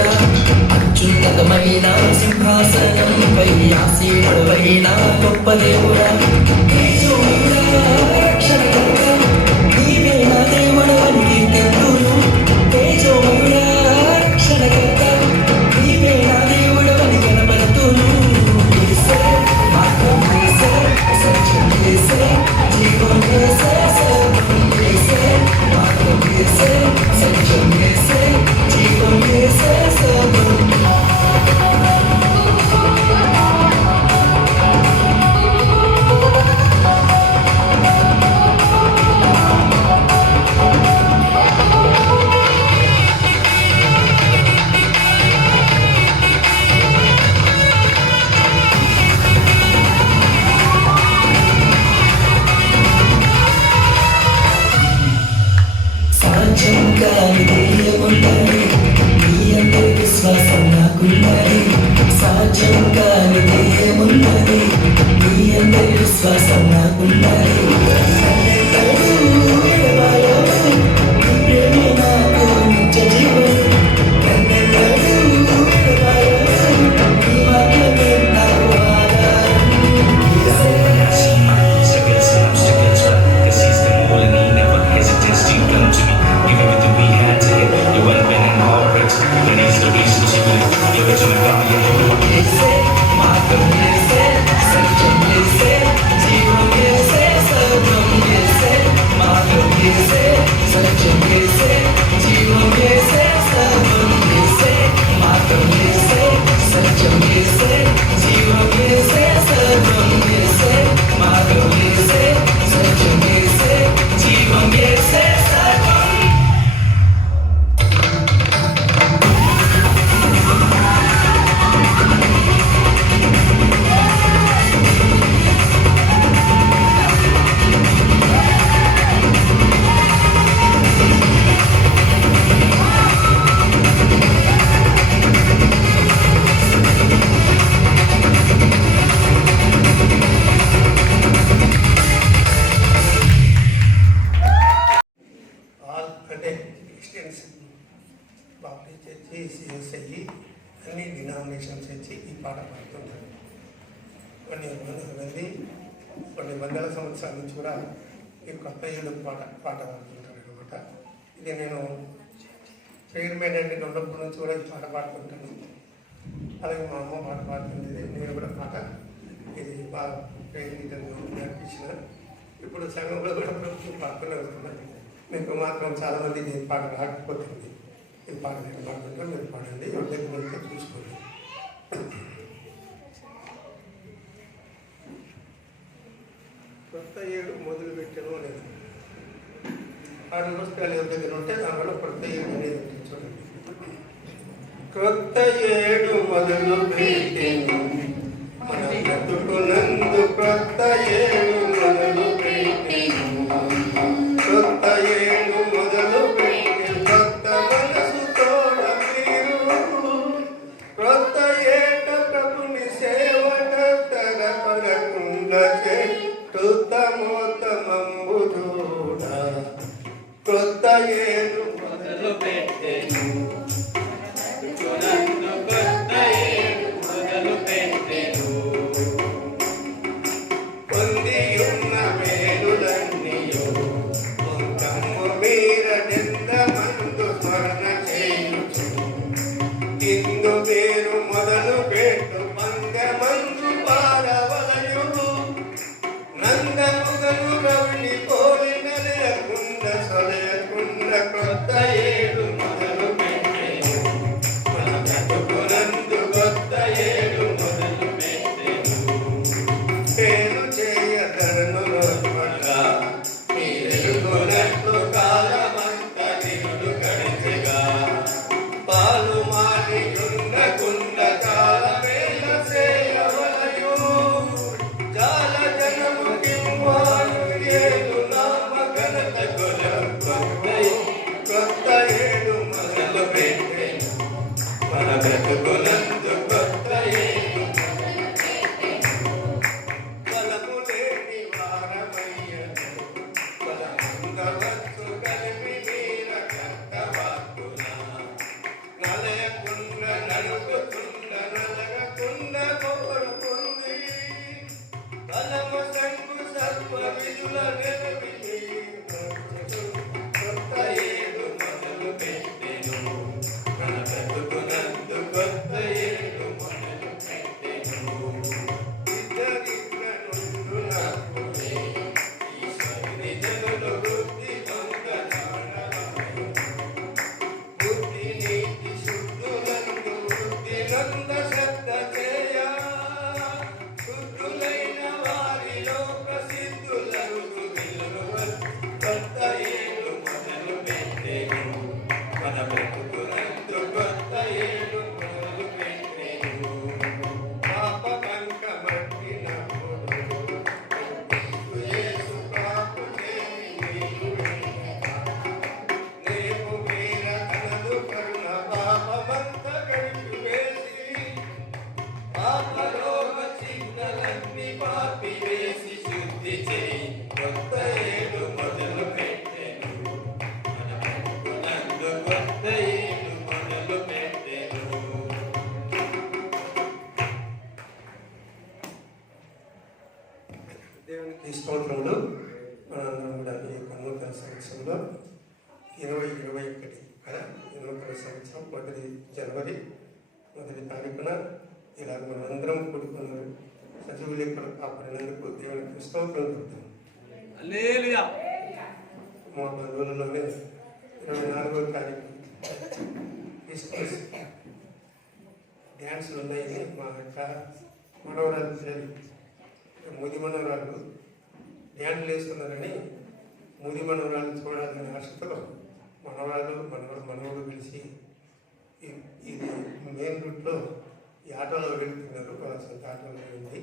దేవుడా అత్యున్నతమైన సింహాసనంపై ఆసీనుడవైన గొప్ప దేవుడా తేజోమయుడా రక్షణకర్త నీవే నా దేవుడు అని కీర్తింతును తేజోమయుడా రక్షణకర్త నీవే నా దేవుడు అని కనబడుతును యేసే మార్గం యేసే సత్యం యేసే జీవం యేసే సర్వం యేసే మార్గం యేసే సత్యం యేసే జీవం యేసే సర్వం సాధ్యం కానిది ఏమున్నది నీ అందే విశ్వాసం నాకున్నది సాధ్యం కానిది ఏమున్నది నీ అందే విశ్వాసం నాకున్నది నన్నెన్నడూ విడవలేవు, నీ ప్రేమే నాకు నిత్య జీవం నన్నెన్నడూ విడవలేవు, నీ వాక్యమే నాకు ఆధారం యేసే మార్గం యేసే సత్యం యేసే జీవం యేసే సర్వం యేసే మార్గం యేసే సత్యం యేసే జీవం యేసే సర్వం యేసే మార్గం యేసే సత్యం యేసే జీవం యేసే సర్వం యేసే మార్గం యేసే సత్యం యేసే జీవం యేసే సర్వం అంటే క్రిస్టియన్స్ బాప్టిస్ట్ చర్చి సిఎస్ఐ అన్ని డినామినేషన్స్ వచ్చి ఈ పాట పాడుతుంటారు. కొన్ని వందల సంవత్సరాల నుంచి కూడా ఈ కొత్త ఏడు పాట పాడుతుంటారు అనమాట. ఇది నేను చైర్మన్ అండి ఉన్నప్పటి నుంచి కూడా ఈ పాట పాడుతుంటాను. అలాగే మా అమ్మ పాట పాడుతుంది, నేను కూడా పాట ఇది బాగా నేర్పించిన. ఇప్పుడు సంఘంలో కూడా పాడుతూనే వస్తున్నాను. మీకు మాత్రం చాలామంది నేను పాట రాకపోతుంది, ఈ పాట నేను పాడుతుంటే మీరు పాడండి, దగ్గర చూసుకోండి. కొత్త ఏడు మొదలు పెట్టాను అనేది ఆరు పుస్తకాలు ఎవరి దగ్గర ఉంటే దానివల్ల కొత్త ఏడు అనేది చూడండి. కొత్త ఏడు మొదలు పెట్టాను మన బ్రతుకునందు కొత్త ఏడు మొదలు పెట్టాను కొత్త ఏడు మొదలు పెట్టి కొత్త మనసు తోడ మీరు కొత్త ఏట ప్రభుని సేవకర్తగ పడకుండా చెట్టుతమోతమంబు చూడ కొత్త ఏడు మొదలు పెట్టెను కొత్త ఏడు మొదలు పెట్టెను పొంది ఉన్న మేలులన్నీయు మీరదెంతమందు స్మరణ చేయుచు ఇందు పేరు మొదలు పెట్టు మంగమందు పారవలయు నందముగను రవిని పోలిన లేకుండ సొలయకుండ కొత్త ఏడు మొదలు పెట్టెను మన బ్రతుకునందు కొత్త ఏడు మొదలు పెట్టెను పేరు చేయగలను రోజుగా మీరెలుగునట్లు కాలమంత నిన్ను గడిచెగా పాలు మారియున్న కుండ కాలమేల సేయవలయు జాల జనము కింవాను ఏడు నామ ఘనత కొల కొత్త ఏడు మొదలు పెట్టెను మన బ్రతుకునందు కొత్త ఏడు బలము లేని వారమయ్యను బలముందవచ్చు కలిపి వీర కర్తవాక్కున నలయకున్న సుగంధ శబ్ద చేయ శుద్ధులైన వారిలో ప్రసిద్ధులకు కొత్త ఏడు మొదలు పెట్టేను మన బ్రతుకునందు కొత్త ఏడు మొదలు పెట్టేను పాప పంకమట్టినప్పుడు యేసు పాపులేమి రేపు మీర తనదు కరుణ పాపమంత గడిపివేసి పాపలోక చింతలన్నీ పాపివేసి శుద్ధి చేయి కొత్త ఏడు మొదలు పెట్టెను మన బ్రతుకునందు కొత్త ఏడు మొదలు పెట్టెను. దేవునికి స్తోత్రములు. మనందరం కూడా ఈ యొక్క నూతన సంవత్సరంలో 2021 కదా, ఈ నూతన సంవత్సరం 1 జనవరి 1 తారీఖున ఇలాగ మనందరం కూడుకున్నారు. సజీవులు ఇక్కడ కాపాడినందుకు దేవునికి స్తోత్రం చెప్తాం. హల్లెలూయా. మా బంధువులలోనే 24వ తారీఖు క్రిస్మస్ డ్యాన్సులు ఉన్నాయని మా యొక్క మనవరాలు ముది మనవరాలు డ్యాన్సులు వేస్తున్నారని ముది మనవరాలు చూడాలని ఆశతో మనవడు కలిసి ఇది మెయిన్ రూట్లో ఈ ఆటోలో వెళ్తున్నారు. వాళ్ళ సొంత ఆటోలో వెళ్ళి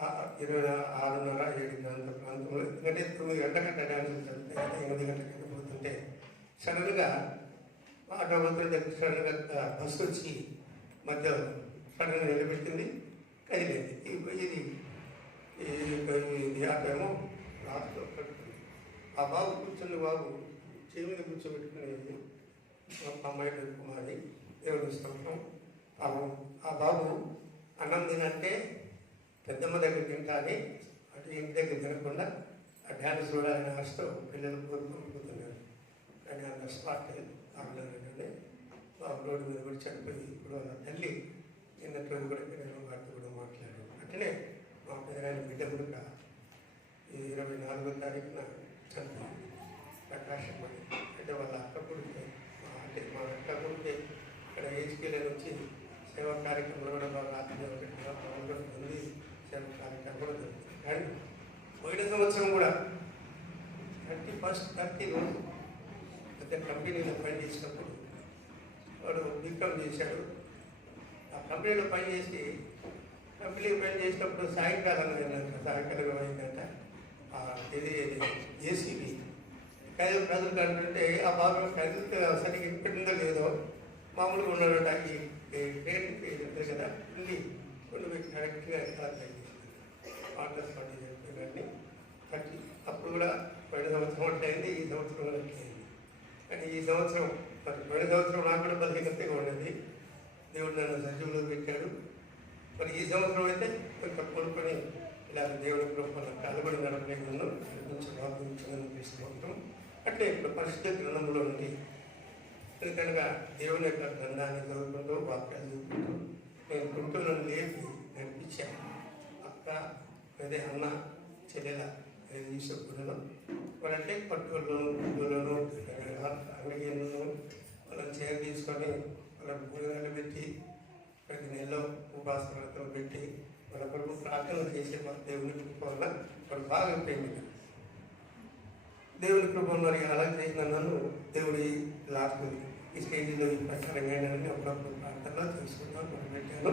6:30, 7 గంటల ప్రాంతంలో, ఎందుకంటే 9 గంటల డ్యాన్సులు జరుగుతాయి. 8 గంటలకు వెళ్ళిపోతుంటే సడన్గా ఆటో దగ్గర సడన్గా బస్సు వచ్చి మధ్య సడన్గా నిలబెట్టింది, కదిలేదు. ఇది ఆటేమో రాత్రిలో కట్టుకుంది. ఆ బాబు కూర్చున్న బాబు చేయి మీద కూర్చోబెట్టుకునేది అమ్మాయి కుమారి. దేవుడి స్తోత్రం. ఆ బాబు అన్నం తినంటే పెద్దమ్మ దగ్గర తింటాని అటు ఇంటి దగ్గర తినకుండా ఆ డ్యాన్స్ చూడాలని ఆశతో పిల్లలు కోరుకుంటున్నారు. కానీ అంత స్పాట్ ఆగలేదంటే బాబు రోడ్డు మీద కూడా చనిపోయి ఇప్పుడు వాళ్ళ తల్లి చిన్నట్టు కూడా పిల్లలు వాటితో కూడా మాట్లాడారు. అట్లనే మా పెద్దరాయన బిడ్డ కూడా ఈ 24వ తారీఖున చనిపోయింది. ప్రకాశం అని అంటే వాళ్ళ అక్క కొడుకు మా అక్క కొడుకే ఇక్కడ హెచ్పీలో వచ్చి సేవా కార్యక్రమంలో కూడా బాగా ఆత్మీయంగా ఉంది. సేవా కార్యక్రమం కూడా జరుగుతుంది. కానీ పోయిన సంవత్సరం కూడా 30 రోజు పెద్ద కంపెనీలో పనిచేసినప్పుడు వాడు బికమ్ చేశాడు. ఆ కంపెనీలో పనిచేసినప్పుడు సాయంకాలం అయిందంట. ఇది ఏసీబీ కదులు కంటుంటే ఆ బాబు కదిలితే సరిగ్గా ఇప్పుడుందో లేదో మామూలుగా ఉన్నాడట. ఈ ట్రైన్ ఉంటుంది కదా, ఉండి కొన్ని కరెక్ట్గా ఆర్డర్స్ పని చెప్పేదాన్ని కట్టి అప్పుడు కూడా పోయిన సంవత్సరం అట్లయింది, ఈ సంవత్సరం కూడా అట్లయింది. కానీ ఈ సంవత్సరం మరి పోయిన సంవత్సరం నాకు కూడా బలహీనతగా ఉండేది. దేవుడు నన్ను సజీవులో పెట్టాడు. మరి ఈ సంవత్సరం అయితే కొంచెం కొనుక్కొని ఇలా దేవుడి కృపను కలబడి నడపలేకుండా కొంచెం బాగుంటుందని తీసుకుంటాం. అట్లే ఇప్పుడు పరిశుద్ధ గ్రంథంలో నుండి ఎందుకనగా దేవుని యొక్క గ్రంథాన్ని చదువుకుంటూ వాక్యాలు చదువుకుంటూ నేను గుంటూరులను లేపి నడిపించాను. అక్క అదే అన్న చెల్లెల ఈశ్వరులను వాళ్ళంటే పట్టుకోలను గుడ్డలను అంగయ్యలను వాళ్ళని చేర తీసుకొని వాళ్ళ భోజనాలు పెట్టి ప్రతి నెలలో ఉపాసనలతో పెట్టి వాళ్ళ కొరకు ప్రార్థన చేసే వాళ్ళ దేవుని కృప వల్ల వాళ్ళు బాగా ప్రేమిక దేవుని కృప మరి అలా చేసిన నన్ను దేవుడి లాస్ట్ ఈ స్టేజీలో ఈ ప్రచారంగా అప్పుడప్పుడు ప్రార్థనలో తెలుసుకుంటాను మనం పెట్టాను.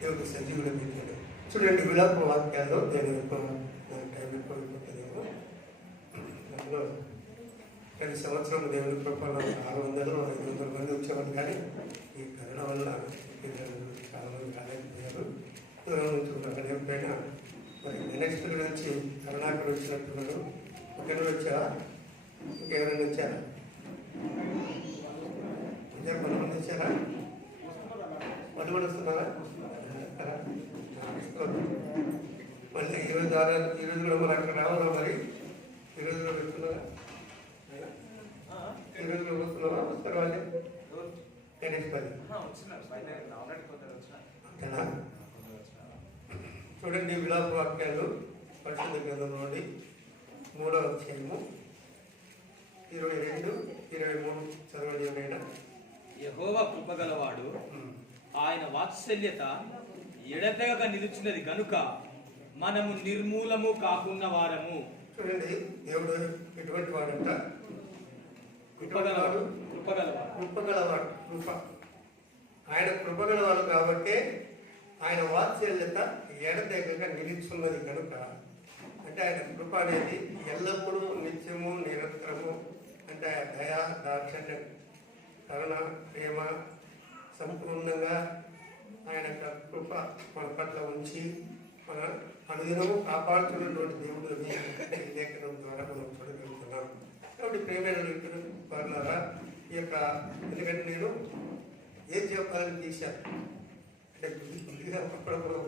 దేవుడు సజీవులు పెట్టాడు. చూడండి విలాప వాక్యాల్లో దేవుని ఎక్కువ టైం ఎక్కువ అయిపోతుందేమో. అందులో ప్రతి సంవత్సరం దేవుని కృపలో 600-500 మంది వచ్చేవాళ్ళు. కానీ ఈ కరోనా వల్ల చాలా మంది రాలేకపోయారు. దూరం నుంచి అక్కడ ఎప్పుడైనా మరి నెక్స్ట్ నుంచి కరుణాకర్ వచ్చినట్టున్నాడు. ఒకరు వచ్చావా, ఇంకెవరైనా వచ్చారా? ఇద్దరు కొంతమంది వచ్చారా? వాళ్ళు కూడా వస్తున్నారా? మళ్ళీ ఈరోజు కూడా మరి అక్కడ రావాలా? మరి ఈరోజు కూడా పెడుతున్నారా? ఈరోజు కూడా వస్తున్నారా? వస్తారు వాళ్ళే చూడండి విలాప వాక్యాలు పరిశుద్ధ గ్రంథం నుండి 3వ అధ్యాయము 22-23 చదవండి. ఏమైనా యెహోవా కృపగలవాడు, ఆయన ఆయన వాత్సల్యత ఎడతెగక నిలుచున్నది గనుక మనము నిర్మూలము కాకున్న వారము. చూడండి, దేవుడు ఎటువంటి వాడంట? కృపగలవాడు. కృపగలవాడు. కృప, ఆయన కృపగలవాడు కాబట్టి ఆయన వాత్సల్యత ఎడతెగక నిలుచున్నది కనుక, అంటే ఆయన కృప అనేది ఎల్లప్పుడూ నిత్యము నిరంతరము, అంటే దయా దాక్షిణ్యం కరుణ ప్రేమ సంపూర్ణంగా ఆయన కృప మన పట్ల ఉంచి మన అనుదినము కాపాడుతున్నటువంటి దేవుడు ఈ లేఖనం ద్వారా మనం చూడగలుగుతున్నాం. కాబట్టి ప్రేమైన వాళ్ళారా, ఈ యొక్క ఎందుకంటే నేను ఏం చెప్పాలని తీశాను అంటే కొద్దిగా అప్పుడప్పుడు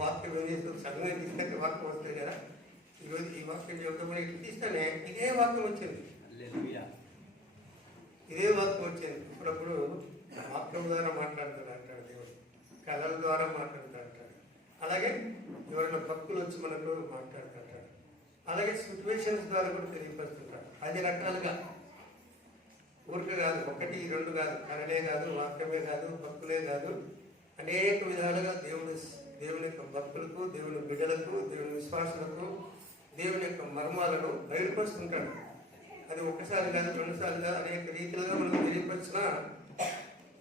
వాక్యం ఏం సడన్గా తీసినాక వాక్యం వస్తాయి కదా. ఈరోజు ఈ వాక్యం చెప్పడం ఇట్లా తీస్తానే ఇదే వాక్యం వచ్చింది. ఇదే వాక్యం వచ్చింది. అప్పుడప్పుడు వాక్యం ద్వారా మాట్లాడుతాడు అంటాడు దేవుడు, కళల ద్వారా మాట్లాడుతూ అంటాడు. అలాగే ఎవరైనా భక్తులు వచ్చి మనకు మాట్లాడుతుంటాడు. అలాగే సిచ్యువేషన్స్ ద్వారా కూడా తెలియపరుస్తుంటాడు. 10 రకాలుగా, ఊరికే కాదు, 1, 2 కాదు, కళలే కాదు, వాక్యమే కాదు, భక్తులే కాదు, అనేక విధాలుగా దేవుని యొక్క భక్తులకు, దేవుని బిడ్డలకు, దేవుని విశ్వాసులకు దేవుని యొక్క మర్మాలను బయలుపరుస్తుంటాడు. అది ఒకసారి కాదు, 2 సార్లు కాదు, అనేక రీతిలుగా మనం తెలియపరిచినా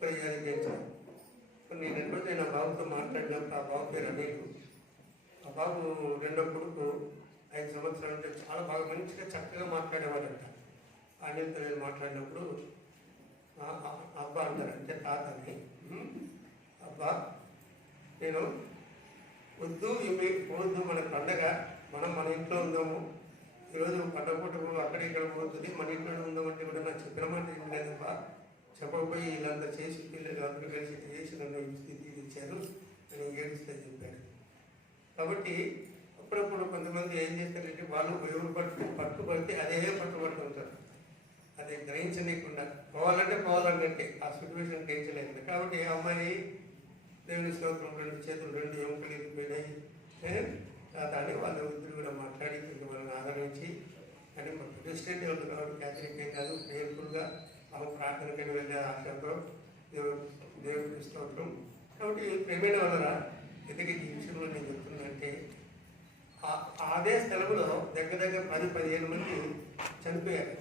ప్రయోజనం. నేను ఎటువంటి నా బాబుతో మాట్లాడినప్పుడు ఆ బాబు పేరు అనేకు. ఆ బాబు రెండో కొడుకు 5 సంవత్సరాలు అంటే చాలా బాగా మంచిగా చక్కగా మాట్లాడేవాడంట. అనిల్తో నేను మాట్లాడినప్పుడు అబ్బా అంటారు, అంటే తాతని, అబ్బా నేను వద్దు ఇవి పోవద్దు, మన పండగ, మనం మన ఇంట్లో ఉందాము, ఈరోజు పండగ అక్కడ ఇక్కడ పోతుంది, మన ఇంట్లోనే ఉందామంటే కూడా నాకు చెప్పిన మాట ఏం లేదబ్బా, చెప్పకపోయి వీళ్ళంతా చేసి పిల్లలు అందరూ కలిసి చేసి నన్ను స్థితి ఇచ్చారు అని ఏడుస్తే చెప్పాడు. కాబట్టి అప్పుడప్పుడు కొంతమంది ఏం చేస్తారంటే వాళ్ళు ఎవరు పట్టుబడితే అదే పట్టుబడుతుంటారు. అది గ్రహించలేకుండా పోవాలంటే ఆ సిచ్యువేషన్ గ్రహించలేదు. కాబట్టి ఆ అమ్మాయి దేవుని స్తోత్రం 2 చేతులు 2 ఎముకలు ఇరిగిపోయినాయి అని వాళ్ళు ఇద్దరు కూడా మాట్లాడి వాళ్ళని ఆదరించి, కానీ ప్రెసిడెంట్ ఎవరు కాబట్టి క్యాథలిక్ ఏం కాదు, ప్రేయర్ఫుల్గా ప్రార్థనకని వెళ్ళే ఆశతో దేవుడికి స్తోత్రం. కాబట్టి ప్రేమైన వలన ఎందుకు ఈ విషయంలో నేను చెప్తున్నానంటే, అదే స్థలంలో దగ్గర 10-15 మంది చనిపోయారు.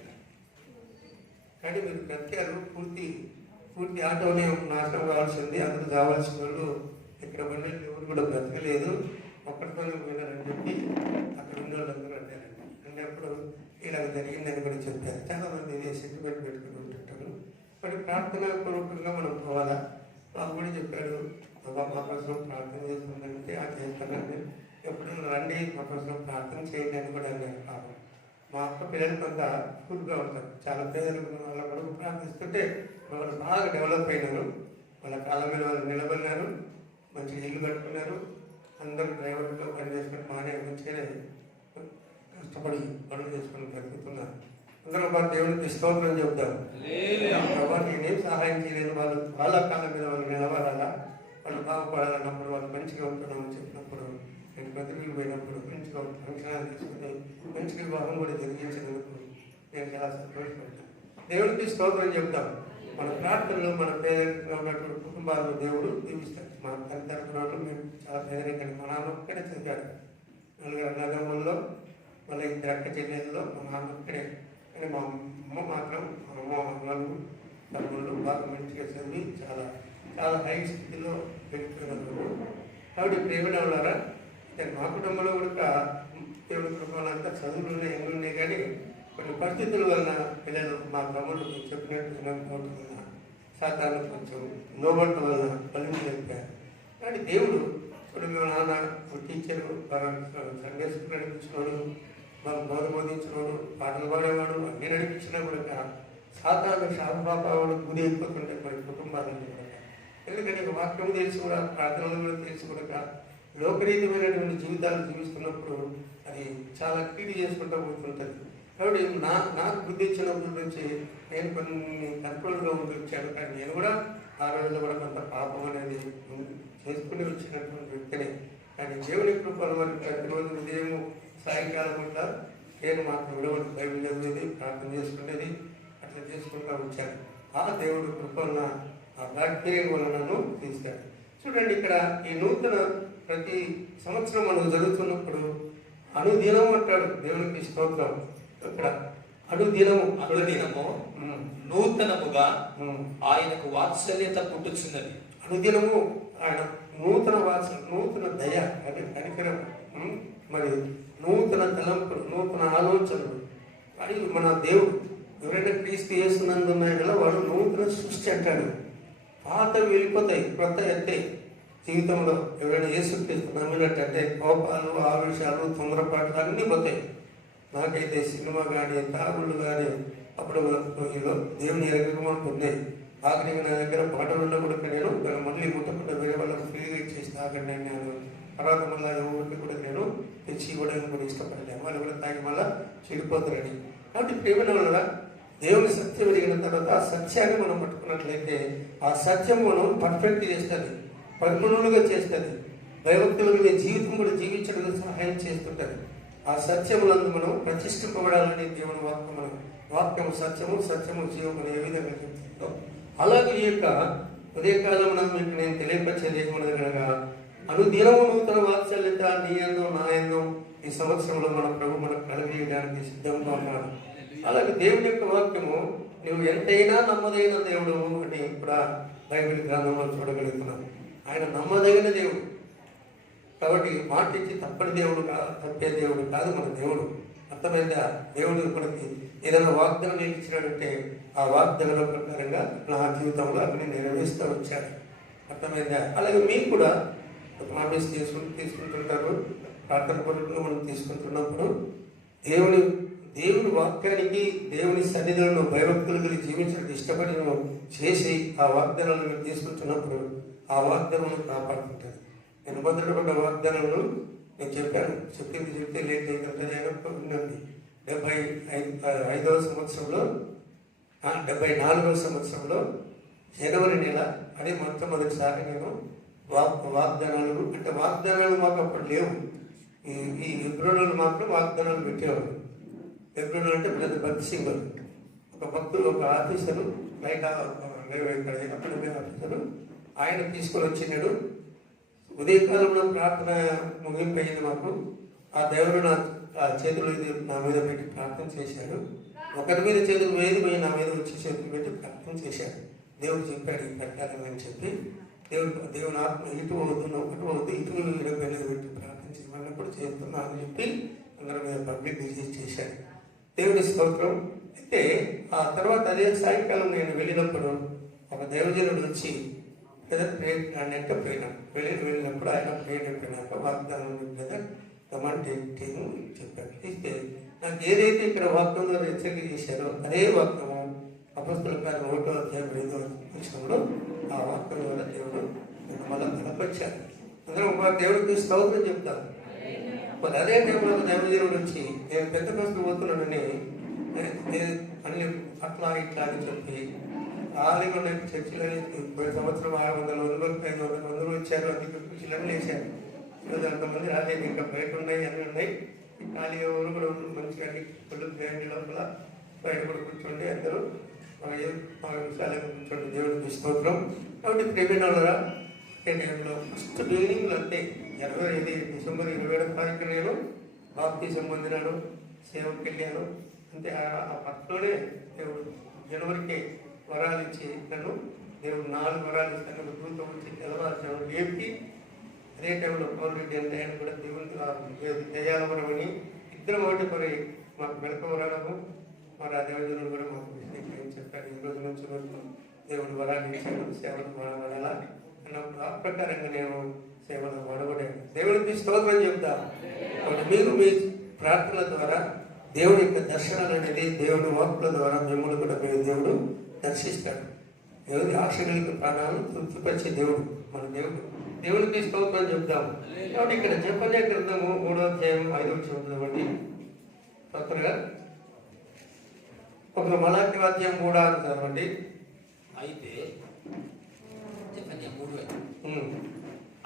కానీ మీరు బ్రతికారు, పూర్తి ఆటోనే నాశనం కావాల్సింది, అందరూ కావాల్సిన వాళ్ళు ఇక్కడ ఉండే ఎవరు కూడా బ్రతకలేదు, ఒక్కటితోనే పోయినారని చెప్పి అక్కడ ఉన్న వాళ్ళందరూ అన్నారండి. అన్నప్పుడు ఇలా జరిగిందని కూడా చెప్పారు. చాలామంది ఇదే సెంటిమెంట్ పెట్టుకుని ఉంటుంటారు. మరి ప్రార్థన పూర్వకంగా మనం పోవాలా. వాళ్ళు కూడా చెప్పాడు, మా కోసం ప్రార్థన చేసుకుందంటే ఆ చేస్తానండి, ఎప్పుడైనా రండి మా కోసం ప్రార్థన చేయండి అని కూడా అన్నారు. పాపం మా అక్క పిల్లలు కొంత స్కూల్గా ఉంటారు, చాలా పేదలు వాళ్ళ కొరకు ప్రార్థిస్తుంటే వాళ్ళు బాగా డెవలప్ అయినారు, వాళ్ళ కాళ్ళ మీద వాళ్ళు నిలబడినారు, మంచిగా ఇల్లు కట్టుకున్నారు, అందరూ డ్రైవర్గా పని చేసుకుని మానే మంచిగానే కష్టపడి పనులు చేసుకుని బ్రతుకుతున్నారు. అందరూ మా దేవుడికి స్తోత్రం చెప్తారు. ప్రభావ నేనేం సహాయం చేయలేదు, వాళ్ళ కాళ్ళ మీద వాళ్ళు నిలబడాలా, వాళ్ళు బాగుపడాలన్నప్పుడు వాళ్ళు మంచిగా ఉంటున్నామని చెప్పినప్పుడు, నేను బదిలీకి పోయినప్పుడు మంచిగా ఫంక్షన్ తీసుకుని మంచిగా వివాహం కూడా జరిగించినందుకు నేను చాలా సంతోషపడ్డాను. దేవుడికి స్తోత్రం చెప్తాం. మన ప్రార్థనలో మన పేదరికంగా ఉన్నటువంటి కుటుంబాలను దేవుడు దీవిస్తాడు. మా తల్లిదండ్రుల వాళ్ళు మేము చాలా పేదరికంగా, మా నాన్న ఒక్కడే చదివాడు, 4 అన్నదమ్ముల్లో వాళ్ళ 2 అక్క చెల్లెల్లో మా నాన్న ఒక్కడే. కానీ మా అమ్మ మాత్రం, మా అమ్మ అన్నలు తమ్ముళ్ళు బాగా మంచిగా చదివి చాలా చాలా హై స్థితిలో వెళ్ళిపోయినారు. కాబట్టి ప్రేమిన ఉన్నారా, మా కుటుంబంలో కూడా దేవుడి కుటుంబాలంతా చదువులు ఉన్నాయి, ఎన్ని ఉన్నాయి, కానీ కొన్ని పరిస్థితుల వలన పిల్లలు మా తమ్ముళ్ళు చెప్పినట్టు వినకపోవడం వలన, సాతాను కొంచెం లోబడటం వలన పనులు చెప్పారు. కానీ దేవుడు ఇప్పుడు మా నాన్న టీచరు, సండే స్కూల్ నడిపించినోడు, మాకు బోధించినోడు, పాటలు పాడేవాడు, అన్నీ నడిపించినా కూడా సాతాను శాపపాపాడు గురి అయిపోతుంటే కొన్ని కుటుంబాలను కూడా. ఎందుకంటే వాక్యం తెలిసి కూడా, ప్రార్థనలు కూడా తెలిసి కూడా లోకరీతమైనటువంటి జీవితాలు జీవిస్తున్నప్పుడు అది చాలా కీడు చేసుకుంటూ పోతుంటుంది. కాబట్టి నాకు బుద్ధి ఇచ్చినప్పటి నుంచి నేను కొన్ని కంట్రోల్గా వచ్చాను. కానీ నేను కూడా ఆ రోజుల్లో కూడా కొంత పాపం అనేది చేసుకుని వచ్చినటువంటి వ్యక్తిని. కానీ దేవుని కృపల వరకు ప్రతిరోజు ఉదయం సాయంకాలం కూడా నేను మాకు విడవడం బైబిల్ చదివేది, ప్రార్థన చేసుకునేది, అట్లా చేసుకుంటూ వచ్చాను. ఆ దేవుడు కృపన్న ఆ బ్యాక్టీరియా వలనను తీస్తాడు. చూడండి, ఇక్కడ ఈ నూతన ప్రతి సంవత్సరం మనకు జరుగుతున్నప్పుడు అనుదినం అంటాడు. దేవునికి స్తోత్రం. ఇక్కడ అనుదినము నూతనముగా ఆయనకు వాత్సల్యత పుట్టుచున్నది. అనుదినము ఆయన నూతన నూతన దయ, అది కనికరం, మరి నూతన తలంపులు, నూతన ఆలోచనలు. అది మన దేవుడు. ఎవరైనా క్రీస్తు యేసునందున్నాయి కదా, వాడు నూతన సృష్టి అంటాడు. పాత వెళ్ళిపోతాయి, కొత్త ఎత్తాయి. జీవితంలో ఎవరైనా యేసుక్రీస్తు నమ్మినట్టంటే కోపాలు, ఆవేశాలు, తొందరపాట్లు అన్నీ పోతాయి. నాకైతే సినిమా కానీ, తాగుళ్ళు కానీ అప్పుడు దేవుని ఎరగమని పొందాయి. ఆఖరికి నా దగ్గర పాటలు ఉన్నా కూడా నేను మళ్ళీ ముట్టకుండా వేరే వాళ్ళకి ఫ్రీగా ఇచ్చేసి తాగండి నేను. తర్వాత మళ్ళీ ఎవరికి కూడా నేను తెచ్చి ఇవ్వడానికి కూడా ఇష్టపడలేను. వాళ్ళు కూడా తాగి మళ్ళీ చెడిపోతారని. కాబట్టి ప్రేమ వల్ల దేవుని సత్యం ఎరిగిన తర్వాత ఆ సత్యాన్ని మనం పట్టుకున్నట్లయితే ఆ సత్యం మనం పర్ఫెక్ట్ చేస్తుంది, పరిపూర్ణులుగా చేస్తుంది. దైవక్తులకు మీ జీవితం కూడా జీవించడానికి సహాయం చేస్తుంటుంది. ఆ సత్యములందు మనం ప్రతిష్ఠింపబడాలని దేవుని వాక్యము సత్యము, సత్యము జీవము ఏ విధంగా చెప్తుందో అలాగే ఈ యొక్క ఉదయకాలంలో మీకు నేను తెలియపరిచేది ఏమన్నది కనుక అనుదినము నూతన వాత్సల్యత నీ యందు నా యందు ఈ సంవత్సరంలో మన ప్రభు మనకు కలిగేయడానికి సిద్ధంగా ఉన్నాడు. అలాగే దేవుని యొక్క వాక్యము నువ్వు ఎంతైనా నమ్మదైన దేవుడు అని కూడా బైబిల్ గ్రంథంలో చూడగలుగుతున్నాను. ఆయన నమ్మదగిన దేవుడు కాబట్టి మాట ఇచ్చి తప్పని దేవుడు కాదు, తప్పే దేవుడు కాదు మన దేవుడు. అర్థమైందా? దేవుడు మనకి ఏదైనా వాగ్దానం ఇచ్చినాడంటే ఆ వాగ్దానాల ప్రకారంగా నా జీవితంలో అతన్ని నెరవేరుస్తూ వచ్చాడు. అర్థమైందా? అలాగే మీకు కూడా ప్రామిస్ తీసుకుంటుంటారు. ప్రార్థన కొరకు మనం తీసుకుంటున్నప్పుడు దేవుని వాక్యానికి, దేవుని సన్నిధులను భయభక్తులు కలిగి జీవించడానికి ఇష్టపడి చేసి ఆ వాగ్దానాలను మీరు తీసుకుంటున్నప్పుడు ఆ వాగ్దానాలను కాపాడుకుంటారు. నేను భద్రపడ్డ వాగ్దానాలను నేను చెప్పాను, చెప్తే లేట్ అయిందంటే ఉండండి. 75వ సంవత్సరంలో 74వ సంవత్సరంలో జనవరి నెల అది మొట్టమొదటిసారి నేను వాగ్దానాలు అంటే వాగ్దానాలు మాకు అప్పుడు లేవు. ఈ ఫిబ్రవరిలో మాత్రం వాగ్దానాలు పెట్టేవారు. ఫిబ్రవరి అంటే పెద్ద భక్తి సింబల్. ఒక భక్తులు, ఒక ఆఫీసరు బయట అక్కడ ఆఫీసరు ఆయన తీసుకొని వచ్చినాడు. ఉదయకాలంలో ప్రార్థన ముగింపు అయింది మాకు. ఆ దేవుడు నా చేతులు నా మీద పెట్టి ప్రార్థన చేశాడు. ఒకరి మీద చేతులు వేదిపోయి నా మీద వచ్చి చేతులు పెట్టి ప్రార్థన చేశాడు. దేవుడు చెప్పాడు ఈ ప్రకారం అని చెప్పి దేవుని ఆత్మ ఇటు అవుతున్నా ఒకటి అవుతూ ఇటు పెళ్ళి పెట్టి ప్రార్థన చేయమని కూడా చేస్తున్నా అని చెప్పి అందరి మీద పబ్లిక్ రిలీజ్ చేశాడు. దేవుడి స్తోత్రం. అయితే ఆ తర్వాత అదే సాయంకాలం నేను వెళ్ళినప్పుడు ఒక దైవజనుడు వచ్చి నెట్ట పోయినా వెళ్ళినప్పుడు ఆయన ప్రేయర్ అయిపోయినాక వాగ్దానం కమాండ్ చెప్పాడు. ఇస్తే నాకు ఏదైతే ఇక్కడ వాక్యంలో హెచ్చరిక చేశారో అదే వాక్యము అపొస్తలుల కార్యం 1వ అధ్యాయం 5వ వచనంలో ఆ వాక్యం ద్వారా దేవుడు మళ్ళీ బలపరిచారు. అందరం మా దేవుడికి స్తోత్రం చెప్తాను. అదే టైంలో దైవజనుడు వచ్చి నేను పెద్ద కోసం పోతున్నానని అన్ని అట్లా ఇట్లా అని చెప్పి ఖాళీగా ఉన్నాయి చర్చిలని పోయిన సంవత్సరం 600 మంది 500 మంది వచ్చారు. అందుకు కుర్చీలన్నీ వేశారు. ఈరోజు అంతమంది రాలేదు. ఇంకా బయట ఉన్నాయి, అన్నీ ఉన్నాయి. ఖాళీ ఎవరు కూడా మంచిగా అన్ని ఫుల్ బ్యాండ్ లోపల బయట కూడా కూర్చోండి, అందరూ 5 నిమిషాలు కూర్చోండి. దేవుడికి స్తోత్రం. కాబట్టి ప్రేమినాలరా టైంలో ఫస్ట్ బిగినింగ్లో అంటే 25 డిసెంబర్ 27వ తారీఖు నేను బాప్తిజం పొందినాను, సేవకు వెళ్ళాను. అంతే ఆ పట్టులోనే దేవుడు జనవరికి వరాలు ఇచ్చి నన్ను దేవుడు 4 వరాలు ఇస్తాను. దూత వచ్చి తెల్లవారుజాము లేపి అదే టైంలో పౌరుడి అంటే ఆయన కూడా దేవుని దయాలవరమని ఇద్దరు ఒకటి మరి మాకు వెనకవరాడము మరి ఆ దేవజనుడు కూడా మాకు విషయం చెప్పాడు. ఈ రోజు నుంచి దేవుడు వరాలు ఇచ్చాడు, సేవలు వాడబడాలా అన్నప్పుడు ఆ ప్రకారంగా నేను సేవలు వాడబడాను. దేవుడికి స్తోత్రం చెప్తాను. మీరు మీ ప్రార్థనల ద్వారా దేవుడి యొక్క దర్శనాలు అనేది దేవుడి వాక్కుల ద్వారా మిమ్మల్ని కూడా మీరు దేవుడు దర్శిస్తాడు. దేవుడి ఆశలకు ప్రాణాలను తృప్తిపరిచే దేవుడు మన దేవుడు. దేవుడికి స్తోత్రం చెప్తాము. కాబట్టి ఇక్కడ జెఫన్యా గ్రంథము 3వ అధ్యాయం 5వ వచనం బట్టి కొత్తగా ఒక మలాకి వాక్యం కూడా చదవండి. అయితే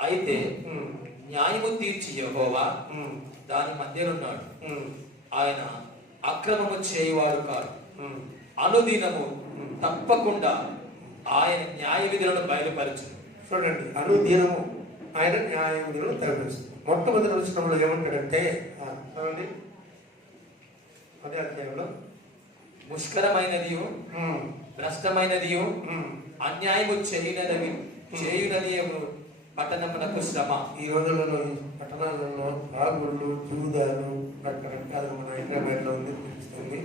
అయితే న్యాయము తీర్చి యెహోవా దాని మధ్యనున్నాడు. ఆయన అక్రమము చేయవాడు కాదు. అనుదినము తప్పకుండా ఆయన న్యాయ విధులను బయలుపరచు. చూడండి, అనుదినము ఆయన న్యాయ విధులను తరలిస్తుంది. మొట్టమొదటి వచనంలో ఏమంటాడంటే చూడండి, అదే అధ్యాయంలో ముష్కరమైనదియు భ్రష్టమైనదియు అన్యాయము చేయునది పట్టణమునకు శ్రమ. ఈ రోజులలో ఈ పట్టణాలలో రాగుళ్ళు, జూదాలు రకరకాల మన హైదరాబాద్లో ఉంది తెలుస్తుంది.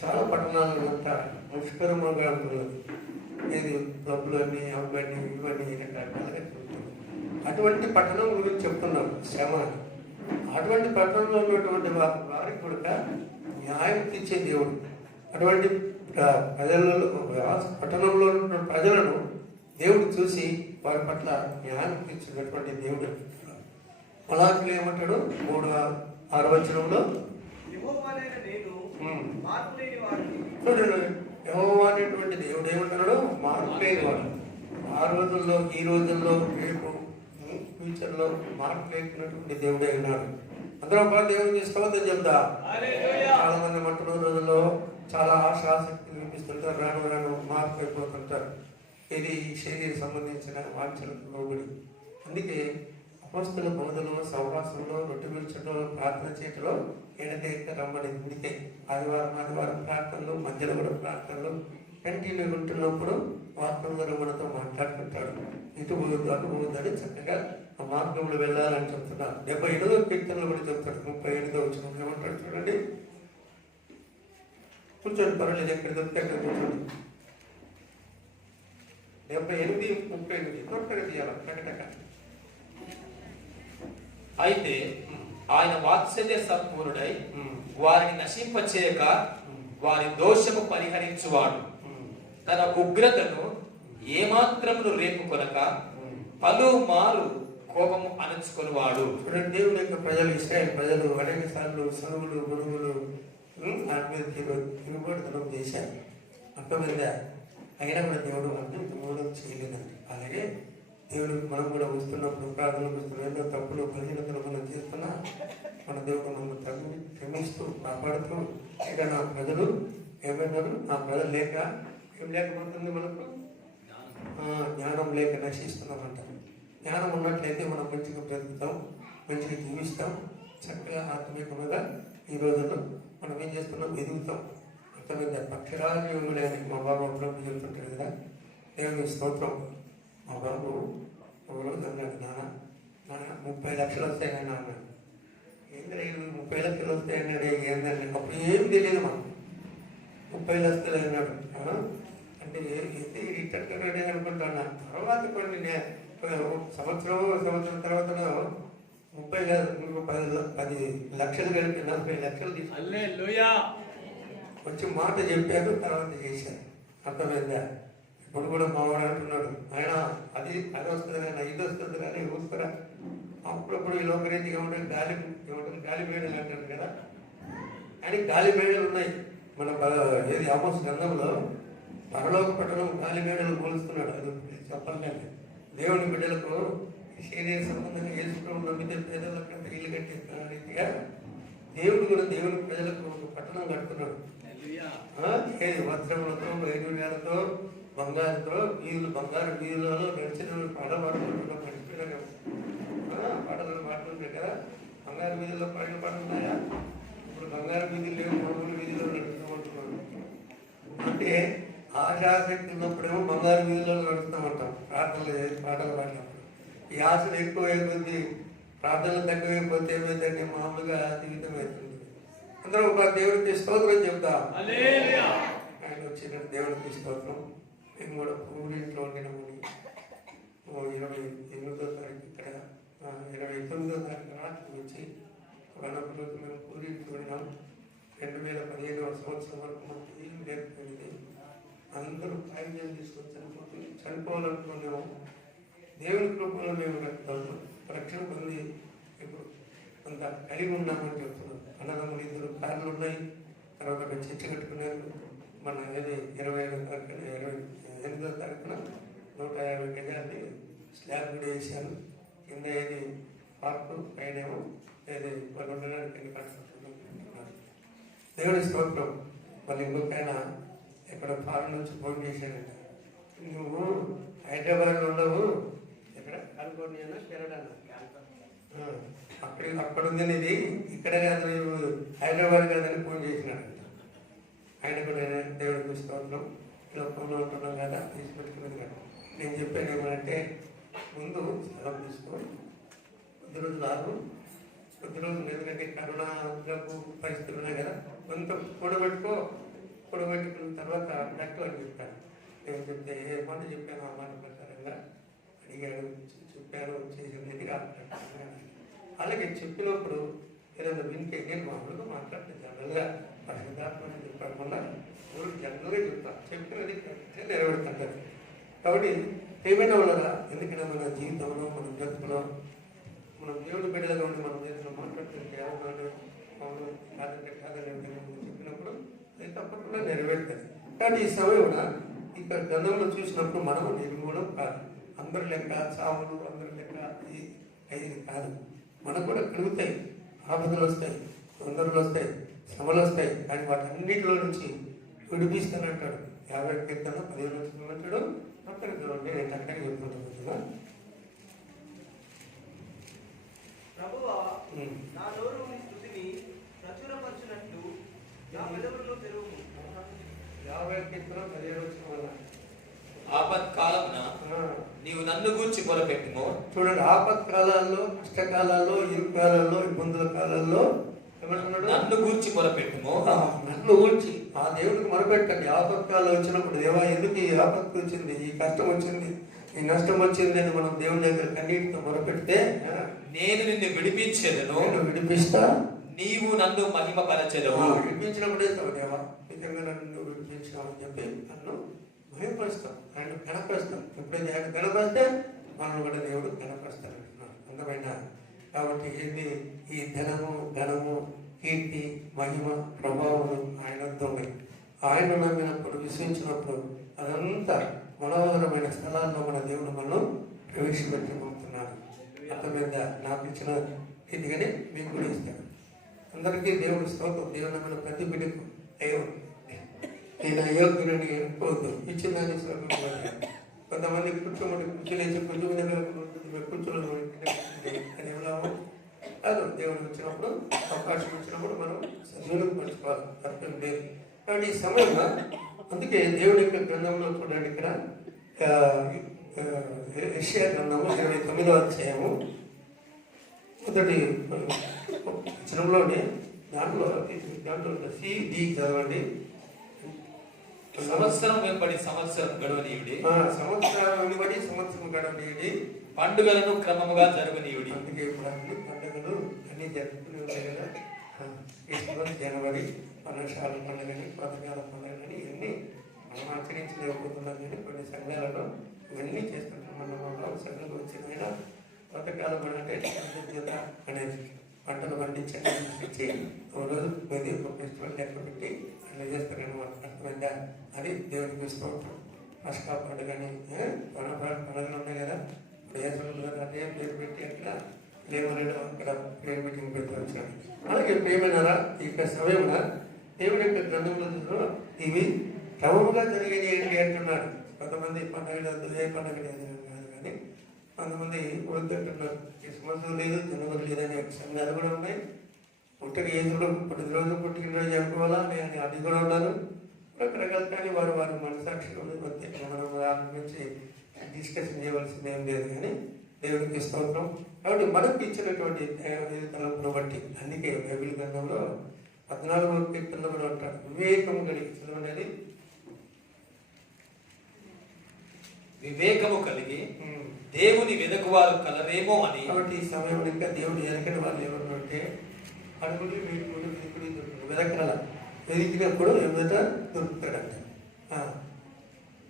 చాలా పట్టణాలలో అంతా ముష్కరముగా ఉంటుంది. ఇది క్లబ్లని అవన్నీ ఇవన్నీ రకరకాలుగా చెప్తుంది. అటువంటి పట్టణం గురించి చెప్తున్నాం, శ్రమ. అటువంటి పట్టణంలో ఉన్నటువంటి వారికి కూడా న్యాయం తీర్చే దేవుడు. అటువంటి ప్రజలలో పట్టణంలో ఉన్న ప్రజలను దేవుడు చూసి వారి పట్ల న్యాయం తీర్చినటువంటి దేవుడు. మలాకులు ఏమంటాడు 3:6 వచనంలో, యెహోవా అనేటువంటి దేవుడు ఏమంటున్నాడు, మార్పు లేని వాడు. ఆ రోజుల్లో ఈ రోజుల్లో రేపు ఫ్యూచర్లో మార్పు లేకున్నటువంటి దేవుడే ఉన్నాడు. అందరం బాగా దేవుడిని స్తోత్రం చెప్తా. చాలా మంది మంటున్న రోజుల్లో చాలా ఆశాశక్తి వినిపిస్తుంటారు, రాను రాను మార్పు అయిపోతుంటారు. ఇది శరీరం సంబంధించిన వాంఛలకు లోబడి. అందుకే అపోస్తల బోధలో, సహవాసంలో, రొట్టె విరుచడంలో, ప్రార్థన చేయటంలో ఎడతెగక రమ్మని. అందుకే ఆదివారం ప్రార్థనలు, మధ్యలో కూడా ప్రార్థనలు కంటిన్యూ ఉంటున్నప్పుడు వాక్యంలో మనతో మాట్లాడుతుంటాడు. ఇటు పోవద్దు అటు పోవద్దు అని చక్కగా ఆ మార్గంలో వెళ్ళాలని చెప్తున్నాడు. 78వ కీర్తనలో కూడా చెప్తాడు. 38వ వచనం ఏమంటాడు చూడండి. కూర్చోండి, పర్వాలేదు, ఎక్కడ దొరికితే అక్కడ కూర్చోండి. 78:38 త్వరగా తీయాలి టకటక. అయితే ఆయన వాత్సల్య సంపూర్ణుడై వారిని నశింపచేయక వారి దోషము పరిహరించువాడు. తన ఉగ్రతను ఏమాత్రమును రేపుకొనక పలుమారు కోపము అణచుకొనివాడు. చూడండి, దేవుని యొక్క ప్రజలు, ఇశ్రాయేల్ ప్రజలు అనేక సార్లు సనువులు గురువులు తిరుగుబడుతనం చేశారు. అర్థమైందా? అయినా కూడా దేవుడు అంటే మూలం చేయలేదండి. అలాగే దేవుడికి మనం కూడా వస్తున్నప్పుడు, ప్రార్థనలు వస్తున్న ఎన్నో తప్పులు బలహీనతలు మనం చేస్తున్నా మన దేవుడు మనం క్షమిస్తూ కాపాడుతూ, ఇక నా ప్రజలు ఏమన్నారు, నా ప్రజలు లేక ఏం లేకపోతుంది, మనకు జ్ఞానం లేక నశిస్తున్నామంట. జ్ఞానం ఉన్నట్లయితే మనం మంచిగా బ్రతుకుతాం, మంచిగా జీవిస్తాం, చక్కగా ఆత్మీయంగా ఈ రోజుల్లో మనం ఏం చేస్తున్నాం, ఎదుగుతాం. అర్థమైందా? పక్షరాజుడే అని మా బాబు అప్పుడప్పుడు చెప్తుంటాడు కదా, దేవుని స్తోత్రం. మా బాబు ఒక రోజు అన్నాడు, నాన్న 30 లక్షలు వస్తాయని అన్నాడు. ఏంటంటే 30 లక్షలు వస్తాయన్నాడు. ఏంటంటే అప్పుడు ఏమి తెలియదు మనం. 30 లక్షలు అన్నాడు అంటే ఇట్టంటే అనుకుంటున్నా. తర్వాత కొన్ని సంవత్సరం తర్వాత 10 లక్షలు కలిపి 40 లక్షలు తీసుకు కొంచెం మాట చెప్పారు, తర్వాత చేశారు. అర్థమైందా? ఇప్పుడు కూడా మావాడు అంటున్నాడు, ఆయన అది వస్తుంది కానీ ఇది వస్తుంది కానీ ఊసుకురా. అప్పుడప్పుడు ఈ లోకరీతిగా ఏమంటారు, గాలి మేడలు అంటారు కదా. కానీ గాలి మేడలు ఉన్నాయి. మన ఏది ఆమోస్ గ్రంథంలో పరలోక పట్టణం గాలి మేడలు పోలుస్తున్నాడు. అది చెప్పండి, దేవుని బిడ్డలకు శరీర సంబంధంగా వేసుకుని నమ్మితే పేదలకంటే ఇల్లు కట్టే రీతిగా దేవుడు కూడా దేవుని ప్రజలకు ఒక పట్టణం కట్టుకున్నాడు. ఏది వస్త్రములతో, వైద్యులతో, బంగారుతో బంగారు వీధులలో నడిచిన పాడబడుకుంటున్నాం. నడిచిపోయినా పాటలు పాడుతుంటాయి కదా. బంగారు వీధుల్లో పాడుతున్నాయా? ఇప్పుడు బంగారు వీధులు లేవు, మామూలు వీధిలో నడుస్తామంటున్నాడు. అంటే ఆశాశక్తి ఉన్నప్పుడేమో బంగారు వీధుల్లో నడుస్తామంటాం పాటలు పాడినప్పుడు. ఈ ఆశలు ఎక్కువైపోయింది, ప్రార్థనలు తక్కువైపోతే ఏమైందండి, మామూలుగా జీవితం అవుతుంది. అందరూ ఒక దేవుడికి స్తోత్రం చెప్తాం. ఆయన వచ్చిన దేవుడికి స్తోత్రం. మేము కూడా ఊరింట్లో ఉండినామని 28వ తారీఖు ఇక్కడ 29వ తారీఖు రాత్రి వచ్చి ఒకనప్పుడు మేము ఊరింట్లో ఉండినాం. 2015వ సంవత్సరం వరకు మాకు ఏం లేకపోయింది. అందరూ కాయిదాలు తీసుకొని చనిపోవాలనుకున్నాము. దేవుని కృపలో మేము రక్షణ పొంది ఇప్పుడు కొంత కలిగి ఉన్నామని చెప్తున్నాం. అన్నదమ్ములు 2 కార్లు ఉన్నాయి. తర్వాత ఒక చర్చ కట్టుకున్నారు. మన 28వ తారీఖున 150 గజాన్ని స్లాబ్ కూడా వేసాను. కింద పార్కు, పైనేమో వాళ్ళు ఉండడానికి కట్టుకుంటున్నారు. దేవుడి స్తోత్రం. మళ్ళీ ఇంకొక ఆయన ఇక్కడ ఫారెన్ నుంచి ఫోన్ చేశానంట, నువ్వు హైదరాబాద్లో ఉండవు, ఎక్కడ కాలిఫోర్నియానా కెనడానా అక్కడ ఉందని ఇది ఇక్కడ కాదు హైదరాబాద్ కాదని ఫోన్ చేసినాడు. ఆయన కూడా దేవుడికి స్తోత్రం, ఇలా ఫోన్లో ఉంటున్నాం కదా తీసుకెట్టుకున్నది కదా. నేను చెప్పాను ఏమంటే ముందు స్థలం తీసుకో, కొద్ది రోజులు ఆగు, కొద్ది రోజులు ఎందుకంటే కరోనా పరిస్థితులు ఉన్నాయి కదా, కొంత కూడబెట్టుకున్న తర్వాత కట్టు అని చెప్పాను. నేను చెప్తే ఏ మాట చెప్పాను ఆ మాట ప్రకారంగా అడిగాడు, చెప్పాను, చేసింది అలాగే చెప్పినప్పుడు ఏదైనా వింటే నేను మామూలుగా మాట్లాడతాను, జనరల్గా పరిశుద్ధాత్మని చెప్పడం వల్ల ఊరికి జనరల్గా చెప్తాను, చెప్పినది నెరవేరుతుంటారు. కాబట్టి ఏమైనా వల్ల ఎందుకంటే మన జీవితంలో మన బ్రతుకులో మనం దేవుడి బిడ్డలుగా ఉండి మనం దేశంలో మాట్లాడుతుంటే కాదంటే చెప్పినప్పుడు అది తప్పకుండా నెరవేరుతుంది. కానీ ఈ సమయంలో ఇక్కడ గ్రంథంలో చూసినప్పుడు మనం నిర్మూలం కాదు, అందరి లెక్క సావులు అందరి లెక్క ఇది కాదు. మనకు కూడా కలుగుతాయి, ఆపదలు వస్తాయి, తొందరలు వస్తాయి, శ్రమలు వస్తాయి, కానీ వాటన్నిటిలో నుంచి విడిపిస్తానంటాడు. 50 కీర్తన 15 నుంచి అంటాడు. అక్కడికి నేను చక్కగా చెప్పుకుంటున్నా. ప్రభువా, నా నోరు నీ స్తుతిని ప్రచురపరచునట్లు నా పెదవులను తెరువు. 50 కీర్తన 17 వచ్చిన వల్ల ఆపత్కాలమున నీవు నన్ను గూర్చి మొరపెట్టుము. చూడండి, ఆపత్కాలాల్లో, కష్టకాలాల్లో, ఇరుకాలాల్లో, ఇబ్బందుల కాలాల్లో ఏమంటున్నాడు? నన్ను గూర్చి మొరపెట్టుము. నన్ను గూర్చి ఆ దేవుడికి మొరపెట్టండి. ఆపత్కాలం వచ్చినప్పుడు దేవా ఎందుకు ఈ ఆపత్తు వచ్చింది, ఈ కష్టం వచ్చింది, ఈ నష్టం వచ్చింది అని మనం దేవుని దగ్గర కన్నీటితో మొరపెడితే నేను నిన్ను విడిపించేదను, విడిపిస్తా, నీవు నన్ను మహిమపరచెదవు. విడిపించినప్పుడే దేవా నిజంగా నన్ను విడిపించినామని చెప్పి నన్ను మహిమపరుస్తాం, ఆయన కనపరుస్తాం. ఎప్పుడైతే ఆయన కనపరిస్తే మనల్ని కూడా దేవుడు కనపరుస్తానంటున్నాడు. అందమైన కాబట్టి ఏంటి ఈ ధనము, ఘనము, కీర్తి, మహిమ, ప్రభావం ఆయనతో ఉన్నాయి. ఆయన నమ్మినప్పుడు, విశ్వసించినప్పుడు అదంతా మనోహరమైన స్థలాల్లో మన దేవుడు మనం ప్రవేశపెట్టబోతున్నాడు. అర్థమైందా? నాకు ఇచ్చిన ఇదిగానే మీకు కూడా ఇస్తాడు. అందరికీ దేవుడు స్తోత్రం. దేవుడు నమ్మిన ప్రతి బిడ్డకు అయ్యో నేను అయోగ్యుని అనుకోవద్దు, ఇచ్చిన దాన్ని కొంతమంది కూర్చోమని కూర్చోలేసి కూర్చోలేదు అది ఎలా కాదు. దేవుడు వచ్చినప్పుడు, అవకాశం వచ్చినప్పుడు మనం సజీవులకు పంచుకోవాలి, అర్థం లేదు. కాబట్టి ఈ సమయంలో అందుకే దేవుడి యొక్క గ్రంథంలో చూడండి, ఇక్కడ యెషయా గ్రంథము 29వ అధ్యాయము మొదటి వచనంలోనే దాంట్లో CD చదవండి. సంవత్సరం వెంబడి సంవత్సరం గడవనీయుడి, సంవత్సరం వెంబడి సంవత్సరం గడవనీయుడి, పండుగలను క్రమముగా జరగనీయుడి. అందుకే ఇప్పుడు అన్ని పండుగలు అన్ని జరుగుతూనే ఉంటాయి కదా. క్రిస్మస్, జనవరి, పర్ణశాల పండుగని, పథకాల పండుగని ఇవన్నీ మనం ఆచరించలేకపోతున్నాం. కానీ కొన్ని సంఘాలలో ఇవన్నీ చేస్తుంటాం. మన సంఘాలు వచ్చిన పథకాల పండుగ అనేది పంటలు పండించి ఒక రోజు ప్రతి ఒక్క ఫెస్టివల్ లెక్క పెట్టి అట్లా చేస్తారనమాట. అర్థమైందా? అది దేవుడికి స్తోత్రం. పస్కా పండుగని పండుగలు ఉన్నాయి కదా, అదే పేరు పెట్టి అట్లా దేవుడు అక్కడ ప్రేమ మీటింగ్ పెట్టి వచ్చాడు. అలాగే ప్రేమనారా ఈ యొక్క సమయంలో దేవుడి యొక్క గ్రంథంలో ఇవి క్రమముగా జరిగేది ఏంటి అంటున్నారు. కొంతమంది పండుగలు ఏ పండుగ లేదు కాదు, కానీ కొంతమంది వద్దంటున్నారు. క్రిస్మస్ లేదు, జనవరి లేదనే సంఘాలు కూడా ఉన్నాయి. పుట్టిన ఏజ్లో 10 రోజులు పుట్టినరోజు జరుపుకోవాలా అని అది కూడా ఉన్నారు. రకరకాల కానీ వారు మనసాక్షిలో మనం దాని గురించి డిస్కషన్ చేయవలసింది ఏం లేదు. కానీ దేవుడికి స్తోత్రం. కాబట్టి మనకు ఇచ్చినటువంటి తలంపును బట్టి అందుకే బైబిల్ గ్రంథంలో 14వ కీర్తనలో కూడా ఉంటాడు, వివేకము కలిగి చదవండి. వివేకము కలిగి దేవుని వెదకువారు కలరేమో అని. కాబట్టి ఈ సమయంలో ఇంకా దేవుడు ఎరకని వాళ్ళు ఎవరు అంటే అడుగులు వీడుకులు వెతుకులు వెదకల వెతికినప్పుడు ఎవరైనా దొరుకుతాడంట.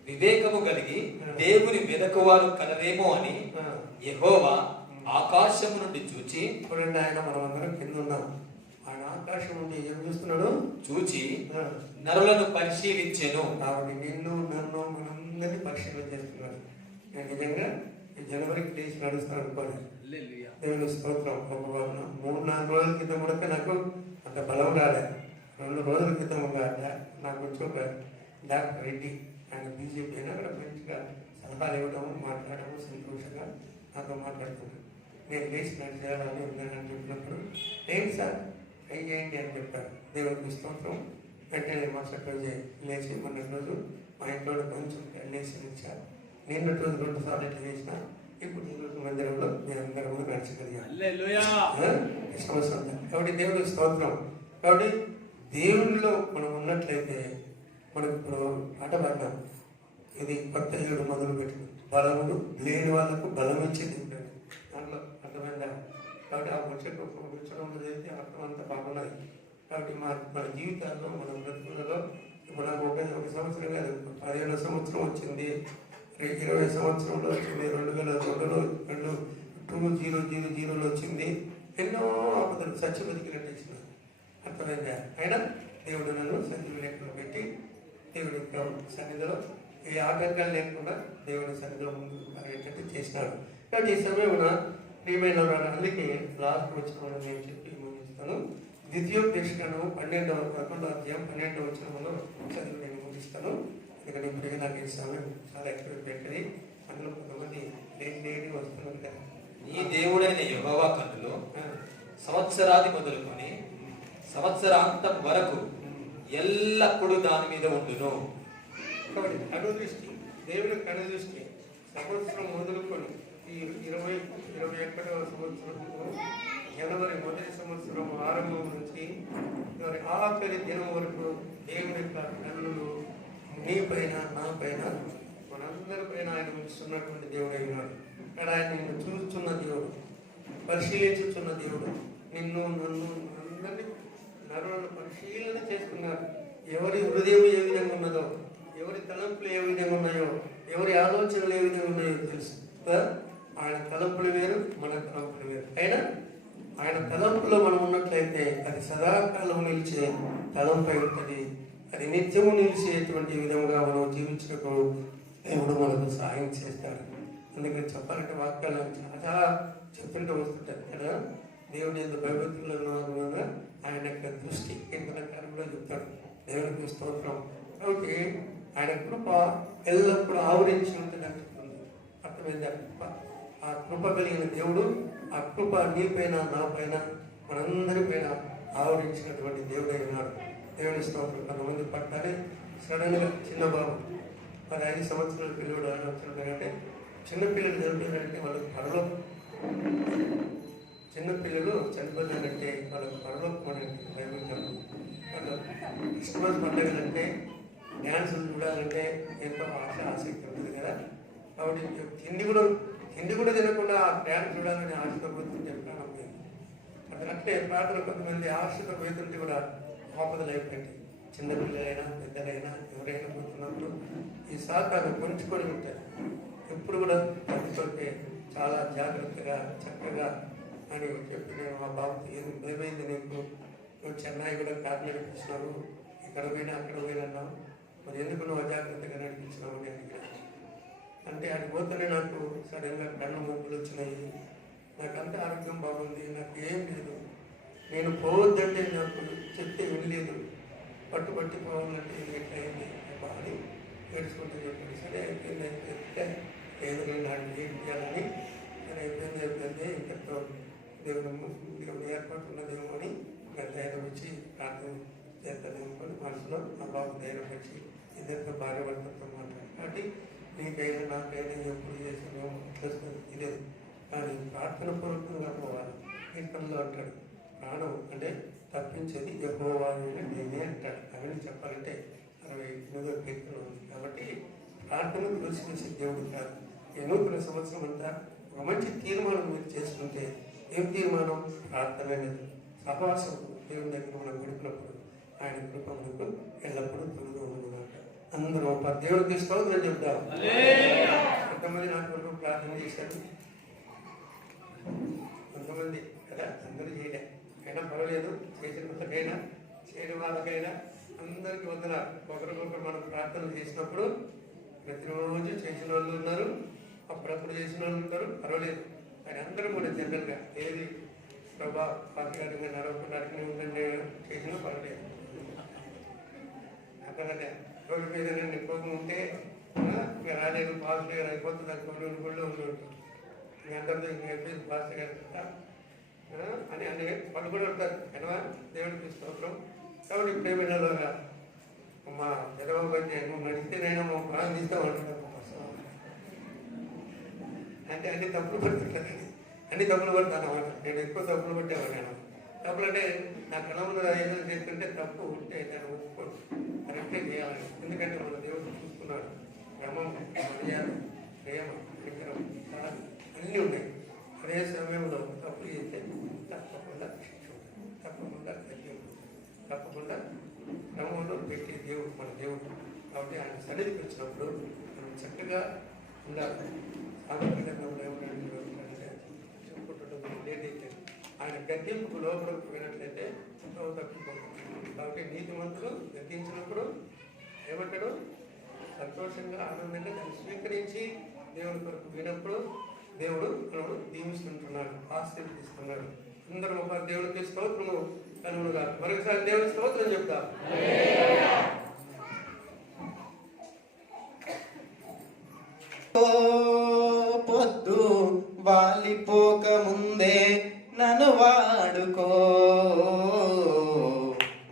వివేకము కలిగి దేవుని వెదకువారు కలరేమో అని యెహోవా ఆకాశము నుండి చూచి. చూడండి, ఆయన మనం అందరం కింద ఉన్నాం. ఆయన ఆకాశం నుండి ఏం చూస్తున్నాడు? చూచి నరులను పరిశీలించెను. కాబట్టి నిన్ను నన్ను మనందరినీ పరిశీలన చేస్తున్నాడు. నేను నిజంగా ఈ జనవరికి లేచి నడుస్తాను అనుకోండి. దేవుని స్తోత్రం. 3-4 రోజుల క్రితం కూడా నాకు అంత బలం రాలేదు. 2 రోజుల క్రితం నాకు వచ్చి ఒక డాక్టర్ రెడ్డి, ఆయన బీజేపీ అయినా అక్కడ మంచిగా సలహాలు ఇవ్వడము మాట్లాడము సంతోషంగా నాతో మాట్లాడుతున్నాను. నేను లేచి నడిచేయాలని ఉన్నానని చెప్పినప్పుడు ఏంటి సార్ అయ్యేంటి అని చెప్పారు. దేవుడికి స్తోత్రం. వెంటనే మరుసటి రోజే లేచి మొన్నటి రోజు మా ఇంట్లో కొంచెం లేచి ఇచ్చారు. నిన్నటి రోజు 2 సార్లు ఇట్లా చేసిన. ఇప్పుడు ఈ రోజు మందిరంలో నేను అందరూ నడిచగలిగాను. సంవత్సరం కాబట్టి దేవుడికి స్తోత్రం. కాబట్టి దేవుడిలో మనం ఉన్నట్లయితే మనకు ఇప్పుడు ఆటపడినాం. ఇది కొత్త ఏడు మొదలు పెట్టింది. బలములు లేని వాళ్ళకు బలం ఇచ్చేది ఉంటుంది దాంట్లో అర్థమైందా? కాబట్టి ఆ ముచ్చడంలో చేస్తే అర్థం అంతా బాగున్నది. కాబట్టి మన జీవితాల్లో మన బ్రతుకులలో ఇప్పుడు నాకు ఒక సంవత్సరం కాదు, 15వ సంవత్సరం వచ్చింది, 20 సంవత్సరంలో వచ్చింది, 2002లో 2000లో వచ్చింది. ఎన్నో ఆపదలు సత్య బతికినట్టు ఇచ్చినారు. అర్థమైందా? అయినా దేవుడు నన్ను సజీవ లెక్కలు పెట్టి దేవుడి యొక్క సన్నిధిలో ఏ ఆటంకాలు లేకుండా దేవుడి సన్నిధిలో ముందుకు పారేటట్టు చేసినాడు. కాబట్టి ఈ సమయంలో ప్రియమైన అందుకే లాస్ట్ వచ్చిన నేను చెప్పి ముగిస్తాను. ద్వితీయోపదేశకాండము 11వ అధ్యాయం 12వ వచనంలో చదివి నేను ముగిస్తాను. ఎందుకంటే ఇప్పుడు నాకు ఈ సమయం చాలా ఎక్కువ పెట్టింది. అందులో కొంతమంది లేని వస్తున్నారు కదా. ఈ దేవుడైన యెహోవా కన్నులు సంవత్సరాది మొదలుకొని సంవత్సరాంతం వరకు ఎల్లప్పుడూ దాని మీద ఉండును. కాబట్టి కనుదృష్టి, దేవుని కనుదృష్టి సంవత్సరం మొదలుకొని ఈ 21వ సంవత్సరంలో జనవరి మొదటి సంవత్సరం ఆరంభం నుంచి మరి ఆఖరి దినం వరకు దేవుని యొక్క కన్నులు నీ పైన నా పైన మనందరి పైన ఆయన ఉంచుతున్నటువంటి దేవుడు అయినాడు. ఇక్కడ ఆయన నిన్ను చూస్తున్న దేవుడు, పరిశీలించుతున్న దేవుడు, నిన్ను నన్ను అందరినీ నరులను పరిశీలన చేసుకున్నారు. ఎవరి హృదయం ఏ విధంగా ఉన్నదో, ఎవరి తలంపులు ఏ విధంగా ఉన్నాయో, ఎవరి ఆలోచనలు ఏ విధంగా ఉన్నాయో తెలుసు. ఆయన తలంపులు వేరు, మన తలంపులు వేరు. అయినా ఆయన తలంపులో మనం ఉన్నట్లయితే అది సదాకాలం నిలిచే తలంపై ఉంటుంది. అది నిత్యము నిలిచేటువంటి విధంగా మనం జీవించటకు దేవుడు మనకు సహాయం చేస్తాడు. అందుకని చెప్పాలంటే వాక్యాలు చాలా చెప్తుంటే వస్తుంటారు కదా. దేవుడు ఎంత భయభక్తులను ఆయన యొక్క దృష్టి కీర్తనకారు కూడా చెప్తాడు. దేవుడికి స్తోత్రం. కాబట్టి ఆయన కృప ఎల్లప్పుడూ ఆవరించి ఉంటుందని చెప్తుంది. అర్థమైంది? ఆ కృప కలిగిన దేవుడు, ఆ కృప నీ పైన నా పైన మనందరి పైన ఆవరించినటువంటి దేవుడు ఉన్నాడు. దేవుని స్తోత్రం. కొంతమంది పట్టాలి సడన్గా చిన్న బాబు మరి 5 సంవత్సరాల పిల్లడు వచ్చినట్టే చిన్నపిల్లలు చనిపోయినట్టే వాళ్ళకి పరలోకం, చిన్నపిల్లలు చనిపోయినట్టే వాళ్ళకి పరలోకం అనేది బైబిల్ వాళ్ళు క్రిస్మస్ పండుగలంటే డ్యాన్సులు చూడాలంటే ఎంతో ఆసక్తి ఉంటుంది కదా. కాబట్టి తిండి కూడా తినకుండా ఆ డ్యాన్స్ చూడాలని ఆశతో పోతుంటే ప్రాణం పోయింది. అట్లే ప్రార్థన కొంతమంది ఆశతో పోతుంటే కూడా ఆపదలు అయిపోయింది. చిన్నపిల్లలైనా పెద్దలైనా ఎవరైనా పోతున్నప్పుడు ఈ సాకాలు పంచుకొని ఉంటారు. ఎప్పుడు కూడా పంచుకుంటే చాలా జాగ్రత్తగా చక్కగా అని చెప్పి నేను మా బాబుకి ఏది భయమైంది నీకు, నువ్వు చెన్నై కూడా కార్ నడిపించినావు, ఇక్కడ పోయినా అక్కడ పోయినా మరి ఎందుకు నువ్వు అజాగ్రత్తగా నడిపించినావు అని అడిగాను. అంటే అది పోతేనే నాకు సడన్గా కళ్ళు మొక్కులు వచ్చినాయి, నాకంతా ఆరోగ్యం బాగుంది, నాకు ఏం లేదు, నేను పోవద్దంటే నాకు చెప్తే వినలేదు, పట్టుబట్టి పోవాలంటే ఎట్లయింది బాగా ఏడుచుకుంటూ చెప్పాడు. సరే అయిపోయింది ఏదో నాకు ఏం చేయాలని సరే అయిపోయింది ఇంతతో దేవుడు ఏర్పాటు ఉన్నదేమో అని ధైర్యం ఇచ్చి ప్రార్థన చేస్తానేమో అని మనసులో మా బాబు ధైర్యం వచ్చి ఇద్దరితో భార్య భర్తతో మాట్లాడు. కాబట్టి నీకైనా నాకైనా ఎప్పుడు చేసినామో వస్తుంది ఇదే. కానీ ప్రార్థన పూర్వకంగా పోవాలి. కీర్తనలో అంటాడు ప్రాణం అంటే తప్పించేది యెహోవా నేనే అంటాడు. అవన్నీ చెప్పాలంటే 68వ కీర్తన ఉంది. కాబట్టి ప్రార్థనకు రుచి దేవుడు కాదు. ఈ నూతన సంవత్సరం అంతా ఒక మంచి తీర్మానం మీరు చేసుకుంటే ఏం తీర్మానం? ప్రార్థన అనేది సహవాసం దేవుని దగ్గర మనం గడిపినప్పుడు ఆయన కృప మనకు ఎల్లప్పుడూ తొలుగు ఉన్నమాట. అందరూ దేవుడికి స్తోత్రం చెప్తారు. కొంతమంది నాకు వరకు ప్రార్థన చేశారు, కొంతమంది కదా అందరూ చేయలే. అయినా పర్వాలేదు, చేసిన వాళ్ళకైనా చేయని వాళ్ళకైనా అందరికీ వందనాలు. ఒకరికొకరు మనం ప్రార్థనలు చేసినప్పుడు ప్రతిరోజు చేసిన వాళ్ళు ఉన్నారు, అప్పుడప్పుడు చేసిన వాళ్ళు ఉంటారు, పర్వాలేదు. కానీ అందరూ కూడా జనరల్గా ఏది ప్రభా పార్టీ అడిగిన నడవకుండా అడిగిన ఉందంటే చేసినా పర్వాలేదు. అక్కడ రోడ్డు మీద కోపం ఉంటే ఇంకా రాలేదు పాస్ గారు అయిపోతుంది అనుకోండి గుళ్ళు ఉంటాం మీ అందరితో ఇంకా అయిపోయింది పాస్ గారు కదా అని అన్ని వాళ్ళు కూడా ఉంటారు కదా దేవుడికి స్తోత్రం. కాబట్టి ఇప్పుడు ఏమైనా మా చంద్రబాబు గారు నువ్వు నడిస్తే నేను మా ప్రాణం తీస్తామంటున్నాను. అంటే అన్ని తప్పులు పడుతుంటాను, అన్ని తప్పులు పడతాను అన్నమాట. నేను ఎక్కువ తప్పులు పట్టేవాడు. నేను తప్పులు అంటే నా కళములు ఏదో చేస్తుంటే తప్పు ఉంటే నేను ఒప్పుకోను, కరెక్టే చేయాలని. ఎందుకంటే మన దేవుడు చూసుకున్నాడు. క్రమం, మర్యాద, ప్రేమ, విగ్రహం అన్నీ ఉన్నాయి. అదే సమయంలో తప్పు చేస్తే తప్పకుండా శిక్ష ఉంటుంది, తప్పకుండా తప్పకుండా క్రమంలో పెట్టే దేవుడు మన దేవుడు. కాబట్టి ఆయన సన్నిధికి వచ్చినప్పుడు మనం చక్కగా ఉండాలి. సామర్థ్యంగా చెప్పుకుంటుంటాం లేదైతే ఆయన గద్దింపుకు లోపలికి వినట్లయితే తప్పిపోతుంది. కాబట్టి నీతిమంతుడు గద్దించినప్పుడు ఏమంటాడు? సంతోషంగా ఆనందంగా దాన్ని స్వీకరించి దేవుని కొరకు వినప్పుడు దేవుడు మనము దీవిస్తుంటున్నాడు, ఆశీర్వదిస్తున్నాడు. అందరూ ఒక దేవుడికి స్తోత్రము కలుగునుగా. మరొకసారి దేవుడి స్తోత్రం చెప్తాం. పొద్దు వాలిపోక ముందే నన్ను వాడుకో,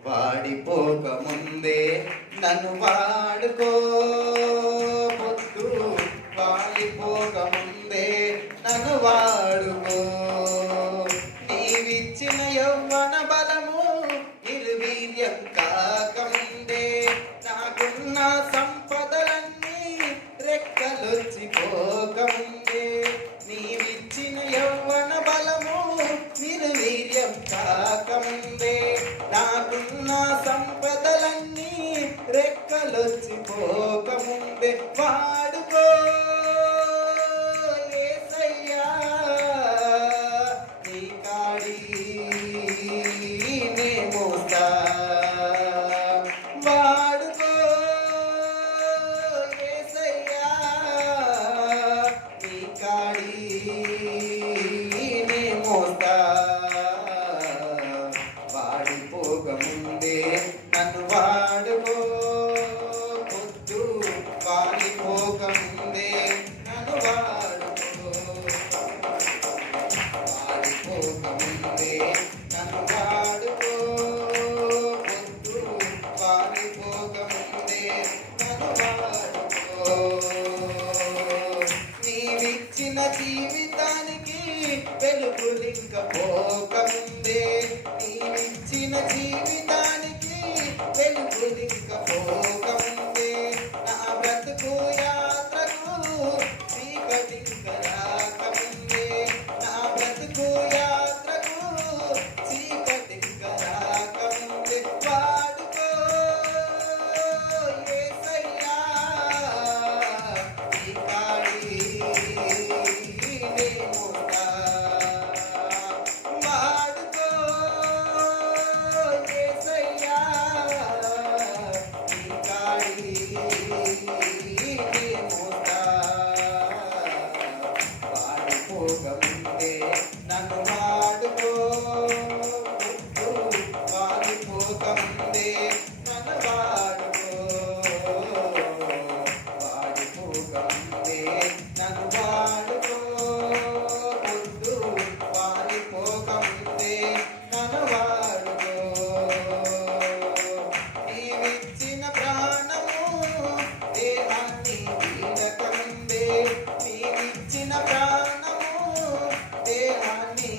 వాడిపోక ముందే నన్ను వాడుకో. పొద్దు వాలిపోక ముందే నన్ను వాడుకో. నీవిచ్చిన యవ్వన బలము నిర్వీర్యం కాకముందే నాకున్న సంపదలన్నీ రెక్కలొచ్చిపోకముందే. నీవిచ్చిన యవ్వన బలము నిర్వీర్యం కాకముందే నాకున్న సంపదలన్నీ రెక్కలొచ్చిపోకముందే వాడుకో యేసయ్యా. నీ కాడి నే మోస్తా, వాడుకో యేసయ్యా. నీ కాడి నే మోస్తా, వాడిపోకముందే నన్ను వాడుకో. పొద్దు వాడిపోకముందే నన్ను వాడుకో, వాడిపోకముందే నన్ను వాడుకో. పొద్దు వాడిపోకముందే నన్ను వాడుకో. నీవిచ్చిన జీవితానికి వెలుగులింక పోకముందే, నీవిచ్చిన జీవితానికి వెలుగులింక పోకముందే నా బ్రతుకు యాత్రకు చీకటింక రాకముందే. నా బ్రతుకు యాత్రకు చీకటింక రాకముందే వాడుకో యేసయ్యా. నీ కాడి నే మోస్తా, వాడుకో యేసయ్యా. నీ కాడి నే మోస్తా, వాడిపోకముందే నన్ను వాడుకో. వాడిపోకముందే నన్ను వాడుకో, వాడిపోకముందే నన్ను వాడుకో. పొద్దు వాడిపోకముందే నన్ను వాడుకో. నీవిచ్చిన ప్రాణము దేహాన్ని వీడకముందే, నీవిచ్చిన ప్రాణము దేహాన్ని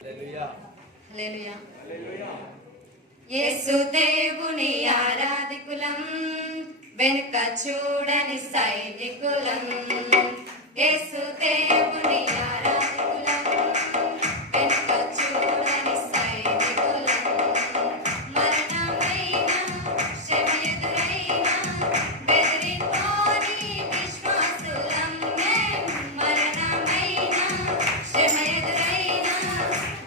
హల్లెలూయా. యేసు దేవుని ఆరాధికులం, వెనుక చూడని సైనికులం. యేసు దేవుని ఆరాధికులం, వెనుక చూడని సైనికులం. మరణమైన శ్రమ ఎదురైనా బెదిరిపోని విశ్వాసులం మేం. మరణమైన శ్రమ ఎదురైనా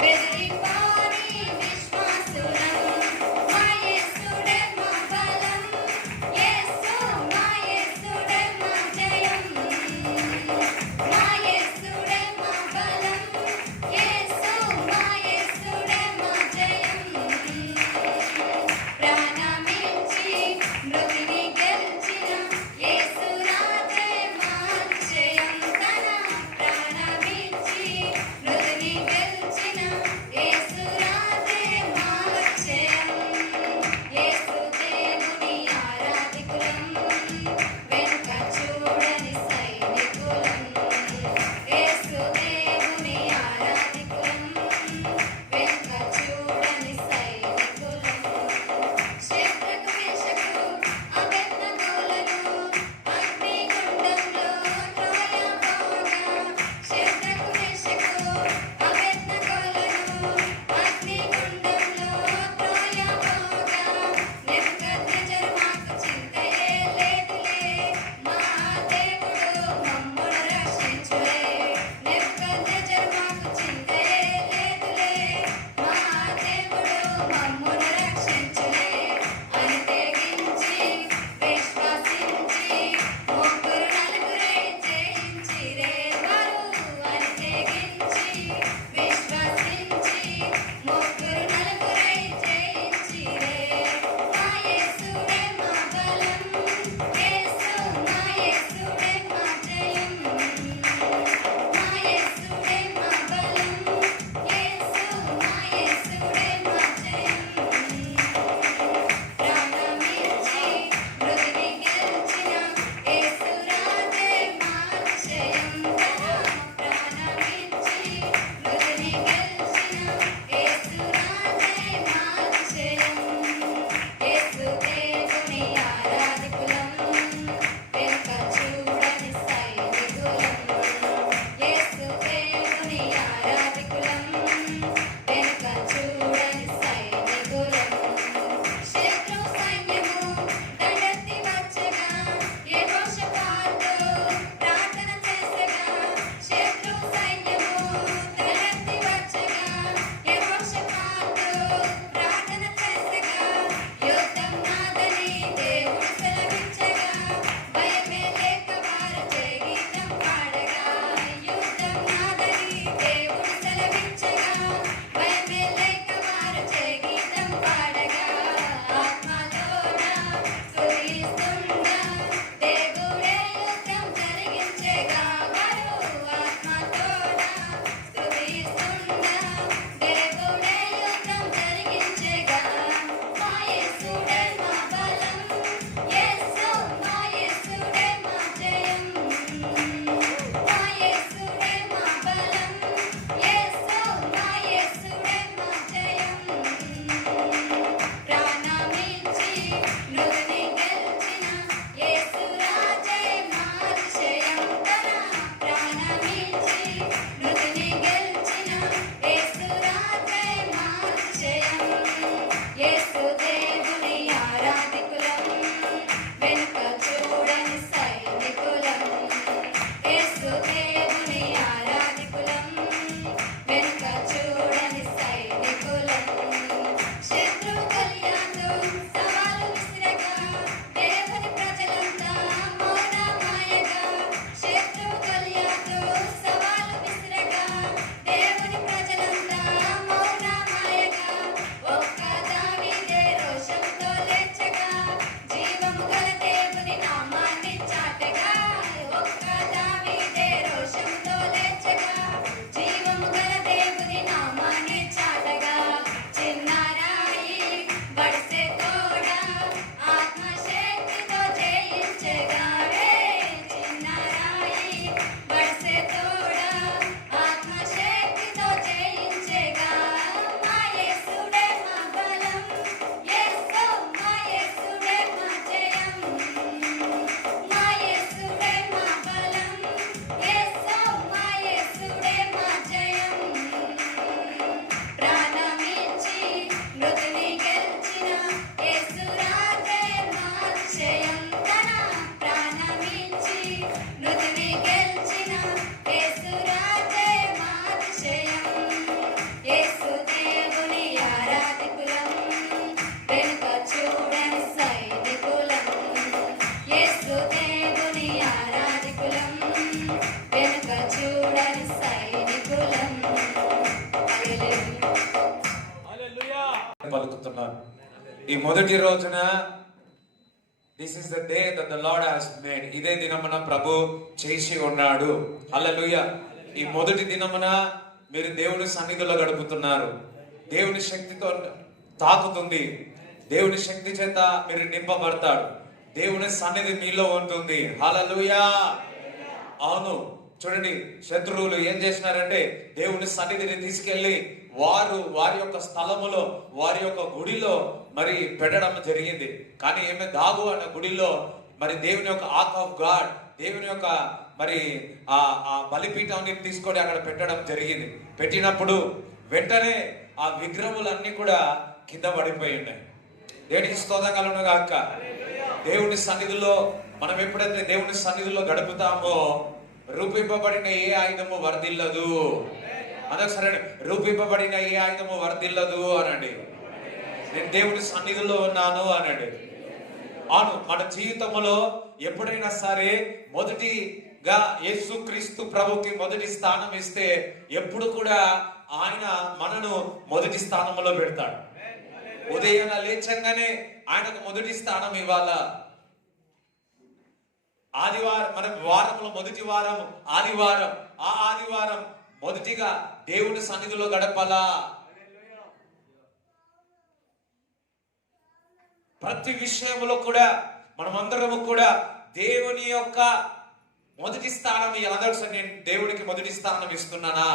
బెదిరిపోని విశ్వాసులం. మా యేసుడే మా బలం, యేసు మా యేసుడే మా జయం. మా యేసుడే మా బలం, ఈ మొదటి రోజున this is the day that the lord has made. ఇదే దినమున ప్రభు చేసి ఉన్నాడు. హల్లెలూయా. ఈ మొదటి దినమున మీరు దేవుని సన్నిధిలో గడుపుతున్నారు. దేవుని శక్తితో తాకుతుంది. దేవుని శక్తి చేత మీరు నింపబడతారు. దేవుని సన్నిధి మీలో ఉంటుంది. హల్లెలూయా. అవును, చూడండి, శత్రువులు ఏం చేసినారంటే దేవుని సన్నిధిని తీసుకెళ్లి వారి యొక్క స్థలములో, వారి యొక్క గుడిలో మరి పెట్టడం జరిగింది. కానీ ఏమే దాగు అన్న గుడిలో మరి దేవుని యొక్క ఆర్క్ ఆఫ్ గాడ్, దేవుని యొక్క మరి ఆ బలిపీఠాన్ని తీసుకొని అక్కడ పెట్టడం జరిగింది. పెట్టినప్పుడు వెంటనే ఆ విగ్రహములన్నీ కూడా కింద పడిపోయి ఉన్నాయి. దేవునికి స్తోత్రం కలుగును గాక. దేవుని సన్నిధిలో మనం ఎప్పుడైతే దేవుని సన్నిధిలో గడుపుతామో రూపింపబడిన ఏ ఆయుధము వర్ధిల్లదు. సరే, రూపింపబడిన ఏ ఆయుధము వర్ధిల్లదు అనండి. నేను దేవుని సన్నిధిలో ఉన్నాను అనండి. అవును, మన జీవితంలో ఎప్పుడైనా సరే మొదటిగా యేసుక్రీస్తు ప్రభుకి మొదటి స్థానం ఇస్తే ఎప్పుడు కూడా ఆయన మనను మొదటి స్థానంలో పెడతాడు. ఉదయాన లేచంగానే ఆయనకు మొదటి స్థానం ఇవ్వాలా. ఆదివారం, మన వారంలో మొదటి వారం ఆదివారం. ఆ ఆదివారం మొదటిగా దేవుని సన్నిధిలో గడపాలా. ప్రతి విషయంలో కూడా మనమందరము కూడా దేవుని యొక్క మొదటి స్థానం అందరూ. నేను దేవునికి మొదటి స్థానం ఇస్తున్నానా?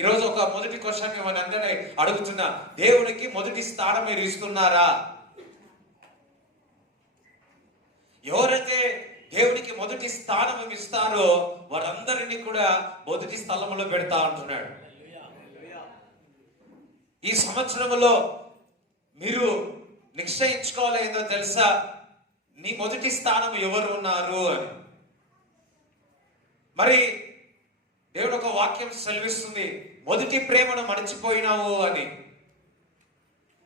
ఈరోజు ఒక మొదటి క్వశ్చన్ మిమ్మల్ని అందరినీ అడుగుతున్నా. దేవునికి మొదటి స్థానం మీరు ఇస్తున్నారా? ఎవరైతే దేవునికి మొదటి స్థానం ఇస్తారో వారందరినీ కూడా మొదటి స్థలంలో పెడతా అంటున్నాడు. ఈ సంవత్సరంలో మీరు నిశ్చయించుకోవాలి ఏందో తెలుసా? నీ మొదటి స్థానం ఎవరు ఉన్నారు అని. మరి దేవుడు ఒక వాక్యం సెలవిస్తుంది, మొదటి ప్రేమను మరచిపోయినావు అని.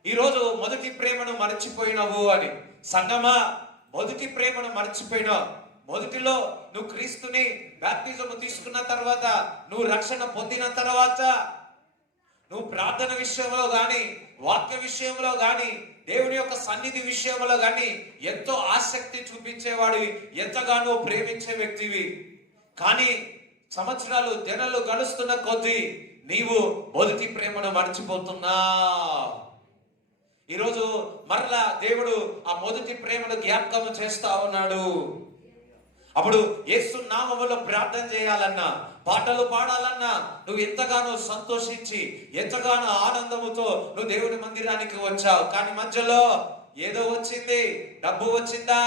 ఈరోజు మొదటి ప్రేమను మరచిపోయినావు అని. సంగమా, మొదటి ప్రేమను మర్చిపోయినావు. మొదటిలో నువ్వు క్రీస్తుని బాప్తిజం తీసుకున్న తర్వాత, నువ్వు రక్షణ పొందిన తర్వాత, నువ్వు ప్రార్థన విషయంలో గాని, వాక్య విషయంలో గాని, దేవుని యొక్క సన్నిధి విషయంలో గాని ఎంతో ఆసక్తి చూపించేవాడివి, ఎంతగానో ప్రేమించే వ్యక్తివి. కానీ సంవత్సరాలు దినాలు గడుస్తున్న కొద్దీ నీవు మొదటి ప్రేమను మర్చిపోతున్నా. ఈరోజు మరలా దేవుడు ఆ మొదటి ప్రేమను జ్ఞాపకం చేస్తా ఉన్నాడు. అప్పుడు యేసు నామములో ప్రార్థన చేయాలన్నా, పాటలు పాడాలన్నా నువ్వు ఎంతగానో సంతోషించి, ఎంతగానో ఆనందముతో నువ్వు దేవుని మందిరానికి వచ్చావు. కానీ మధ్యలో ఏదో వచ్చింది, డబ్బు వచ్చిందా,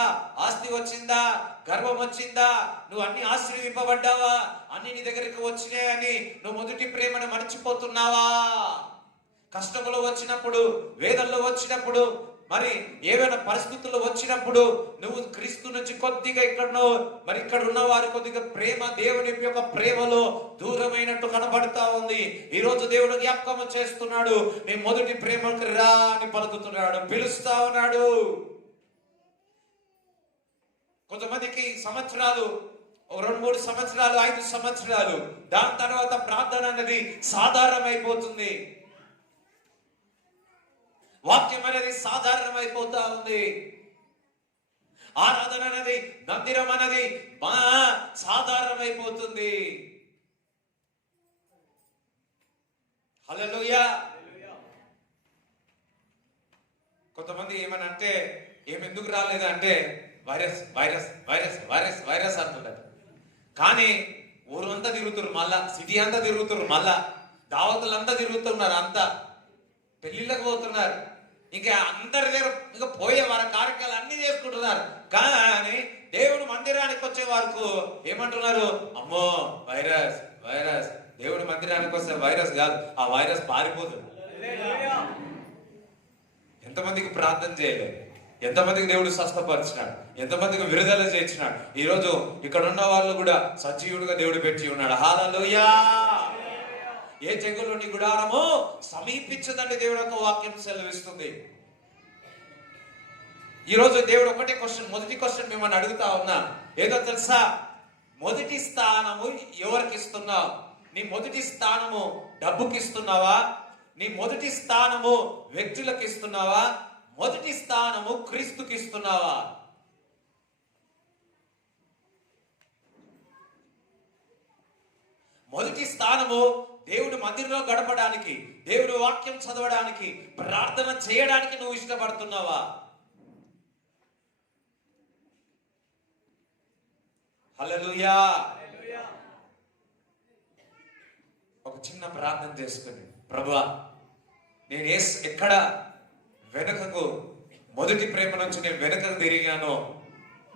ఆస్తి వచ్చిందా, గర్వం వచ్చిందా, నువ్వు అన్ని ఆశ్రయింపబడ్డావా, అన్ని నీ దగ్గరికి వచ్చినాయని నువ్వు మొదటి ప్రేమను మర్చిపోతున్నావా? కష్టములు వచ్చినప్పుడు, వేదనలు వచ్చినప్పుడు, మరి ఏవైనా పరిస్థితులు వచ్చినప్పుడు నువ్వు క్రీస్తు నుంచి కొద్దిగా ఇక్కడ ఉన్న వారి కొద్దిగా ప్రేమ, దేవుని యొక్క ప్రేమలో దూరమైనట్టు కనబడతా ఉంది. ఈ రోజు దేవుడు జ్ఞాపకం చేస్తున్నాడు, నీ మొదటి ప్రేమకు రా అని పలుకుతున్నాడు, పిలుస్తా ఉన్నాడు. కొంతమందికి సంవత్సరాలు, 2-3 సంవత్సరాలు, 5 సంవత్సరాలు, దాని తర్వాత ప్రార్థన అనేది సాధారణమైపోతుంది. వాక్యం అనేది సాధారణమైపోతా ఉంది. ఆరాధన అనేది, మందిరం అనేది సాధారణమైపోతుంది. హల్లెలూయా. కొంతమంది ఏమనంటే ఎందుకు రాలేదు అంటే virus virus virus virus virus అంటున్నారు. కానీ ఊరంతా తిరుగుతున్నారు, మళ్ళా సిటీ అంతా తిరుగుతున్నారు, మళ్ళా దావతులంతా తిరుగుతున్నారు, అంతా పెళ్లిళ్ళకు పోతున్నారు, ఇంకా అందరి దగ్గర ఇంకా పోయే వారి కార్యక్రమాలు అన్ని చేసుకుంటున్నారు. కానీ దేవుడు మందిరానికి వచ్చే వరకు ఏమంటున్నారు? అమ్మో వైరస్ వైరస్. దేవుడి మందిరానికి వస్తే వైరస్ కాదు, ఆ వైరస్ పారిపోతుంది. ఎంతమందికి ప్రార్థన చేయలేదు, ఎంతమందికి దేవుడు స్వస్థపరిచినాడు, ఎంతమందికి విడుదల చేసినాడు. ఈరోజు ఇక్కడ ఉన్న వాళ్ళు కూడా సజీవుడిగా దేవుడు పెట్టి ఉన్నాడు. హల్లెలూయా. ఏ తెగులు నీ గుడారము సమీపించదండి దేవుడు యొక్క వాక్యం సెలవిస్తుంది. ఈరోజు దేవుడు ఒకటే క్వశ్చన్, మొదటి క్వశ్చన్ మిమ్మల్ని అడుగుతా ఉన్నా, ఏదో తెలుసా? మొదటి స్థానము ఎవరికి ఇస్తున్నావు? నీ మొదటి స్థానము డబ్బుకి ఇస్తున్నావా, నీ మొదటి స్థానము వ్యక్తులకు ఇస్తున్నావా? మొదటి స్థానము క్రీస్తుకి ఇస్తున్నావా? మొదటి స్థానము దేవుడి మందిరంలో గడపడానికి, దేవుడి వాక్యం చదవడానికి, ప్రార్థన చేయడానికి నువ్వు ఇష్టపడుతున్నావా? హల్లెలూయా. ఒక చిన్న ప్రార్థన చేసుకుని, ప్రభువా నేను ఎక్కడ వెనుకకు, మొదటి ప్రేమ నుంచి నేను వెనుకకు తిరిగానో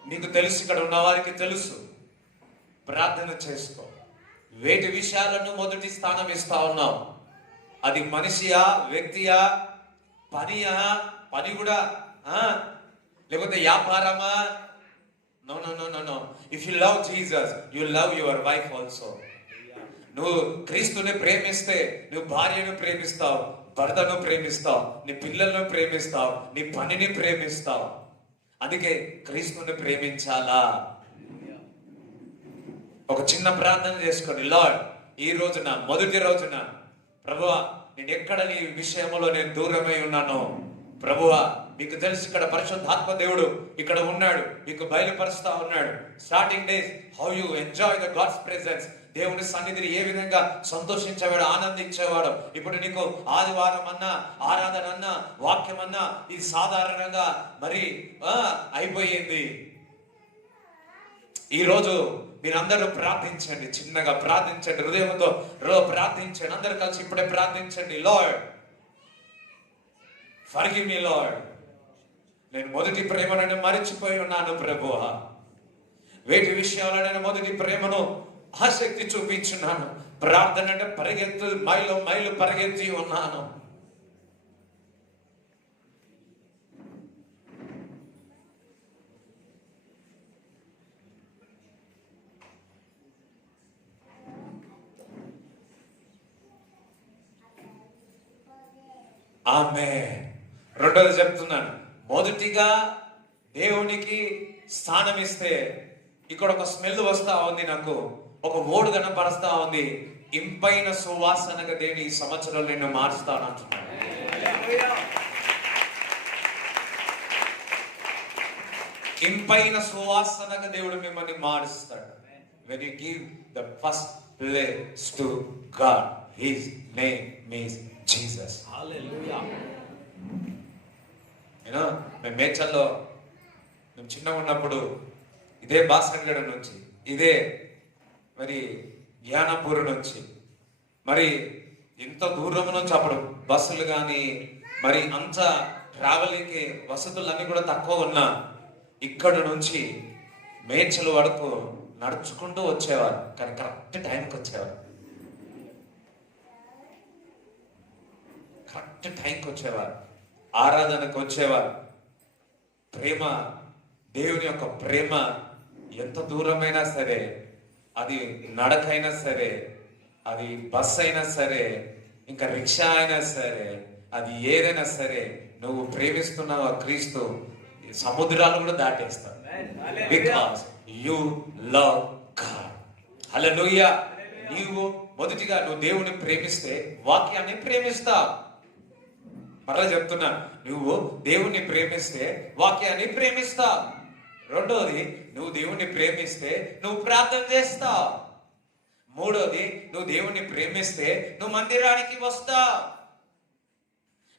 నీకు తెలుసు, ఇక్కడ ఉన్న వారికి తెలుసు. ప్రార్థన చేసుకో. వేటి విషయాలను మొదటి స్థానం ఇస్తా ఉన్నావు? అది మనిషియా, వ్యక్తియా, పనియా, పని కూడా లేకపోతే వ్యాపారమా? No no no no no. If you love Jesus, you love your wife also. నువ్వు క్రీస్తుని ప్రేమిస్తే నువ్వు భార్యను ప్రేమిస్తావు, భర్తను ప్రేమిస్తావు, నీ పిల్లలను ప్రేమిస్తావు, నీ పనిని ప్రేమిస్తావు. అందుకే క్రీస్తుని ప్రేమించాలా? ఒక చిన్న ప్రార్థన చేసుకోండి. లార్డ్, ఈ రోజున, మొదటి రోజున, ప్రభువా నేను ఎక్కడ నీ విషయంలో నేను దూరమై ఉన్నానో, ప్రభువా మీకు తెలుసు, ఇక్కడ పరిశుద్ధాత్మ దేవుడు ఇక్కడ ఉన్నాడు, మీకు బయలుపరుస్తా ఉన్నాడు. Starting days how you enjoy the God's presence. దేవుని సన్నిధిని ఏ విధంగా సంతోషించేవాడు, ఆనందించేవాడు. ఇప్పుడు నీకు ఆదివారం అన్నా, ఆరాధన అన్నా, వాక్యం అన్నా ఇది సాధారణంగా మరి అయిపోయింది. ఈరోజు మీరందరూ ప్రార్థించండి, చిన్నగా ప్రార్థించండి, హృదయంతో ప్రార్థించండి. అందరూ కలిసి ఇప్పుడే ప్రార్థించండి. లార్డ్ ఫర్గివ్ మీ లార్డ్, నేను మొదటి ప్రేమను మరిచిపోయి ఉన్నాను ప్రభువా. వేటి విషయాల్లో నేను మొదటి ప్రేమను ఆసక్తి చూపించున్నాను. ప్రార్థన అంటే పరిగెత్తు, మైలు పరిగెత్తి ఉన్నాను. ఆమేన్. రెండోది చెప్తున్నాను, మొదటిగా దేవునికి స్థానం ఇస్తే ఇక్కడ ఒక స్మెల్ వస్తా ఉంది, నాకు ఒక ఓడు కనపరుస్తా ఉంది. ఇంపైన సువాసనగా దేవుని ఈ సంవత్సరంలో నేను మారుస్తానంటున్నాను. ఇంపైన సువాసనగా దేవుడు మిమ్మల్ని మారుస్తాడు. When you give the first place to God, His name is Jesus. హల్లెలూయా. మేము మేడ్చల్లో, మేము చిన్నగా ఉన్నప్పుడు ఇదే బాసనగడ నుంచి, ఇదే మరి జ్ఞానపూర్ నుంచి, మరి ఎంత దూరం నుంచి అప్పుడు బస్సులు కానీ మరి అంత ట్రావెలింగ్కి వసతులు అన్నీ కూడా తక్కువ ఉన్నా ఇక్కడ నుంచి మేడ్చల్ వరకు నడుచుకుంటూ వచ్చేవారు. కానీ కరెక్ట్ టైంకి వచ్చేవారు, కరెక్ట్ టైంకి వచ్చేవారు, ఆరాధనకు వచ్చేవారు. ప్రేమ, దేవుని యొక్క ప్రేమ ఎంత దూరమైనా సరే, అది నడకైనా సరే, అది బస్ అయినా సరే, ఇంకా రిక్షా అయినా సరే, అది ఏదైనా సరే, నువ్వు ప్రేమిస్తున్నావు క్రీస్తు, సముద్రాలు కూడా దాటేస్తావు. Because you love God. Hallelujah. నీవు మొదటిగా నువ్వు దేవుని ప్రేమిస్తే వాక్యాన్ని ప్రేమిస్తావు. మరలా చెప్తున్నా, నువ్వు దేవుణ్ణి ప్రేమిస్తే వాక్యాన్ని ప్రేమిస్తావు. రెండోది, నువ్వు దేవుణ్ణి ప్రేమిస్తే నువ్వు ప్రార్థన చేస్తావు. మూడోది, నువ్వు దేవుణ్ణి ప్రేమిస్తే నువ్వు మందిరానికి వస్తావు.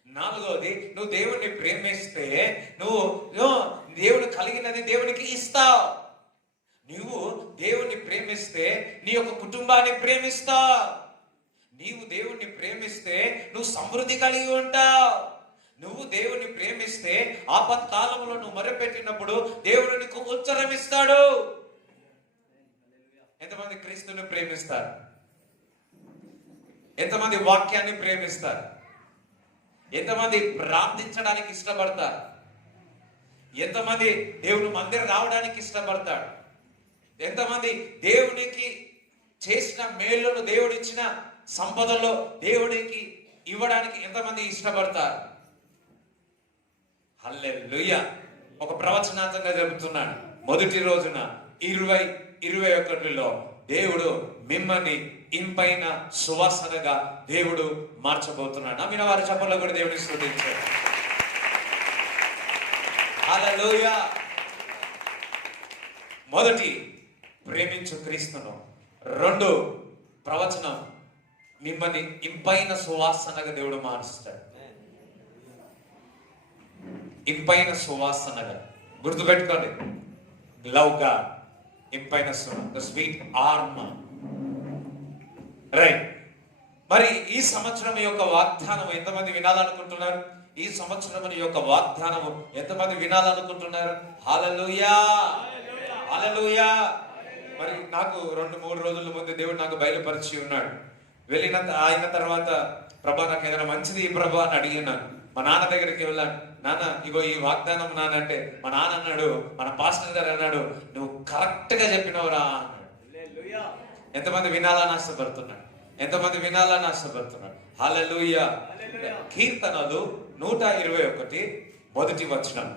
నాలుగోది, నువ్వు దేవుణ్ణి ప్రేమిస్తే నువ్వు దేవుడు కలిగినది దేవునికి ఇస్తావు. నువ్వు దేవుణ్ణి ప్రేమిస్తే నీ యొక్క కుటుంబాన్ని ప్రేమిస్తావు. నీవు దేవుణ్ణి ప్రేమిస్తే నువ్వు సమృద్ధి కలిగి ఉంటావు. నువ్వు దేవుణ్ణి ప్రేమిస్తే ఆపత్కాలంలో నువ్వు మొరపెట్టినప్పుడు దేవుడు నీకు ఉత్తరం ఇస్తాడు. ఎంతమంది క్రీస్తుని ప్రేమిస్తారు? ఎంతమంది వాక్యాన్ని ప్రేమిస్తారు? ఎంతమంది ప్రార్థించడానికి ఇష్టపడతారు? ఎంతమంది దేవుని మందిరం రావడానికి ఇష్టపడతాడు? ఎంతమంది దేవునికి చేసిన మేలును, దేవుడిచ్చిన సంపదలో దేవుడికి ఇవ్వడానికి ఎంతమంది ఇష్టపడతారు? హల్లెలూయా. ఒక ప్రవచనాత్మకంగా చెబుతున్నాను, మొదటి రోజున 2021లో దేవుడు మిమ్మల్ని ఇంపైన సువాసనగా దేవుడు మార్చబోతున్నాడు. నమ్మిన వారి చప్పట్లో కూడా దేవుడిని స్తుతించారు. హల్లెలూయా. మొదటి, ప్రేమించు క్రీస్తును. 2, ప్రవచనం మిమ్మల్ని ఇంపైన సువాసనగా దేవుడు మారుస్తాడు. ఇంపైన సువాసనగా గుర్తుపెట్టుకోండి. లవ్ గాడ్, ఇంపైన ద స్వీట్ ఆర్మ. రైట్. మరి ఈ సంవత్సరం యొక్క వాగ్దానం ఎంతమంది వినాలనుకుంటున్నారు? ఈ సంవత్సరం యొక్క వాగ్దానము ఎంతమంది వినాలనుకుంటున్నారు? హల్లెలూయా, హల్లెలూయా. మరి నాకు 2-3 రోజుల ముందు దేవుడు నాకు బయలుపరిచి ఉన్నాడు. అయిన తర్వాత, ప్రభా నాకు ఏదైనా మంచిది ఈ ప్రభా అని అడిగినాను. మా నాన్న దగ్గరికి వెళ్ళాను. నాన్న ఇగో ఈ వాగ్దానం నాన్న అంటే, మా నాన్న అన్నాడు, మన పాస్టర్ గారు అన్నాడు, నువ్వు కరెక్ట్ గా చెప్పినవురా అన్నాడు. ఎంతమంది వినాలని ఆశపడుతున్నాడు? ఎంతమంది వినాలని ఆశపడుతున్నాడు? హల్లెలూయా. కీర్తనలు 121 మొదటి వచనం.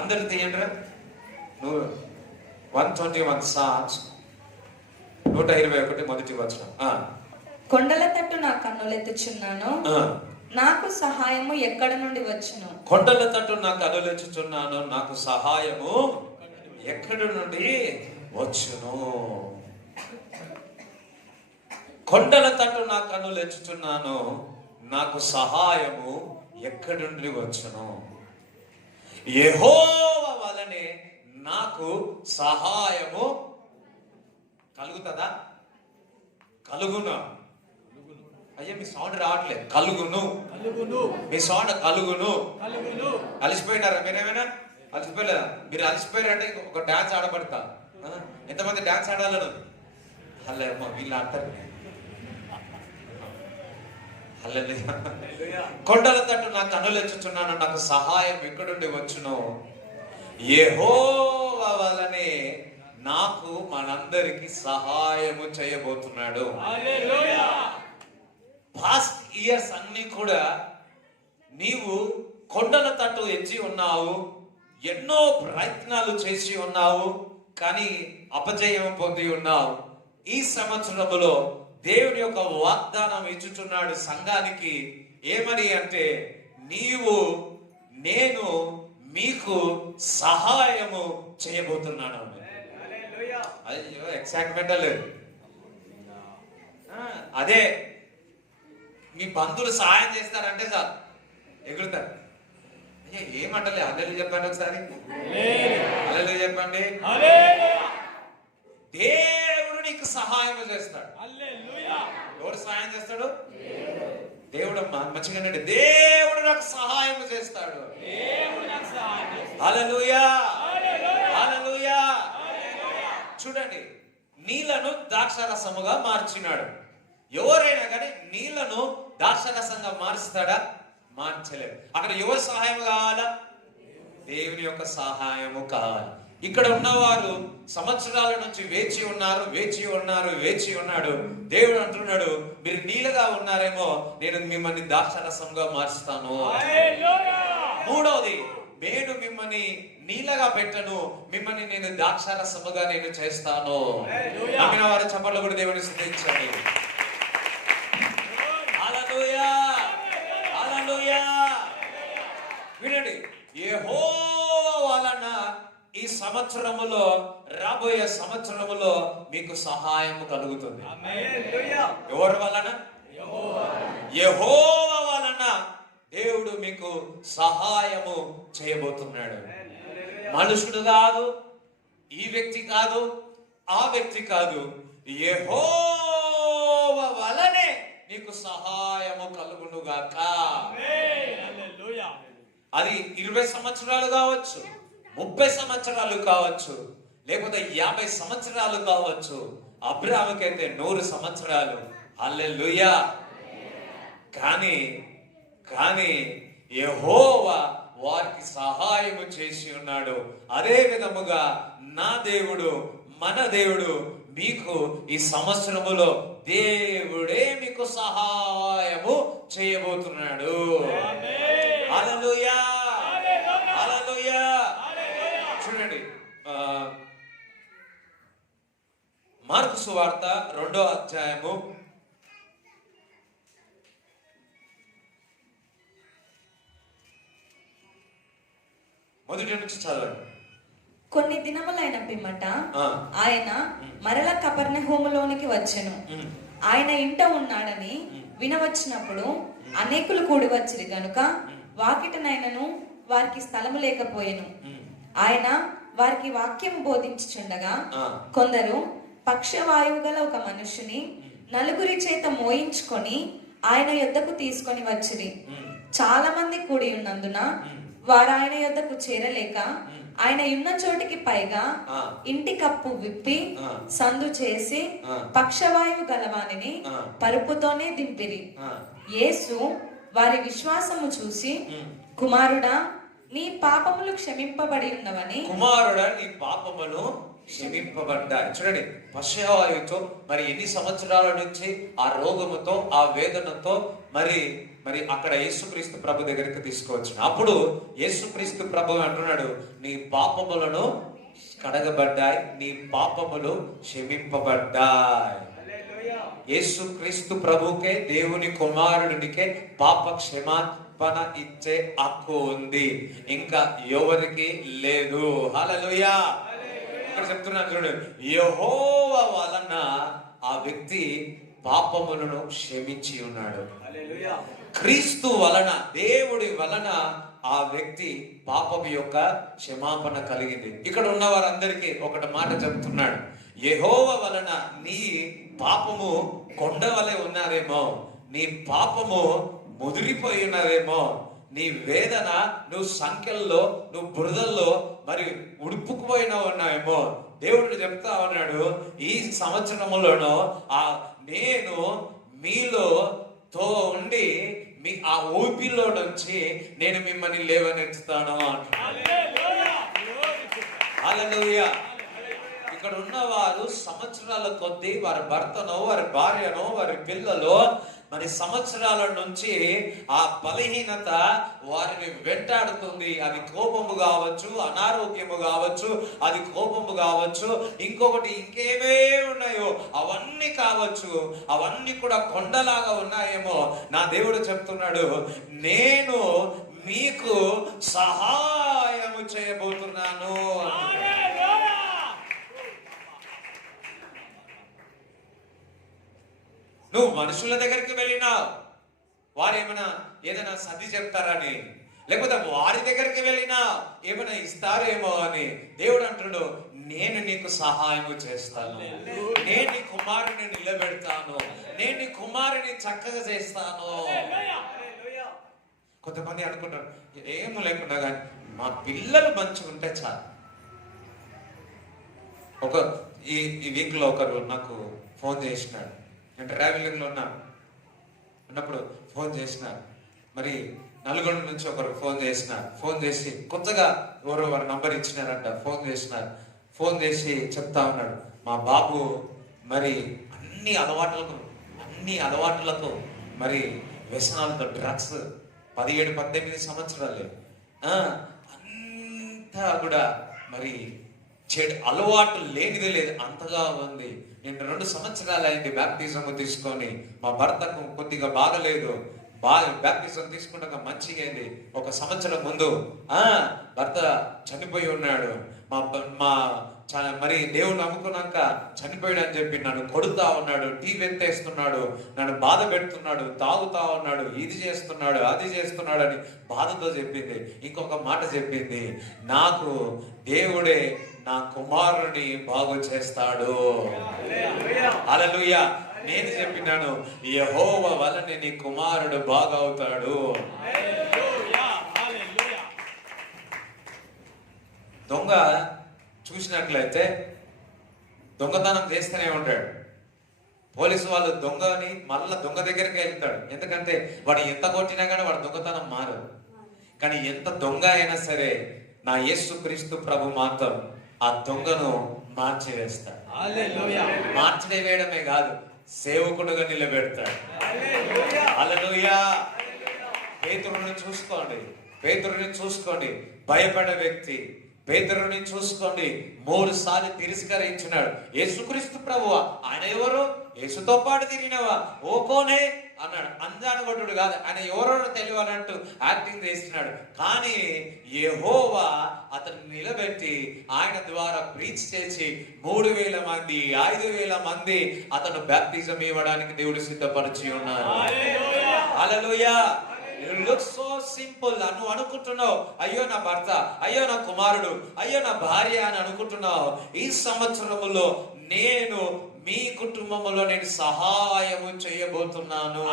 అందరు తీయండి. 121 Psalms 121 మొదటి వచనం. కొండల తట్టు నా కన్నులెత్తుచున్నాను, నాకు సహాయము ఎక్కడ నుండి వచ్చును? కొండల తట్టు నా కన్నులెత్తుచున్నాను, నాకు సహాయము ఎక్కడి నుండి వచ్చును? కొండల తట్టు నా కన్నులెత్తుచున్నాను, నాకు సహాయము ఎక్కడి నుండి వచ్చును? యెహోవా వలనే నాకు సహాయము కలుగుతుందా? కలుగునా? అయ్యా మీ సౌండ్ రావట్లేదు. కలుగును, మీ సౌండ్ కలుగును. అలసిపోయినారా మీరేమైనా? అలసిపోయలేదా? మీరు అలసిపోయారంటే ఒక డాన్స్ ఆడబడతా. ఎంతమంది డాన్స్ ఆడాలను? హల్లే అమ్మ వీళ్ళు ఆడతారు. కొండల తట్టు నా కన్నులెత్తుచున్నాను, నాకు సహాయం ఎక్కడుండి వచ్చును? యెహోవా వలనే నాకు మనందరికి సహాయము చేయబోతున్నాడు. పాస్ట్ ఇయర్స్ అన్ని కూడా నీవు కొండల తట్టు ఎచ్చి ఉన్నావు, ఎన్నో ప్రయత్నాలు చేసి ఉన్నావు, కానీ అపజయం పొంది ఉన్నావు. ఈ సంవత్సరములో దేవుని యొక్క వాగ్దానం ఇచ్చుచున్నాడు సంఘానికి. ఏమని అంటే, నేను మీకు సహాయము చేయబోతున్నాను. అయ్యో ఎక్సైట్మెంట్ లేదు. అదే మీ బంధువులు సహాయం చేస్తారంటే చాలు ఎగురుతారు. అయ్యా ఏమంటలే, హల్లెలూయా చెప్పండి ఒకసారి. హల్లెలూయా చెప్పండి. దేవుడు నీకు సహాయం చేస్తాడు. ఎవరు సహాయం చేస్తాడు? దేవుడు. మంచిగా దేవుడు నాకు సహాయం చేస్తాడు. హల్లెలూయా, హల్లెలూయా. చూడండి, నీళ్లను ద్రాక్షరసముగా మార్చినాడు. ఎవరైనా కానీ నీళ్లను ద్రాక్షరసంగా మార్చుతాడా? మార్చలేడు. అక్కడ ఎవరి సహాయం కావాలా? దేవుని యొక్క సహాయము కావాలి. ఇక్కడ ఉన్నవారు సంవత్సరాల నుంచి వేచి ఉన్నాడు. దేవుడు అంటున్నాడు, మీరు నీళ్ళగా ఉన్నారేమో, నేను మిమ్మల్ని ద్రాక్షరసంగా మార్చుతాను. మూడవది, నేను మిమ్మల్ని నీళ్ళగా పెట్టను, మిమ్మల్ని నేను ద్రాక్షరసముగా నేను చేస్తాను. నమ్మిన వారి చప్పట్లు కూడా దేవుని స్తుతించండి. హల్లెలూయా, హల్లెలూయా. వినండి, యెహోవా వలన ఈ సంవత్సరములో, రాబోయే సంవత్సరములో మీకు సహాయం కలుగుతుంది. ఎవరి వలన? యెహోవా వలన దేవుడు మీకు సహాయము చేయబోతున్నాడు. మనుషుడు కాదు, ఈ వ్యక్తి కాదు, ఆ వ్యక్తి కాదు, యెహోవా వలనే నీకు సహాయము కలుగునుగాక. అది 20 సంవత్సరాలు కావచ్చు, 30 సంవత్సరాలు కావచ్చు, లేకపోతే 50 సంవత్సరాలు కావచ్చు. అబ్రాహాముకైతే 100 సంవత్సరాలు. హల్లెలూయా. కానీ యెహోవా వారికి సహాయము చేసి ఉన్నాడు. అదే విధముగా నా దేవుడు, మన దేవుడు మీకు ఈ సంవత్సరములో దేవుడే మీకు సహాయము చేయబోతున్నాడు. హల్లెలూయా, హల్లెలూయా. చూడండి, మార్కు సువార్త 2వ అధ్యాయము 1 నుంచి చదవండి. కొన్ని దినములైన పిమ్మట ఆ. ఆయన మరల కపెర్నహూములోనికి వచ్చెను. ఆయన ఇంట ఉన్నాడని వినవచ్చినప్పుడు అనేకులు కూడి వచ్చిరి గనుక వాకిటనైనను వారికి స్థలము లేకపోయెను. ఆయన వారికి వాక్యం బోధించుచుండగా కొందరు పక్షవాయువు గల ఒక మనుషుని నలుగురి చేత మోయించుకొని ఆయన యొద్దకు తీసుకొని వచ్చిరి. చాలా మంది కూడి ఉన్నందున వారు ఆయన యొద్దకు చేరలేక ఆయన ఉన్న చోటికి పైగా ఇంటి కప్పు విప్పి సందు చేసి పక్షవాయువు గలవానిని పరుపుతోనే దింపిరి. యేసు వారి విశ్వాసము చూసి, కుమారుడా, నీ పాపములు క్షమింపబడి ఉన్నవని. కుమారుడా, నీ పాపములు క్షమింపబడ్డాయి. చూడండి, పక్షవాయువుతో మరి ఎన్ని సంవత్సరాల నుంచి ఆ రోగముతో ఆ వేదనతో మరి మరి అక్కడ యేసుక్రీస్తు ప్రభు దగ్గరికి తీసుకువచ్చిన అప్పుడు యేసుక్రీస్తు ప్రభు అంటున్నాడు, నీ పాపములను కడగబడ్డాయి, నీ పాపములు క్షమింపబడ్డాయి. యేసుక్రీస్తు ప్రభుకే, దేవుని కుమారుడినికే పాప క్షమాపణ ఇచ్చే హక్కు ఉంది, ఇంకా ఎవరికి లేదు. హల్లెలూయా. ఇక్కడ చెప్తున్నాను చూడండి, యెహోవా వలన ఆ వ్యక్తి పాపములను క్షమించి ఉన్నాడు. క్రీస్తు వలన, దేవుడి వలన ఆ వ్యక్తి పాపము యొక్క క్షమాపణ కలిగింది. ఇక్కడ ఉన్న వారందరికీ ఒకటి మాట చెప్తున్నాడు, యెహోవా వలన నీ పాపము కొండ వలె ఉన్నారేమో, నీ పాపము ముదిరిపోయి ఉన్నారేమో, నీ వేదన నువ్వు సంఖ్యల్లో, నువ్వు బురదల్లో మరి ఉడుపుకుపోయినా ఉన్నావేమో. దేవుడు చెప్తా ఉన్నాడు, ఈ సంవత్సరములోనో నేను మీలో తో ఉండి మీ ఆ ఊపిలో నుంచి నేను మిమ్మల్ని లేవనెత్తుతాను అంటున్నాడు. హల్లెలూయా. ఇక్కడ ఉన్న వారు సంవత్సరాల కొద్దీ వారి భర్తనో, వారి భార్యనో, వారి పిల్లలో మరి సంవత్సరాల నుంచి ఆ బలహీనత వారిని వెంటాడుతుంది. అది కోపము కావచ్చు, అనారోగ్యము కావచ్చు, అది కోపము కావచ్చు, ఇంకొకటి ఇంకేమే ఉన్నాయో అవన్నీ కావచ్చు, అవన్నీ కూడా కొండలాగా ఉన్నాయేమో. నా దేవుడు చెప్తున్నాడు, నేను మీకు సహాయము చేయబోతున్నాను. నువ్వు మనుషుల దగ్గరికి వెళ్ళినావు, వారు ఏదైనా సర్ది చెప్తారని, లేకపోతే వారి దగ్గరికి వెళ్ళినా ఏమైనా ఇస్తారేమో అని దేవుడు అంటున్నాడు, నేను నీకు సహాయం చేస్తాను, నేను నీ కుమారుని నిలబెడతాను, నేను నీ కుమారుని చక్కగా చేస్తాను. కొంతమంది అనుకుంటారు, ఏమో లేకుండా కానీ మా పిల్లలు మంచిగా ఉంటే చాలు. ఈ వీక్ లో ఒకరు నాకు ఫోన్ చేసినాడు. నేను ట్రావెలింగ్ లో ఉన్నప్పుడు ఫోన్ చేసినారు. మరి నల్గొండ నుంచి ఒకరు ఫోన్ చేసినారు. ఫోన్ చేసి కొత్తగా ఎవరో వారి నంబర్ ఇచ్చినారంట. ఫోన్ చేసి చెప్తా ఉన్నాడు, మా బాబు మరి అన్ని అలవాట్లకు మరి వ్యసనాలతో, డ్రగ్స్, 17-18 సంవత్సరాలే, అంతా కూడా మరి చెడు అలవాటు లేనిది లేదు, అంతగా ఉంది. నేను 2 సంవత్సరాలు అయింది బ్యాప్టిజం తీసుకొని. మా భర్తకు కొద్దిగా బాగలేదు, బ్యాప్టిజం తీసుకుంటాక మంచిగా అయింది. 1 సంవత్సరం ముందు భర్త చనిపోయి ఉన్నాడు. మరి దేవుడు నమ్ముకున్నాక చనిపోయాడు అని చెప్పి నన్ను కొడుతా ఉన్నాడు, టీవీ ఎత్తేస్తున్నాడు, నన్ను బాధ పెడుతున్నాడు, తాగుతా ఉన్నాడు, ఇది చేస్తున్నాడు, అది చేస్తున్నాడు అని బాధతో చెప్పింది. ఇంకొక మాట చెప్పింది, నాకు దేవుడే నా కుమారుని బాగు చేస్తాడు. హల్లెలూయా. నేను చెప్పినాను, యెహోవా వలన నీ కుమారుడు బాగవుతాడు. దొంగ చూసినట్లయితే దొంగతనం చేస్తూనే ఉంటాడు. పోలీసు వాళ్ళు దొంగని మళ్ళా దొంగ దగ్గరికి వెళ్తాడు. ఎందుకంటే వాడు ఎంత కొట్టినా కానీ వాడు దొంగతనం మారదు. కానీ ఎంత దొంగ అయినా సరే నా యేసుక్రీస్తు ప్రభు మాత్రం ఆ దొంగను మార్చివేస్తాడు. మార్చిడే వేయడమే కాదు, సేవకుడుగా నిలబెడతాడు. హల్లెలూయా. పేతురుని చూసుకోండి, భయపడే వ్యక్తి, పేతురుని చూసుకోండి, 3 సార్లు తిరస్కరించినాడు. యేసుక్రీస్తు ప్రభువా, ఆయన ఎవరు? యేసుతో పాటు తిరిగినవా? ఓ కోనే అన్నాడు. అంజానుగొట్టుడు కాదు, ఆయన ఎవరో తెలియాలంటూ యాక్టింగ్ చేస్తున్నాడు. కానీ యెహోవా అతను నిలబెట్టి ఆయన ద్వారా ప్రీచ్ చేసి 3000 మంది 5000 మంది అతను బ్యాప్టిజం ఇవ్వడానికి దేవుడు సిద్ధపరిచి ఉన్నారు. హల్లెలూయా. It looks so simple. నువ్వు అనుకుంటున్నావు, అయ్యో నా భర్త, అయ్యో నా కుమారుడు, అయ్యో నా భార్య అని అనుకుంటున్నావు. ఈ సంవత్సరములో నేను మీ కుటుంబంలో నేను సహాయము చేయబోతున్నాను.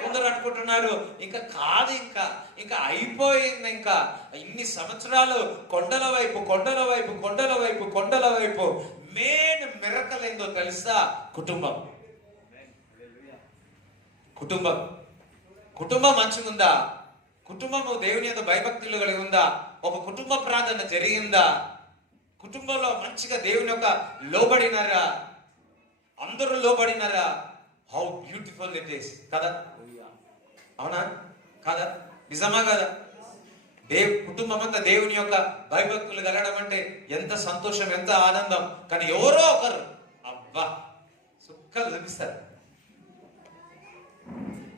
కొందరు అనుకుంటున్నారు ఇంకా కాదు, ఇంకా అయిపోయింది, ఇంకా ఇన్ని సంవత్సరాలు కొండల వైపు కొండల వైపు కొండల వైపు కొండల వైపు. మెయిన్ మిరకల్ ఏందో తెలుసా? కుటుంబం. కుటుంబం కుటుంబం మంచిగుందా? కుటుంబము దేవుని యొక్క భయభక్తులు కలిగి ఉందా? ఒక కుటుంబ ప్రార్థన జరిగిందా? కుటుంబంలో మంచిగా దేవుని యొక్క లోబడినారా? అందరూ లోబడినారా? హౌ బ్యూటిఫుల్ ఇట్ ఈస్ కదా? అవునా కదా? నిజమా కదా? కుటుంబం అంతా దేవుని యొక్క భయభక్తులు కలగడం అంటే ఎంత సంతోషం, ఎంత ఆనందం. కానీ ఎవరో ఒకరు అబ్బా సుక్కలు చూపిస్తారు.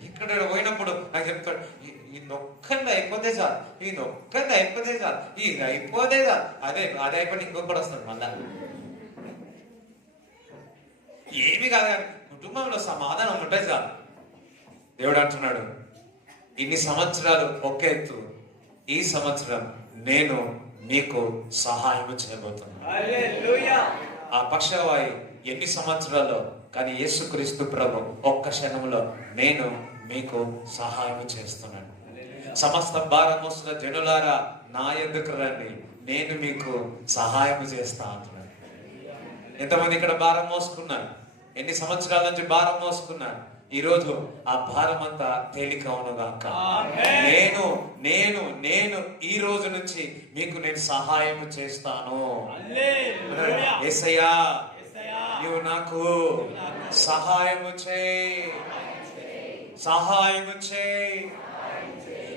ఇక్కడ పోయినప్పుడు నాకు చెప్తాడు, ఈ నొక్కంది అయిపోతే చాలు, ఈ నొక్కంది అయిపోతే చాలు, ఇది అయిపోతే చాలు, అదే అయిపోయి ఇంకొకటి వస్తుంది మళ్ళా. ఏమి కాదు కానీ కుటుంబంలో సమాధానం ఉంటే చాలు. దేవుడు అంటున్నాడు, ఇన్ని సంవత్సరాలు ఒక ఎత్తు, ఈ సంవత్సరం నేను మీకు సహాయం చేయబోతున్నాను. ఆ పక్షవాయు ఎన్ని సంవత్సరాల్లో, కానీ యేసుక్రీస్తు ప్రభు ఒక్క క్షణంలో నేను మీకు సహాయం చేస్తున్నాను. సమస్త భారం మోస్తున్న జనులారా నా యొద్దకు రండి, నేను మీకు సహాయం చేస్తా అంటున్నాను. ఎంతమంది ఇక్కడ భారం మోసుకున్నారు? ఎన్ని సంవత్సరాల నుంచి భారం మోసుకున్నారు? ఈ రోజు ఆ భారం అంతా తేలిక అవునుగాక. నేను నేను నేను ఈ రోజు నుంచి మీకు నేను సహాయం చేస్తాను. యేసయ్యా, నీవు నాకు సహాయము చేయి, సహాయము చేయి.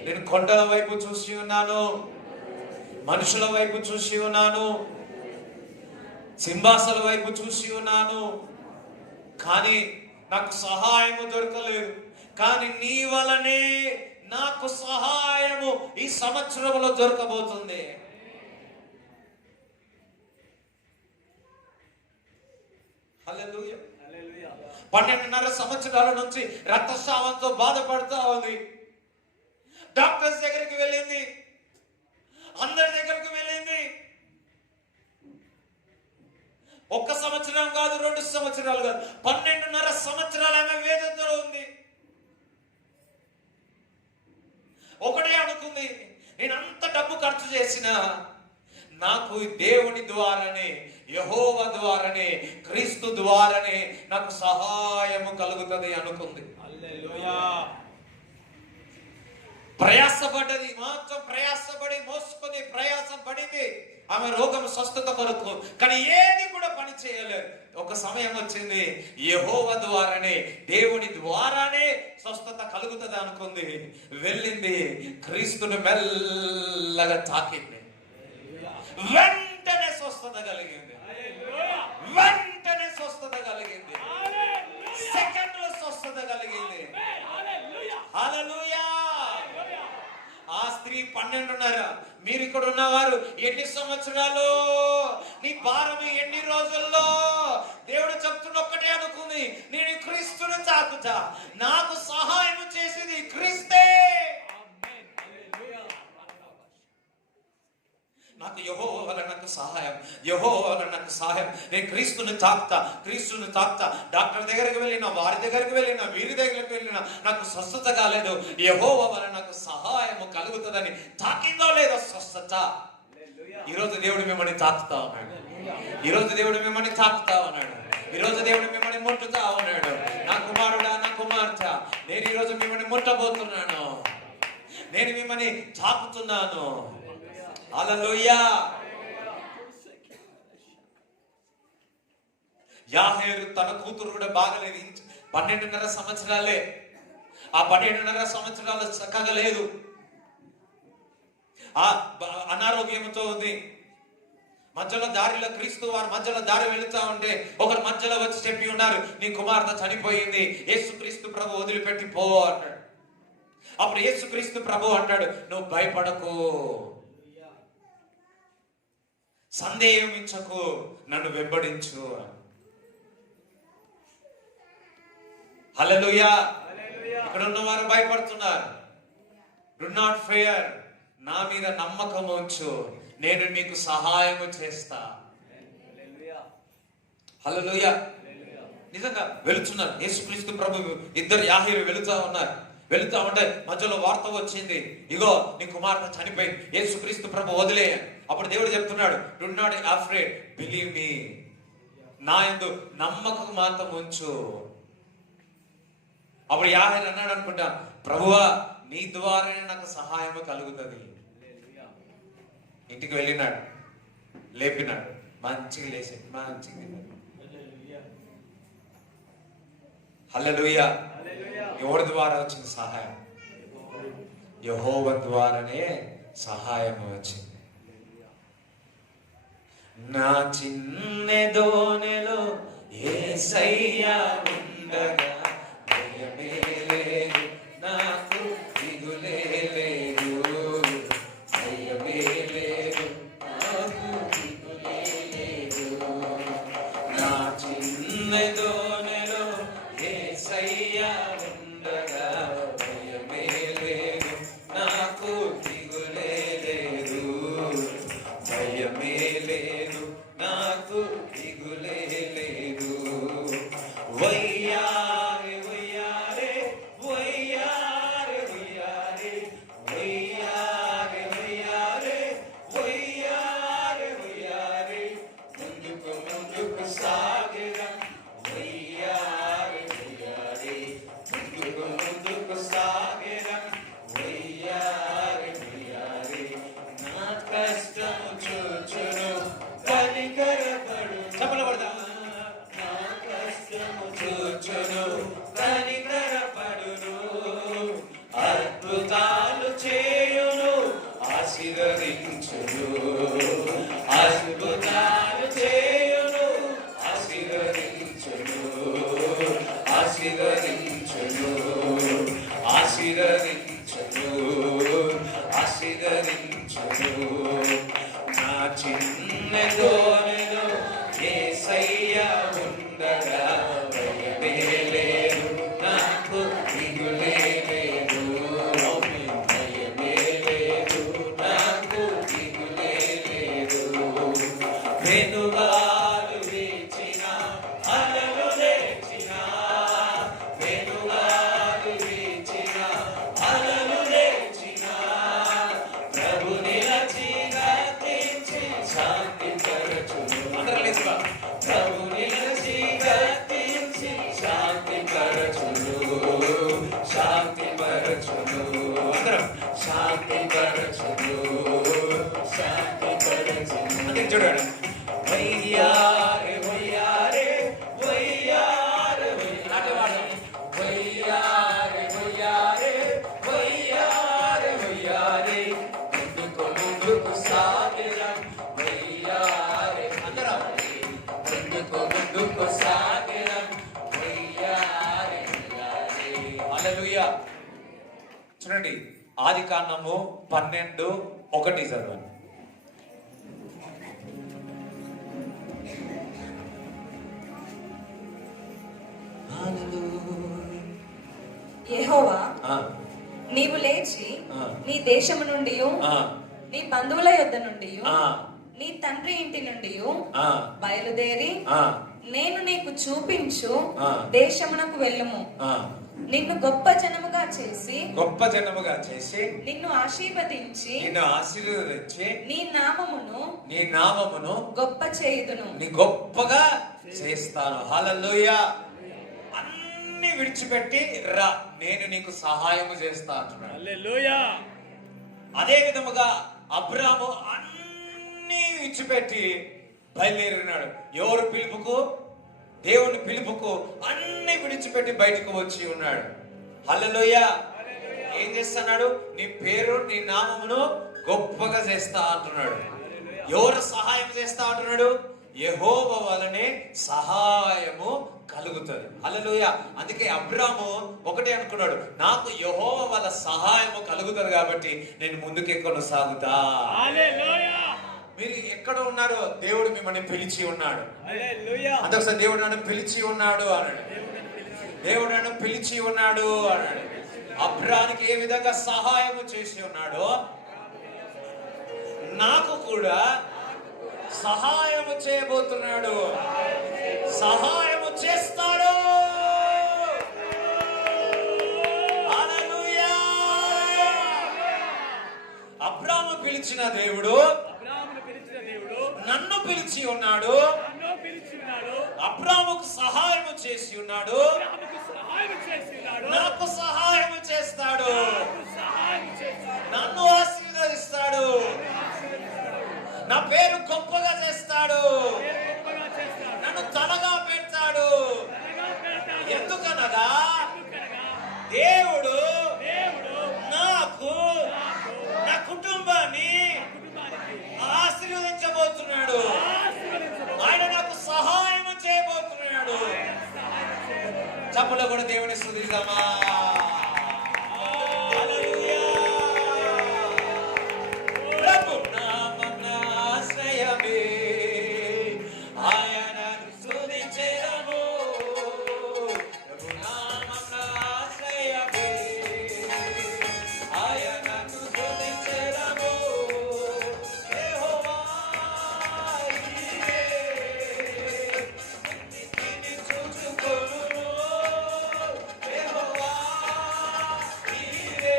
నేను కొండల వైపు చూసి ఉన్నాను, మనుషుల వైపు చూసి ఉన్నాను, సింహాసనాల వైపు చూసి ఉన్నాను, కానీ నాకు సహాయము దొరకలేదు. కానీ నీ వలనే నాకు సహాయము ఈ సంవత్సరంలో దొరకబోతుంది. హల్లెలూయా. 12.5 సంవత్సరాల నుంచి రక్తస్రావంతో బాధపడుతూ ఉంది. డాక్టర్స్ దగ్గరికి వెళ్ళింది, అందరి దగ్గరికి వెళ్ళింది. 1 సంవత్సరం కాదు, 2 సంవత్సరాలు కాదు, 12.5 సంవత్సరాలు ఆమె వేదనతో ఉంది. ఒకటే అనుకుంది, నేను అంత డబ్బు ఖర్చు చేసిన నాకు దేవుని ద్వారానే, యెహోవా ద్వారానే, క్రీస్తు ద్వారానే నాకు సహాయము కలుగుతుంది అనుకుంది. ప్రయాసపడ్డది, మాత్రం ప్రయాసపడి మోసుకొని ప్రయాసం పడింది ఆమె రోగం స్వస్థత కొరకు. కానీ ఏది కూడా పని చేయలేదు. ఒక సమయం వచ్చింది, యెహోవా ద్వారానే, దేవుని ద్వారానే స్వస్థత కలుగుతుంది అనుకుంది. వెళ్ళింది, క్రీస్తుని మెల్లగా తాకింది, వెంటనే స్వస్థత కలిగింది. వెంటనే స్వస్థత కలిగింది. సెకండ్లో స్వస్థత కలిగింది. హల్లెలూయా. ఆ స్త్రీ 12.5. మీరు ఇక్కడ ఉన్నవారు ఎన్ని సంవత్సరాలు, నీ భారం ఎన్ని రోజుల్లో? దేవుడు చెప్తున్న ఒక్కటే అనుకుంది, నేను క్రీస్తుని తాకుతా, నాకు సహాయం చేసేది క్రీస్తే. నాకు యెహోవా వల్ల నాకు సహాయం, యెహోవా వల్ల నాకు సహాయం. నేను క్రీస్తుని తాకుతా, క్రీస్తుని తాకుతా. డాక్టర్ దగ్గరికి వెళ్ళినా, వారి దగ్గరికి వెళ్ళినా, వీరి దగ్గరికి వెళ్ళినా నాకు స్వస్థత కాలేదు. యెహోవా వల్ల నాకు సహాయం కలుగుతుందని తాకిందో లేదో స్వస్థత. ఈరోజు దేవుడు మిమ్మల్ని తాకుతా ఉన్నాడు. ఈరోజు దేవుడు మిమ్మల్ని తాకుతా ఉన్నాడు. ఈరోజు దేవుడు మిమ్మల్ని ముట్టుతా ఉన్నాడు. నా కుమారుడా, నా కుమార్తె, నేను ఈరోజు మిమ్మల్ని ముట్టబోతున్నాను, నేను మిమ్మల్ని తాకుతున్నాను. హల్లెలూయా. యాహేరు తన కూతురు కూడా బాగలేదు, 12.5 సంవత్సరాలే. ఆ 12.5 సంవత్సరాలు చక్కగా లేదు. అనారోగ్యంతో ఉంది. మధ్యలో దారిలో క్రీస్తు వారు మధ్యలో దారి వెళుతా ఉంటే ఒకరు మధ్యలో వచ్చి చెప్పి ఉన్నారు, నీ కుమార్తె చనిపోయింది, యేసుక్రీస్తు ప్రభు వదిలిపెట్టి పో అన్నాడు. అప్పుడు యేసుక్రీస్తు ప్రభు అంటాడు, నువ్వు భయపడకు, సందేహించకు, నన్ను వెంబడించు. హల్లెలూయా. ఇక్కడ ఉన్న వారు భయపడుతున్నారు. డు నాట్ ఫియర్, నా మీద నమ్మకం ఉంచు, నేను మీకు సహాయము చేస్తా. హల్లెలూయా. నిజంగా వెళుతున్నారు. యేసుక్రీస్తు ప్రభు ఇద్దరు యాహీలు వెళుతా ఉంటే మధ్యలో వార్త వచ్చింది, ఇగో నీ కుమార్తె చనిపోయింది, యేసుక్రీస్తు ప్రభు వదిలే. అప్పుడు దేవుడు చెప్తున్నాడు, do not afraid, believe me, నా యందు నమ్మకం మాత్రం ఉంచు. అప్పుడు యాహీలు అన్నాడు అనుకుంటా, ప్రభువా నీ ద్వారానే నాకు సహాయము కలుగుతుంది. ఇంటికి వెళ్ళినాడు, లేపినాడు, మంచిగా లేచాడు, మంచిగా తిన్నాడు. హల్లెలూయా. ఎవరి ద్వారా వచ్చింది సహాయం? యెహోవా ద్వారానే సహాయం వచ్చింది. నా చిన్న దోనెలో యేసయ్యా ఉండగా భయమే లేదు, నాకు దిగులే లేదు, భయమే లేదు, నాకు దిగులే లేదు. నా చిన్న దోనెలో యేసయ్యా ఉండగా భయమే లేదు, నాకు దిగులే లేదు, భయమే లేదు, నాకు దిగులే లేదు. వయ్యారే వయ్యారే వయ్యారే వయ్యారే వయ్యారే వయ్యారే వయ్యారే వయ్యారే ముందుకు ముందుకు సాగిరా, వయ్యారే వయ్యారే ముందుకు ముందుకు సాగిరా, వయ్యారే వయ్యారే నా కష్టము చూచును కనికరపడు. చెప్పలబడదా? నా కష్టము చూచును కనికరపడును, అద్భుతాలు చేయును ఆశీర్వదించును, అద్భుతాలు చేయును ఆశీర్వదించును, ఆశీర్వదించును, ఆశీర్వదించును, ఆశీర్వదించును. నా చిన్న దోనెలో యేసయ్యా ఉండగా భయమే లేదు, నాకు దిగులే లేదు, భయమే లేదు, నాకు దిగులే లేదు. వెనుగాలు వీచిన అలలు లేచిన, వెనుగాలు వీచిన అలలు లేచిన, ప్రభు నిలచి గతించి శాంతి పరచును. అందరూ లేచుగా. ప్రభు నిలచి గతించి శాంతి పరచును, శాంతి పరచును. అందరం శాంతి పరచును, శాంతి పరచును. అంటే చూడండి, వయ్యారే వయ్యారే వయ్యారే వయ్యారే వయ్యారే వయ్యారే వయ్యారే వయ్యారే ముందుకు ముందుకు సాగిరా, వయ్యారే అందరం ముందుకు ముందుకు సాగిరా, వయ్యారే వయ్యారే. హల్లెలూయా. చూడండి, ఆదికాండము 12:1 చదవండి. యెహోవా ఆ, నీవు లేచి ఆ. నీ దేశము నుండి ఆ, నీ బంధువుల యొద్ద నుండి ఆ, నీ తండ్రి ఇంటి నుండి ఆ, బయలుదేరి ఆ, నేను నీకు చూపించు ఆ. దేశమునకు వెళ్ళుము. ఆ. నిన్ను గొప్ప జనముగా చేసి గొప్ప జనముగా చేసి నిన్ను ఆశీర్వదించి నిన్ను ఆశీర్వదించి నీ నామమును నీ నామమును గొప్ప చేయుదును. నీ గొప్పగా చేస్తాను. హల్లెలూయా. అన్ని విడిచిపెట్టి రా, నేను నీకు సహాయము చేస్తా అంటున్నాడు. హల్లెలూయా. అదే విధముగా అబ్రాము అన్ని విడిచిపెట్టి బయలుదేరినాడు. ఎవరు పిలుపుకు? దేవుని పిలుపుకు అన్ని విడిచిపెట్టి బయటకు వచ్చి ఉన్నాడు. హల్లెలూయా. ఏం చేస్తున్నాడు? నీ పేరు నీ నామమును గొప్పగా చేస్తా అంటున్నాడు. ఎవరు సహాయం చేస్తా అంటున్నాడు? యెహోవా వలనే సహాయము కలుగుతుంది. హల్లెలూయా. అందుకే అబ్రాము ఒకటే అనుకున్నాడు, నాకు యెహోవా వల్ల సహాయము కలుగుతుంది కాబట్టి నేను ముందుకే కొనసాగుతా. మీరు ఎక్కడ ఉన్నారో దేవుడు మిమ్మల్ని పిలిచి ఉన్నాడు. అంతొకసారి దేవుడు నన్ను పిలిచి ఉన్నాడు అన్నాడు. దేవుడు నన్ను పిలిచి ఉన్నాడు అన్నాడు. అబ్రానికి ఏ విధంగా సహాయము చేసి ఉన్నాడో నాకు కూడా సహాయము చేయబోతున్నాడు, సహాయము చేస్తాడు. హల్లెలూయా. అబ్రాము పిలిచిన దేవుడు నన్ను పిలిచి ఉన్నాడు. అబ్రాముకు సహాయము చేసి ఉన్నాడు, నాకు సహాయము చేస్తాడు, నన్ను ఆశీర్వదిస్తాడు, నా పేరు గొప్పగా చేస్తాడు, నన్ను తలగా పెడతాడు. ఎందుకనగా దేవుడు నాకు నా కుటుంబాన్ని ఆశీర్వదించబోతున్నాడు. ఆయన నాకు సహాయం చేయబోతున్నాడు. చప్పలో కూడా దేవుని స్తుతిద్దామా. హల్లెలూయా. ప్రభు నామమున ఆశ్రయమే ఆయనను స్తుతించెదము. ప్రభు నామమున ఆశ్రయమే ఆయనను స్తుతించెదము. యెహోవా నీవే నిన్ను చూచుకొనుము. యెహోవా నీవే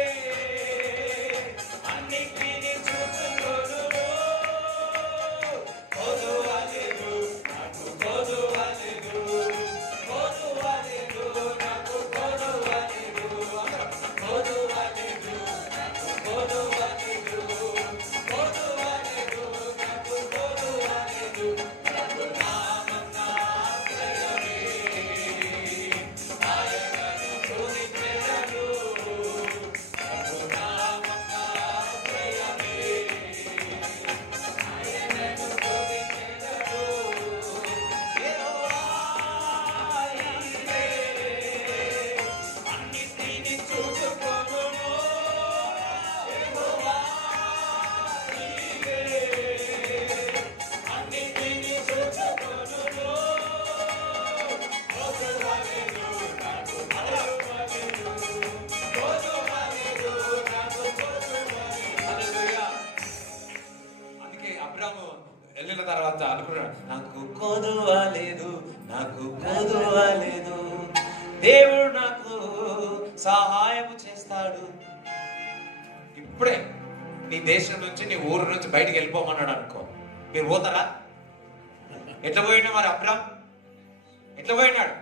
అన్నిటిని చూచుకొనుము. కొదువలెను నాకు కొదువలెను, కొదువలెను నాకు కొదువలెను, కొదువలెను నాకు కొదువలెను, కొదువలెను నాకు కొదువలెను. ప్రభు నామమున ఆశ్రయమే ఆయనను స్తుతించెదను. ప్రభు నామమున ఆశ్రయమే ఆయనను స్తుతించెదను. యెహోవా నీవే అన్నిటిని చూచుకొనుము. యెహోవా నీవే అన్నిటిని చూచుకొనుము. కొదువలెను నాకు కొదువలెను, కొదువలెను నాకు కొదువలెను. హల్లెలూయా. అందుకే అబ్రాము వెళ్ళిన తర్వాత అనుకున్నాడు, నాకు కొదువలేదు, నాకు కొదువలేదు, దేవుడు నాకు సహాయం చేస్తాడు. ఇప్పుడే నీ దేశం నుంచి నీ ఊరు నుంచి బయటికి వెళ్ళిపోమన్నాడు అనుకో, మీరు పోతారా? ఎట్లా పోయినా మరి అబ్రాం ఎట్లా పోయినాడు?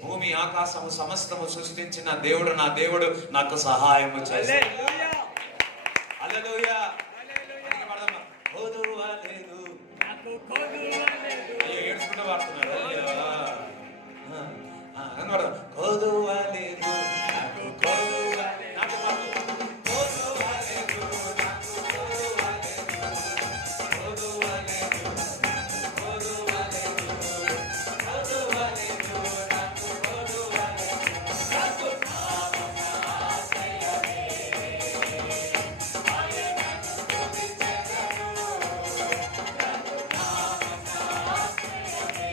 భూమి ఆకాశము సమస్తము సృష్టించిన దేవుడు నా దేవుడు నాకు సహాయము చేస్తాడు. హల్లెలూయా. అందుకే పాడదామా? కొదువలేదు. అయ్యో ఏడ్చుకుంటూ పాడుతున్నారు. అయ్యో. అని పాడదాం. కొదువలేదు నాకు కొదువలేదు. నాకు పాడు. కొదువలేదు నాకు కొదువలేదు, కొదువలేదు నాకు కొదువలేదు, కొదువలేదు నాకు కొదువలేదు. నాకు నామమున ఆశ్రయమే ఆయనను స్తుతించెదను. నాకు నామమున ఆశ్రయమే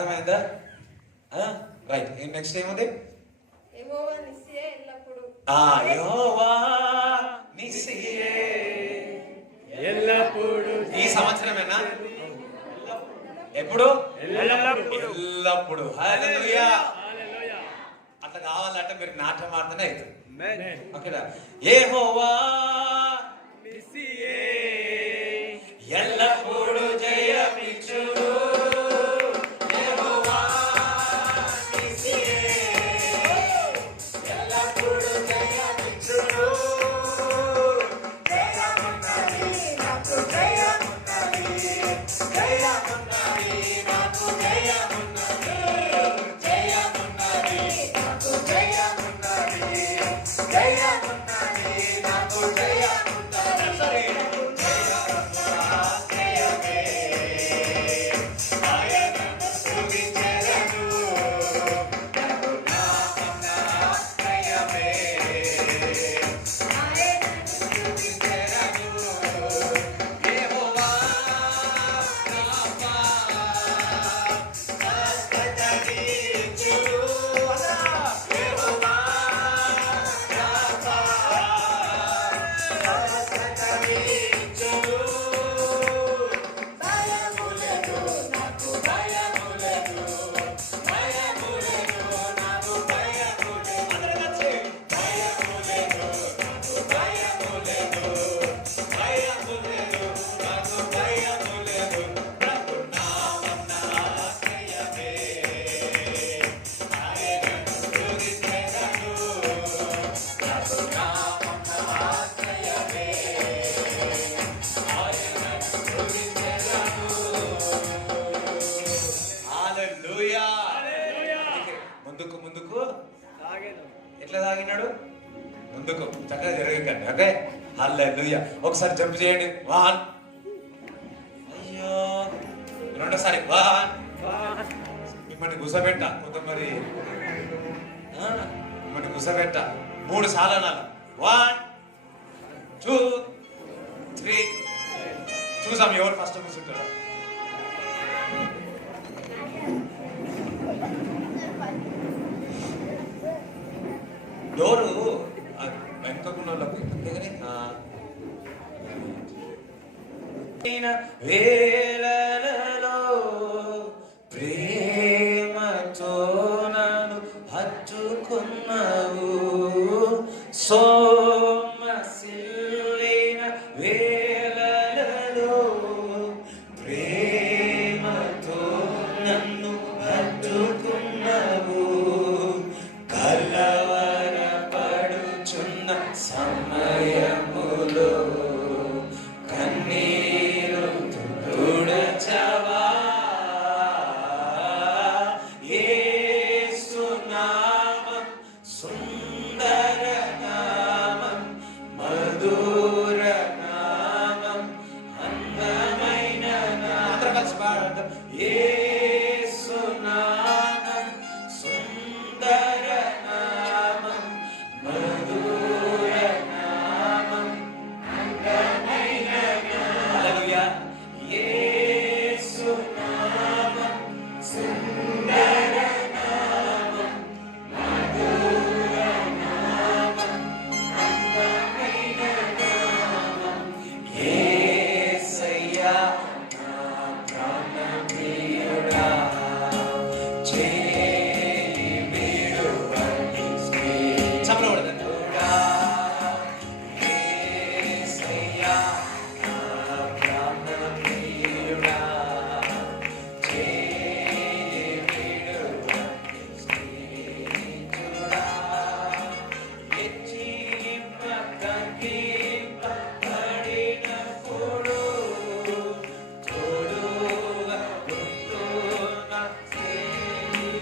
అర్థమైందా? రైట్. నెక్స్ట్ ఏముంది? యెహోవా నిస్సియే ఎల్లప్పుడూ. యెహోవా నిస్సియే ఎల్లప్పుడు. ఈ సంవత్సరమేనా? ఎప్పుడు? ఎల్లప్పుడు. హల్లెలూయా. అట్లా కావాలంటే మీరు నాట్యం ఆడితేనే అవుతుంది. ఓకేనా? యెహోవా నిస్సియే ఎల్లప్పుడు జయమిచ్చును. యెహోవా నిస్సియే ఎల్లప్పుడు జయమిచ్చును. జయమున్నది నాకు జయమున్నది, జయమున్నది నాకు జయమున్నది, జయమున్నది నాకు జయమున్నది, జయమున్నది నాకు జయమున్నది. సరే. ముందుకు ముందుకు ఎట్లా తాగినాడు? ముందుకు చక్కగా జరగకండి. ఓకే, హల్లెలూయా. ఒకసారి జంప్ చేయండి. 1. అయ్యో, రెండోసారి 1. మిమ్మల్ని గుసబెట్ట కొంతమంది, మిమ్మల్ని గుసబెట్ట 3 సార్లు అనాలి. 1 2 3. చూసాం ఎవరు ఫస్ట్ కూర్చుంటారు. డోరు వెనుకకున్న వాళ్ళకి వేలలో ప్రేమతో నన్ను హత్తుకున్నావు. సోమశిల్లిన వేలలో ప్రేమతో నన్ను హత్తుకున్నావు. కలవరపడుచున్న సమయములో కన్నీరు తుడచవా. యేసు నామం సుందర నామం, మధుర నామం, అందమైన నామం. యేసు నామం సుందర నామం, మధుర నామం, అందమైన నామం. హల్లెలూయా. యేసు నామం సుందర నామం, మధుర నామం, అందమైన నామం. యేసయ్యా నా ప్రాణప్రియుడా, చేయి విడువని స్నేహితుడా. యేసయ్యా నా ప్రాణప్రియుడా, చేయి విడువని స్నేహితుడా. హెచ్చింప తగ్గింప పడినప్పుడు తోడుగా ఉంటున్న స్నేహితుడా.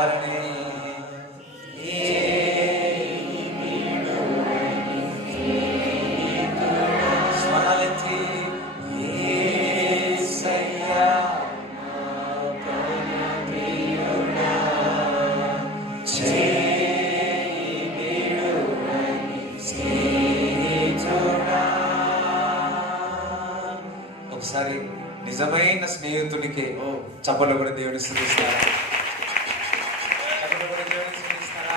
వారిని స్వరాలెత్తి యేసయ్యా ఒకసారి నిజమైన స్నేహితునికి చప్పలు కూడా దేవుని స్తుతిస్తారా? చప్పలు కూడా దేవుని స్తుతిస్తారా?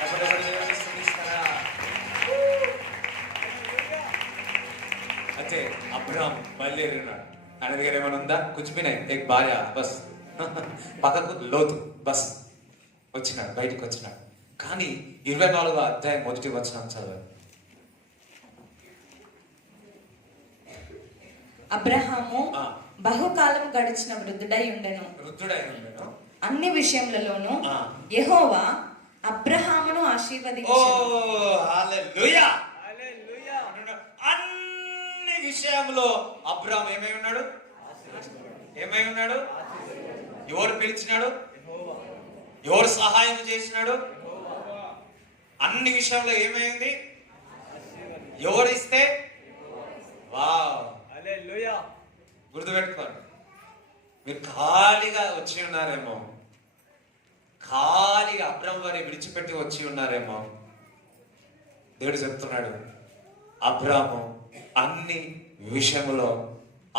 చప్పలు కూడా దేవుని స్తుతిస్తారా? అయితే అబ్రామ్ బయలుదేరినాడు. ఆయన దగ్గర ఏమైనా ఉందా? కూర్చుపోయినాయి ఏక్ భార్య బస్ పక్కకు లోతు బస్ వచ్చినాడు, బయటికి వచ్చినాడు. కానీ 24వ అధ్యాయం 1వ వచనం చదవాలి. అబ్రహాము ఆ. బహుకాలం గడిచిన వృద్ధుడై ఉండెను. వృద్ధుడై ఉండెను. అన్ని విషయములలోనూ ఆ. యెహోవా అబ్రహామును ఓ ఆశీర్వదించెను. హల్లెలూయా. హల్లెలూయా. అన్ని విషయంలో అబ్రాహాం ఏమై ఉన్నాడు? ఏమై ఉన్నాడు? ఎవరు పిలిచినాడు? ఎవరు సహాయం చేసినాడు? అన్ని విషయంలో ఏమైంది? ఎవరు ఇస్తే? వావ్, హల్లెలూయా. గుర్తుపెట్టుకోండి. మీరు ఖాళీగా వచ్చి ఉన్నారేమో, ఖాళీగా అబ్రాహాం వారిని విడిచిపెట్టి వచ్చి ఉన్నారేమో. దేవుడు చెప్తున్నాడు, అబ్రాహాము అన్ని విషయంలో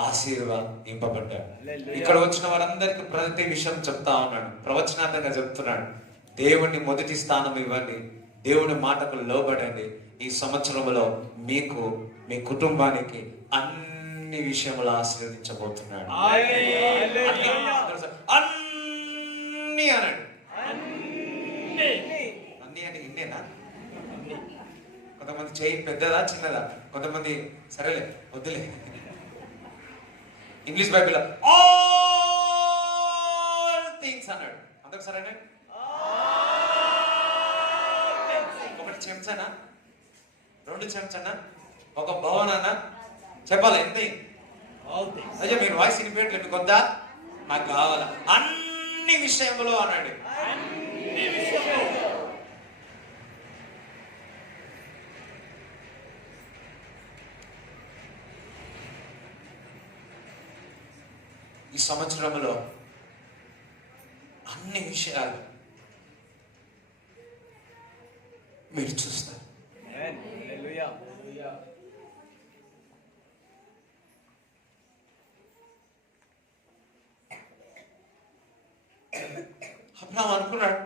ఆశీర్వదింపబడ్డాడు. ఇక్కడ వచ్చిన వారందరికీ ప్రతి విషయం చెప్తా ఉన్నాడు, ప్రవచనాత్మకంగా చెప్తున్నాడు. దేవుని మొదటి స్థానం ఇవ్వండి, దేవుని మాటకు లోబడండి. ఈ సంవత్సరంలో మీకు, మీ కుటుంబానికి అన్ని విషయంలో ఆశీర్వదించబోతున్నాడు. అన్ని అన్నాడు. అన్ని అంటే ఇన్నేనా? కొంతమంది చేయి పెద్దదా చిన్నదా? కొంతమంది సరేలే వద్దులే. ఇంగ్లీష్ బైబిల్ ఆల్ థింగ్స్ అన్నాడు. అందరికి సరేనా? ఒకటి చెంచానా? 2 చెంచానా? ఒక భవనానా? చెప్పాలా ఎంత? అయ్యో మీరు వాయిస్ వినిపించట్లేదు, మీకు వద్దా? నాకు కావాలా? అన్ని విషయంలో అన్నాడు. ఈ సంవత్సరంలో అన్ని విషయాలు మీరు చూస్తారు. హల్లెలూయా. అబ్రాహాం అనుకున్నాడు,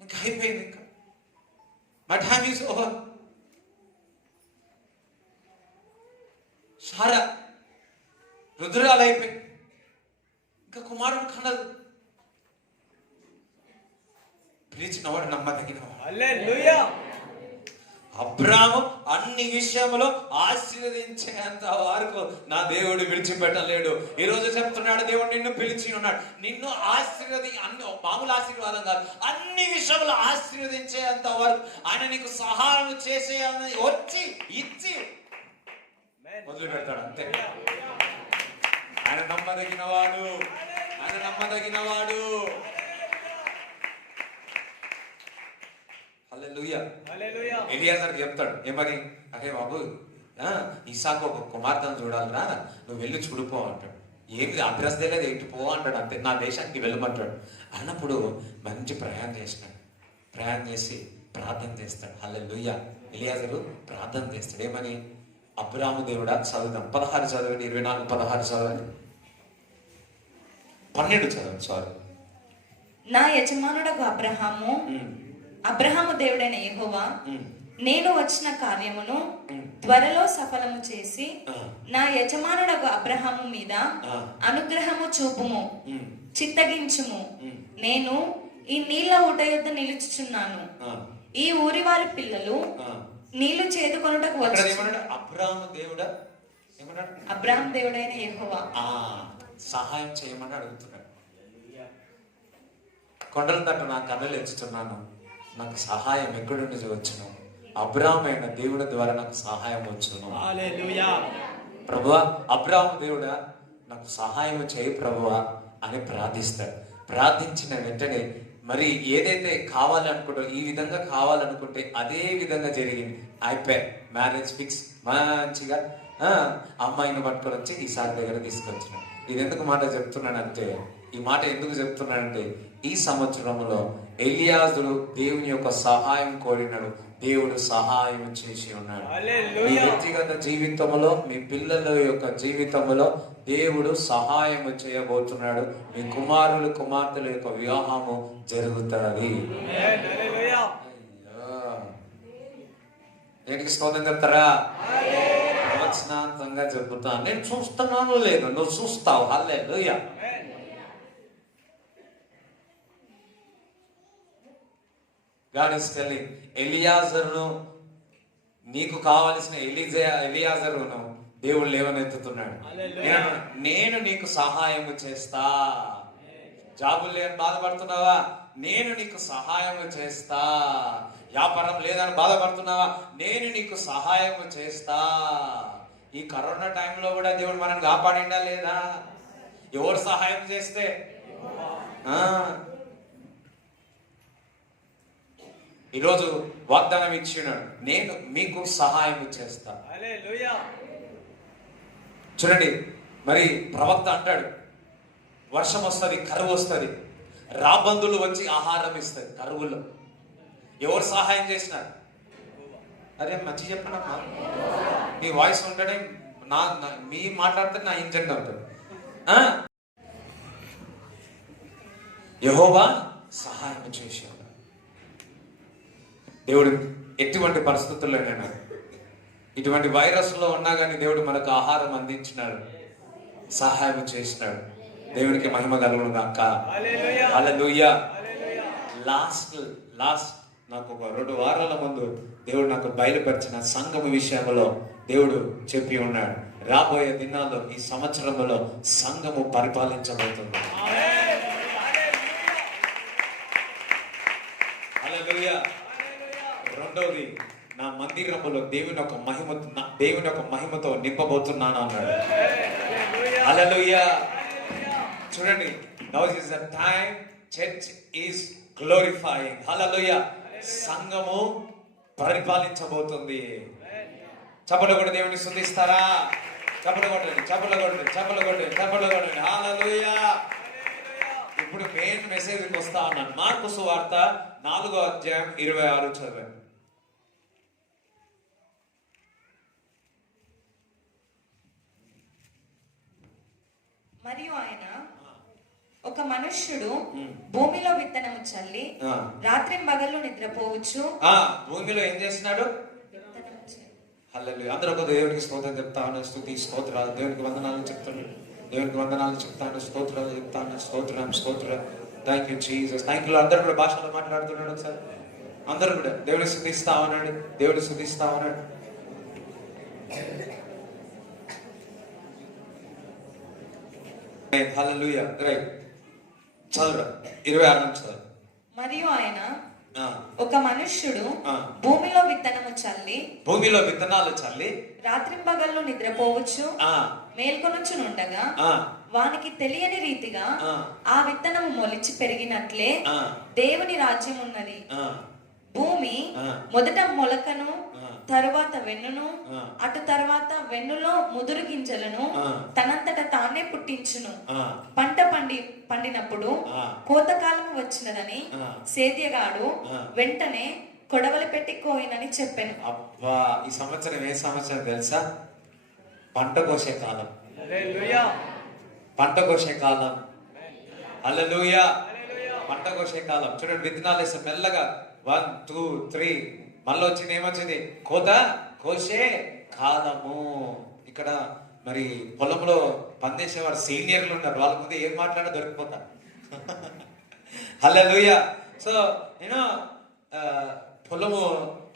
ఇంకా అయిపోయింది, ఇంకా మై టైమ్ ఈజ్ ఓవర్. సారా రుద్రాలు అయిపోయి ఇంకా కుమారుడు కనదు. పిలిచినవాడు నమ్మదగినవాడు. హల్లెలూయా. అబ్రాహాము అన్ని విషయంలో ఆశీర్వదించేంత వరకు నా దేవుడు విడిచిపెట్టలేడు. ఈ రోజు చెప్తున్నాడు, దేవుడు నిన్ను పిలిచి ఉన్నాడు, నిన్ను అన్ని మామూలు ఆశీర్వాదం కాదు, అన్ని విషయంలో ఆశీర్వదించేంత వరకు ఆయన నీకు సహాయం చేసే వచ్చి ఇచ్చి వదిలిపెడతాడు. అంతే. ఆయన నమ్మదగినవాడు, ఆయన నమ్మదగినవాడు. హల్లెలూయా. హల్లెలూయా. ఎలియాజర్కి చెప్తాడు ఏమని, అరే బాబు ఇస్సాకు ఒక కుమార్తెను చూడాలరా, నువ్వు వెళ్ళి చూడిపో అంటాడు. ఏమి అడ్రస్ తెలియదు, ఎటు పో అంటాడు. అంతే, నా దేశానికి వెళ్ళమంటాడు. అన్నప్పుడు మంచి ప్రయాణం చేసినాడు. ప్రయాణం చేసి ప్రార్థన చేస్తాడు. హల్లెలూయా. ఎలియాజరు ప్రార్థన చేస్తాడు ఏమని, అబ్రాహాము దేవుడా, చదువుదాం 16 చదవండి, 24, 16 చదవండి, 12 చదవండి. సారీ. నా యజమానుడకు అబ్రహాము దేవుడైన యెహోవా నేను వచ్చిన కార్యమును త్వరలో సఫలము చేసి నా యజమానుడకు అబ్రహాము మీద అనుగ్రహము చూపుము, చిత్తగించుము. నేను ఈ నీళ్ల ఊట యొద్ద నిలుచుచున్నాను. ఈ ఊరి వారి పిల్లలు నీళ్లు చేదుకొనుటకు వచ్చి. అబ్రాహాము దేవుడా ఏమన్నాడు? అబ్రహాము దేవుడైన యెహోవా సహాయం చేయమని అడుగుతున్నాడు. కొండల తట్టు నా కన్నులు ఎత్తుతున్నాను, నాకు సహాయం ఎక్కడి నుంచి వచ్చును? అబ్రాహాము అయిన దేవుడి ద్వారా నాకు సహాయం వచ్చును. హల్లెలూయా. ప్రభువా, అబ్రాహాము దేవుడా నాకు సహాయం చేయి ప్రభువా అని ప్రార్థిస్తాడు. ప్రార్థించిన వెంటనే మరి ఏదైతే కావాలనుకుంటో ఈ విధంగా కావాలనుకుంటే అదే విధంగా జరిగింది. అయిపోయి మ్యారేజ్ ఫిక్స్. మంచిగా అమ్మాయిని పట్టుకొని వచ్చి ఈ సార్ దగ్గర తీసుకొచ్చిన. ఇది ఎందుకు మాట చెప్తున్నానంటే, ఈ మాట ఎందుకు చెప్తున్నానంటే, ఈ సంవత్సరంలో ఎలియాజరు దేవుని యొక్క సహాయం కోరినాడు, దేవుడు సహాయం చేసి ఉన్నాడు. మీ వ్యక్తిగత జీవితంలో, మీ పిల్లల యొక్క జీవితంలో దేవుడు సహాయం చేయబోతున్నాడు. మీ కుమారులు కుమార్తెల యొక్క వివాహము జరుగుతుంది. దేనికి స్తోత్రం చెప్తారా? ప్రవచనాంతంగా చెబుతాను. నేను చూస్తున్నాను లేదు, నువ్వు చూస్తావు. హల్లెలూయా. God is telling, ఎలియాజరును, నీకు కావలసిన ఎలియాజరును దేవుడు లేవనెత్తుతున్నాడు. నేను నీకు సహాయం చేస్తా. జాబులు లేని బాధపడుతున్నావా? నేను నీకు సహాయం చేస్తా. వ్యాపారం లేదని బాధపడుతున్నావా? నేను నీకు సహాయం చేస్తా. ఈ కరోనా టైంలో కూడా దేవుడు మనం కాపాడిండా లేదా? ఎవరు సహాయం చేస్తే? ఈరోజు వాగ్దానం ఇచ్చినాడు, నేను మీకు సహాయం చేస్తా. చూడండి, మరి ప్రవక్త అంటాడు, వర్షం వస్తుంది, కరువు వస్తుంది, రాబందులు వచ్చి ఆహారం ఇస్తుంది. కరువులో ఎవరు సహాయం చేసినారు? అరే మంచి చెప్పండమ్మా. మీ వాయిస్ ఉంటేనే మీ మాట్లాడితే నా ఇంజన్ ఉంటుంది. యెహోవా సహాయం చేశాడు. దేవుడు ఎటువంటి పరిస్థితుల్లోనైనా, ఇటువంటి వైరస్లో ఉన్నా కానీ దేవుడు మనకు ఆహారం అందించినాడు, సహాయం చేసినాడు. దేవునికి మహిమ కలుగును గాక. హల్లెలూయా. లాస్ట్ నాకు ఒక 2 వారాల ముందు దేవుడు నాకు బయలుపరిచిన సంఘము విషయంలో దేవుడు చెప్పి ఉన్నాడు, రాబోయే దినాల్లో ఈ సంవత్సరంలో సంఘము పరిపాలించబోతుంది. హల్లెలూయా. రెండవది, నా మందిరములో దేవుని ఒక మహిమతో నింపబోతున్నాను అన్నాడు. హల్లెలూయా. చూడండి, now is the time church is glorifying. Hallelujah. సంఘము పరిపాలించబోతుంది. చప్పట్లు కొట్టి దేవుని స్తుతిస్తారా? చప్పట్లు కొట్టండి. హల్లెలూయా. ఇప్పుడు మెయిన్ మెసేజ్కి వస్తా ఉన్నాను. మార్కు సువార్త 4వ అధ్యాయం 26 చదవండి. మరియు ఆయన, ఒక మనుష్యుడు భూమిలో విత్తనము చల్లి రాత్రింబగళ్ళు నిద్రపోవచ్చు. భూమిలో ఏం చేస్తున్నాడు? హల్లెలూయా. అందరూ ఒక దేవునికి స్తోత్రం చెప్తాను, స్తుతి స్తోత్రాలు. దేవునికి వందనాలు చెప్తాను, స్తోత్రాలు చెప్తాను. స్తోత్రం. Thank you Jesus, thank you. అందరూ కూడా భాషలో మాట్లాడుతున్నాడు. ఒకసారి అందరూ కూడా దేవుని స్తుతిస్తా ఉన్నాడు. హల్లెలూయా. రైట్, చదువు 26 నుంచి చదువు. మరియు ఆయన, ఒక మనుష్యుడు భూమిలో విత్తనాలు చల్లి రాత్రింబగళ్ళు నిద్రపోవచ్చు, మేల్కొనుచునుండగా వానికి తెలియని రీతిగా ఆ విత్తనము మొలిచి పెరిగినట్లే దేవుని రాజ్యం ఉన్నది. భూమి మొదట మొలకను, తరువాత వెన్నును, అటు తర్వాత వెన్నులో ముదురు గింజలను తనంతట తానే పుట్టించును. పంట పండినప్పుడు కోతకాలము వచ్చినదని సేద్యగాడు వెంటనే కొడవలి పెట్టి కోయినని చెప్పాను. అబ్బా, ఈ సంవత్సరం ఏ సంవత్సరం తెలుసా? పంట కోసే కాలం. హల్లెలూయా. పంట కోసే కాలం. చూడండి, విత్తనాలు వేస్తే మెల్లగా 1 2 3 మళ్ళీ వచ్చింది. ఏమొచ్చింది? కోసే కాలము. ఇక్కడ మరి పొలంలో పనిచేసేవారు సీనియర్లు ఉన్నారు, వాళ్ళ ముందు ఏం మాట్లాడినా దొరికిపోతా. హల్లెలూయా. సో పొలము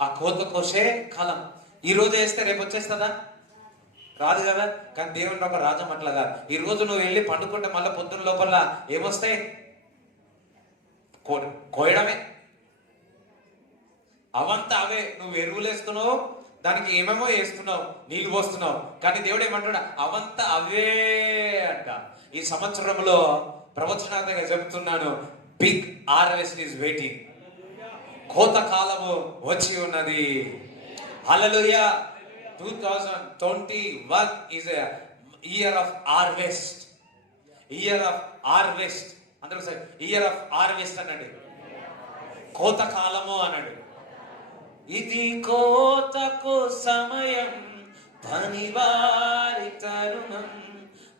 ఆ కోత కోసే కాలం. ఈ రోజు వేస్తే రేపు వచ్చేస్తుందా? రాదు కదా. కానీ దేవుని ఒక రాజ్యం అట్లాగా. ఈ రోజు నువ్వు వెళ్ళి పండుకుంటే మళ్ళీ పొద్దున్న లోపల ఏమొస్తాయి? కోయడమే. అవంతా అవే. నువ్వు ఎరువులు వేస్తున్నావు, దానికి ఏమేమో వేస్తున్నావు, నీళ్ళు పోస్తున్నావు, కానీ దేవుడు ఏమంటాడు? అవంతా అవే అంట. ఈ సంవత్సరంలో ప్రవచనాత్మకంగా చెప్తున్నాను, బిగ్ హార్వెస్ట్ ఈస్ వెయిటింగ్. కోత కాలము వచ్చి ఉన్నది. హల్లెలూయా. 2021 is a year of harvest. Year of harvest. అందరూ సరే ఇయర్ ఆఫ్ హార్వెస్ట్ అనండి. కోత కాలము అనండి. ఇది కోతకు సమయం, పనివారి తరుణం,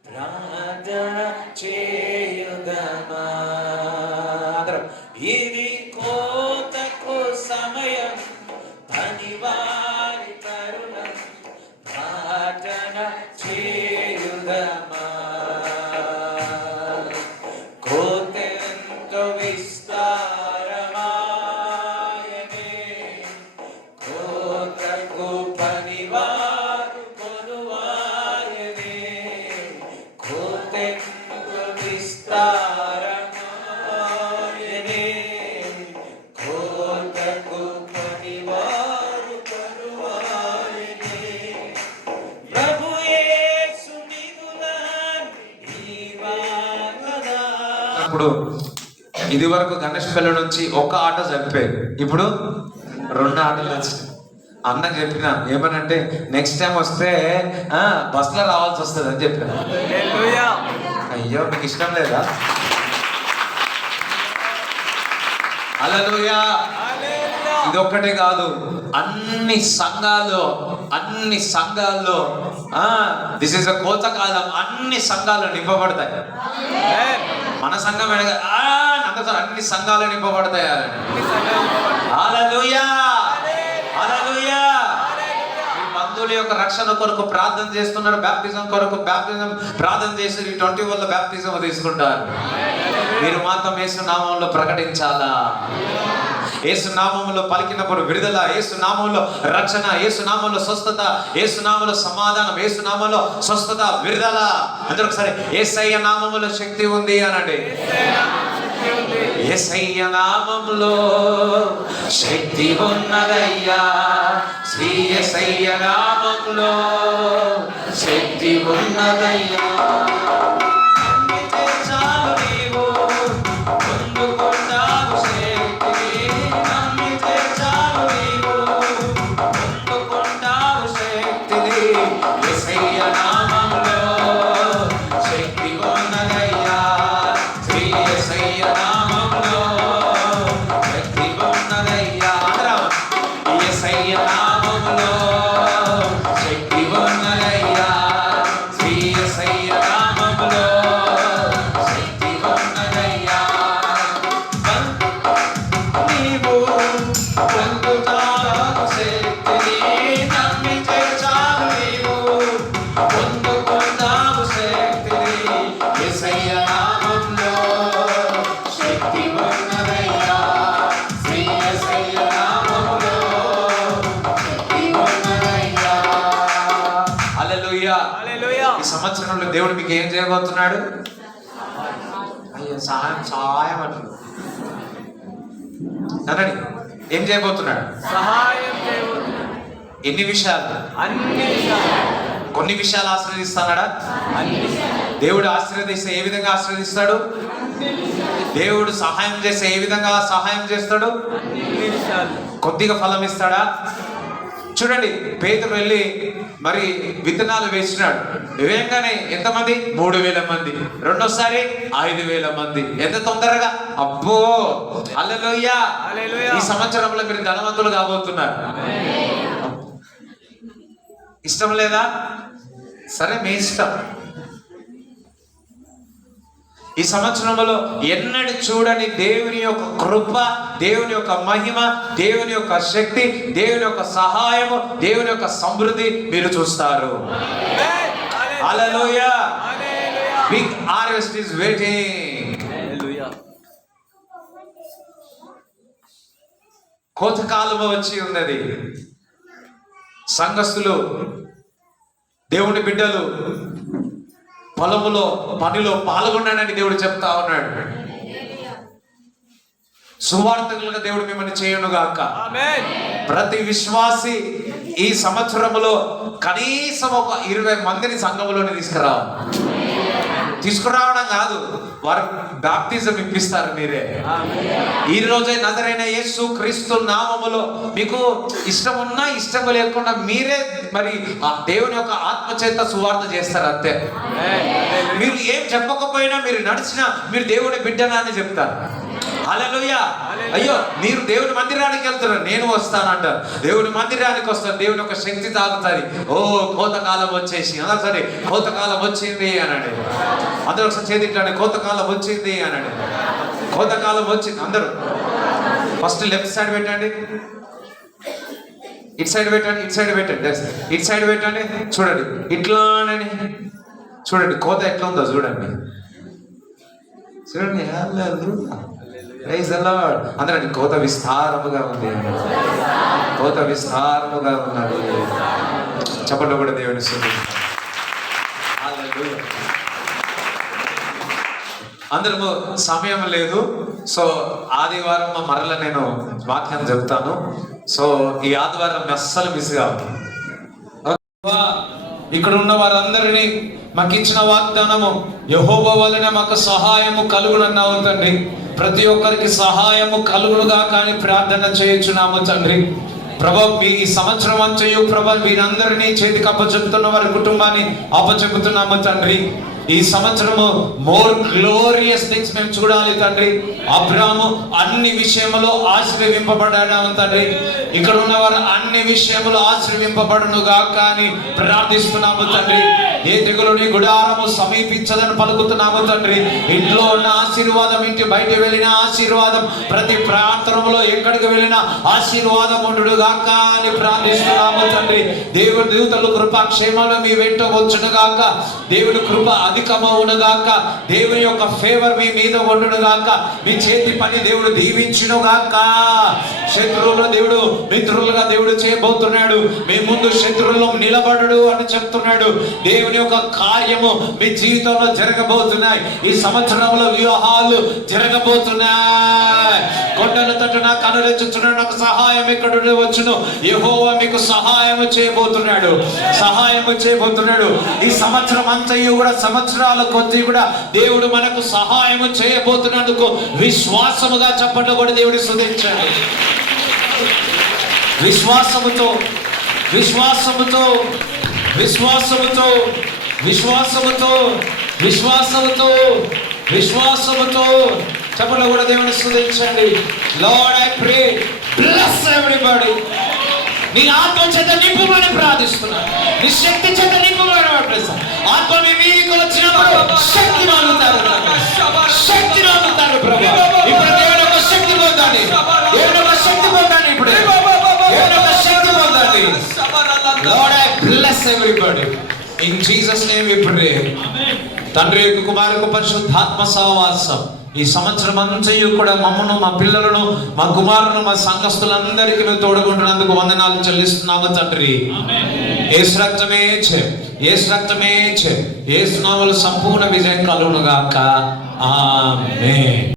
ప్రార్థన చేయుదమా. అందరం ఇది కోతకు సమయం, పనివారి తరుణం, ప్రార్థన చేయుదమా. కోతెంతో విస్తారమాయనే, కోతకు పనివారు కొనువాయనే. కోతెంతో విస్తారమాయనే, కోతకు పనివారు కొనువాయనే. ప్రభు యేసు నిధులను ఇవ్వగదా. అప్పుడు ఇది వరకు గణేష్పల్లి నుంచి ఒక ఆటో చనిపోయేది, ఇప్పుడు 2 ఆటోలు వచ్చినాయి. అన్న చెప్పిన ఏమనంటే నెక్స్ట్ టైం వస్తే బస్సులో రావాల్సి వస్తుంది అని చెప్పిన. హల్లెలూయా. అయ్యో మీకు ఇష్టం లేదా? హల్లెలూయా. హల్లెలూయా. ఇదొక్కటే కాదు, అన్ని సంఘాల్లో దిస్ ఇస్ అ కోత కాలం. అన్ని సంఘాలు నింపబడతాయి. ఆమేన్. మన సంఘం అన్ని సంఘాలు నింపబడతాయి. హల్లెలూయా. హల్లెలూయా. మీ బంధువుల యొక్క రక్షణ కొరకు ప్రార్థన చేస్తున్నారు, బ్యాప్టిజం కొరకు ప్రార్థన చేసి 21 బ్యాప్టిజం తీసుకుంటారు. మీరు మాత్రం యేసు నామములో ప్రకటించాలా. యేసు నామములో పలికినప్పుడు విడుదల, యేసు నామములో రక్షణ, యేసు నామములో స్వస్థత, యేసు నామములో సమాధానం, యేసు నామములో స్వస్థత, విడుదల. అందరూ ఒకసారి యేసయ్య నామములో శక్తి ఉంది అనండి. యేసయ్య నామములో శక్తి ఉన్నదయ్యా. శ్రీ యేసయ్య నామములో శక్తి ఉన్నదయ్యా. చాలు నీవు పొందుకుంటావు శక్తిని. నమ్మితే చాలు నీవు పొందుకుంటావు శక్తిని. యేసయ్య నామములో శక్తి ఉన్నదయ్యా. శ్రీ యేసయ్య నామములో శక్తి ఉన్నదయ్యా. అందరం యేసయ్య నామములో శక్తి ఉన్నదయ్యా. శ్రీ యేసయ్య నామములో శక్తి ఉన్నదయ్యా. నీవు పొందుతావు శక్తిని. నమ్మితే చాలు నీవు పొందుకుంటావు శక్తిని. యేసయ్య నామములో శక్తి ఉన్నదయ్యా. శ్రీ యేసయ్య నామములో శక్తి ఉన్నదయ్యా. హల్లెలూయా. హల్లెలూయా. ఈ సంవత్సరంలో దేవుడు మీకు ఏం చేయబోతున్నాడు? అయ్యో సహాయం అంటారు అనండి. ఏం చేయబోతున్నాడు? సహాయం చేయబోతున్నాడు. ఎన్ని విషయాలు? అన్ని విషయాలు. కొన్ని విషయాలు ఆశీర్వదిస్తాడా? దేవుడు ఆశీర్వదిస్తే ఏ విధంగా ఆశీర్వదిస్తాడు? దేవుడు సహాయం చేస్తే ఏ విధంగా సహాయం చేస్తాడు? అన్ని విషయాలు. కొద్దిగా ఫలం ఇస్తాడా? చూడండి, పేతురు వెళ్ళి మరి విత్తనాలు వేసినాడు. వేయంగానే ఎంతమంది? 3000 మంది. రెండోసారి 5000 మంది. ఎంత తొందరగా! అబ్బో హల్లెలూయా. హల్లెలూయా. ఈ సంవత్సరంలో మీరు ధనవంతులు కాబోతున్నారు. ఇష్టం లేదా? సరే మీ ఇష్టం. ఈ సంవత్సరంలో ఎన్నడూ చూడని దేవుని యొక్క కృప, దేవుని యొక్క మహిమ, దేవుని యొక్క శక్తి, దేవుని యొక్క సహాయము, దేవుని యొక్క సమృద్ధి మీరు చూస్తారు. Hallelujah. Big harvest is waiting. Hallelujah. కోతకాలము వచ్చి ఉన్నది. సంఘస్థులు, దేవుని బిడ్డలు పొలములో పనిలో పాల్గొన్నాడని దేవుడు చెప్తా ఉన్నాడు. సువార్తకులుగా దేవుడు మిమ్మల్ని చేయునుగాక. ఆమేన్. ప్రతి విశ్వాసి ఈ సంవత్సరములో కనీసం ఒక 20 మందిని సంఘములోని తీసుకురావాలి. తీసుకురావడం కాదు, వారు బాప్తిజం ఇప్పిస్తారు మీరే. ఈ రోజే నజరైన యేసు క్రీస్తు నామములో మీకు ఇష్టం ఉన్నా ఇష్టం లేకుండా మీరే మరి ఆ దేవుని యొక్క ఆత్మ చేత సువార్త చేస్తారు అంతే. మీరు ఏం చెప్పకపోయినా మీరు నడిచినా మీరు దేవుని బిడ్డనా అని చెప్తారు. హల్లెలూయా. అయ్యో మీరు దేవుని మందిరానికి వెళ్తున్నారు, నేను వస్తానంటారు. దేవుని మందిరానికి వస్తారు, దేవుని యొక్క శక్తి తాగుతుంది. ఓ కోతకాలం వచ్చేసి అలా సరే కోతకాలం వచ్చింది అనండి. అందరూ ఒకసారి చేతిట్లాండి, కోతకాలం వచ్చింది అనండి. కోతకాలం వచ్చింది. అందరూ ఫస్ట్ లెఫ్ట్ సైడ్ పెట్టండి, ఇటు సైడ్ పెట్టండి, ఇటు సైడ్ పెట్టండి, ఇటు సైడ్ పెట్టండి. చూడండి ఇట్లానని చూడండి, కోత ఎట్లా ఉందో చూడండి. చూడండి అందరండి, కోత విస్తారముగా ఉంది, కోత విస్తారముగా ఉన్నది. చెప్పండి కూడా దేవుని స్తుతించండి. అందరము సమయం లేదు, సో ఆదివారం మరల నేను వాక్యం చెప్తాను. సో ఈ ఆదివారం అస్సలు మిస్ కాదు. ఇక్కడ ఉన్న వారందరినీ మాకు ఇచ్చిన వాగ్దానము యెహోవా వలన మాకు సహాయము కలుగునన్నావు తండ్రి. ప్రతి ఒక్కరికి సహాయము కలుగునుగా కానీ ప్రార్థన చేయించున్నాము తండ్రి. ప్రభా మీ ఈ సంవత్సరం అంచయు ప్రభా వీరందరినీ చేతికి అప్పచెప్తున్న వారి కుటుంబాన్ని అప్పచెపుతున్నాము తండ్రి. ఈ సంవత్సరము మోర్ గ్లోరియస్ థింగ్స్ మేము చూడాలి తండ్రి. అబ్రాహాము అన్ని విషయములో ఆశీర్వదింపబడాడు తండ్రి. ఇక్కడ ఉన్నవారు అన్ని విషయములు ఆశీర్వింపబడును గాక అని ప్రార్థిస్తున్నాము తండ్రి. ఏ తెగులుని గుడారము సమీపించదని పలుకుతున్నాము తండ్రి. ఇంట్లో ఉన్న ఆశీర్వాదం, ఇంటి బయట వెళ్ళిన ఆశీర్వాదం, ప్రతి ప్రాంతంలో ఎక్కడికి వెళ్ళిన ఆశీర్వాదం ఉండును గాక అని ప్రార్థిస్తున్నాము తండ్రి. దేవుని దూతలు కృపాక్షేమాలు మీ వెంట వచ్చును గాక. దేవుని కృప అధికమవును గాక. దేవుని యొక్క ఫేవర్ మీ మీద ఉండును గాక. మీ చేతి పని దేవుడు దీవించును గాక. శత్రువులు దేవుడు మిత్రులుగా దేవుడు చేయబోతున్నాడు. మీ ముందు శత్రువులు నిలబడడు అని చెప్తున్నాడు. దేవుని యొక్క కార్యము మీ జీవితంలో జరగబోతున్నాయి. ఈ సంవత్సరంలో వివాహాలు జరగబోతున్నాయి. కొండల తట్టున కనులెచ్చుచున్న నాకు సహాయం ఎక్కడ వచ్చును. యెహోవా మీకు సహాయము చేయబోతున్నాడు, సహాయము చేయబోతున్నాడు. ఈ సంవత్సరం అంతయు కూడా సంవత్సరాల కొద్ది కూడా దేవుడు మనకు సహాయము చేయబోతున్నందుకు విశ్వాసముగా చెప్పండి కూడా దేవుడి స్తుతించండి. విశ్వాసముతో విశ్వాసముతో విశ్వాసముతో విశ్వాసముతో విశ్వాసముతో విశ్వాసముతో చెప్పండి కూడా దేవుని స్తుతించండి. Lord I pray bless everybody. నీ ఆత్మ చేత నింపుమని ప్రార్థిస్తున్నాను. నీ శక్తి చేత నింపుమని ప్రార్థిస్తాను. ఆత్మ మీకు వచ్చినప్పుడు శక్తి నొందుతారు, శక్తి నొందుతారు ప్రభు. ఇప్పుడు దేవుని యొక్క శక్తి పొందండి, దేవుని యొక్క శక్తి పొందండి, ఇప్పుడు దేవుని యొక్క శక్తి పొందండి. Lord, I bless everybody. In Jesus' name we pray. తండ్రి యొక్క కుమారుకు పరిశుద్ధాత్మ సహవాసం ఈ సంవత్సరం అంతయు కూడా మమ్మను, మా పిల్లలను, మా కుమారులను, మా సంఘస్థులందరికీ నువ్వు తోడుకుంటున్నందుకు వందనాలు చెల్లిస్తున్నాము తండ్రి. యేసు రక్తమే యేసు రక్తమే యేసు నామములో సంపూర్ణ విజయం కలుగును గాక. ఆమేన్.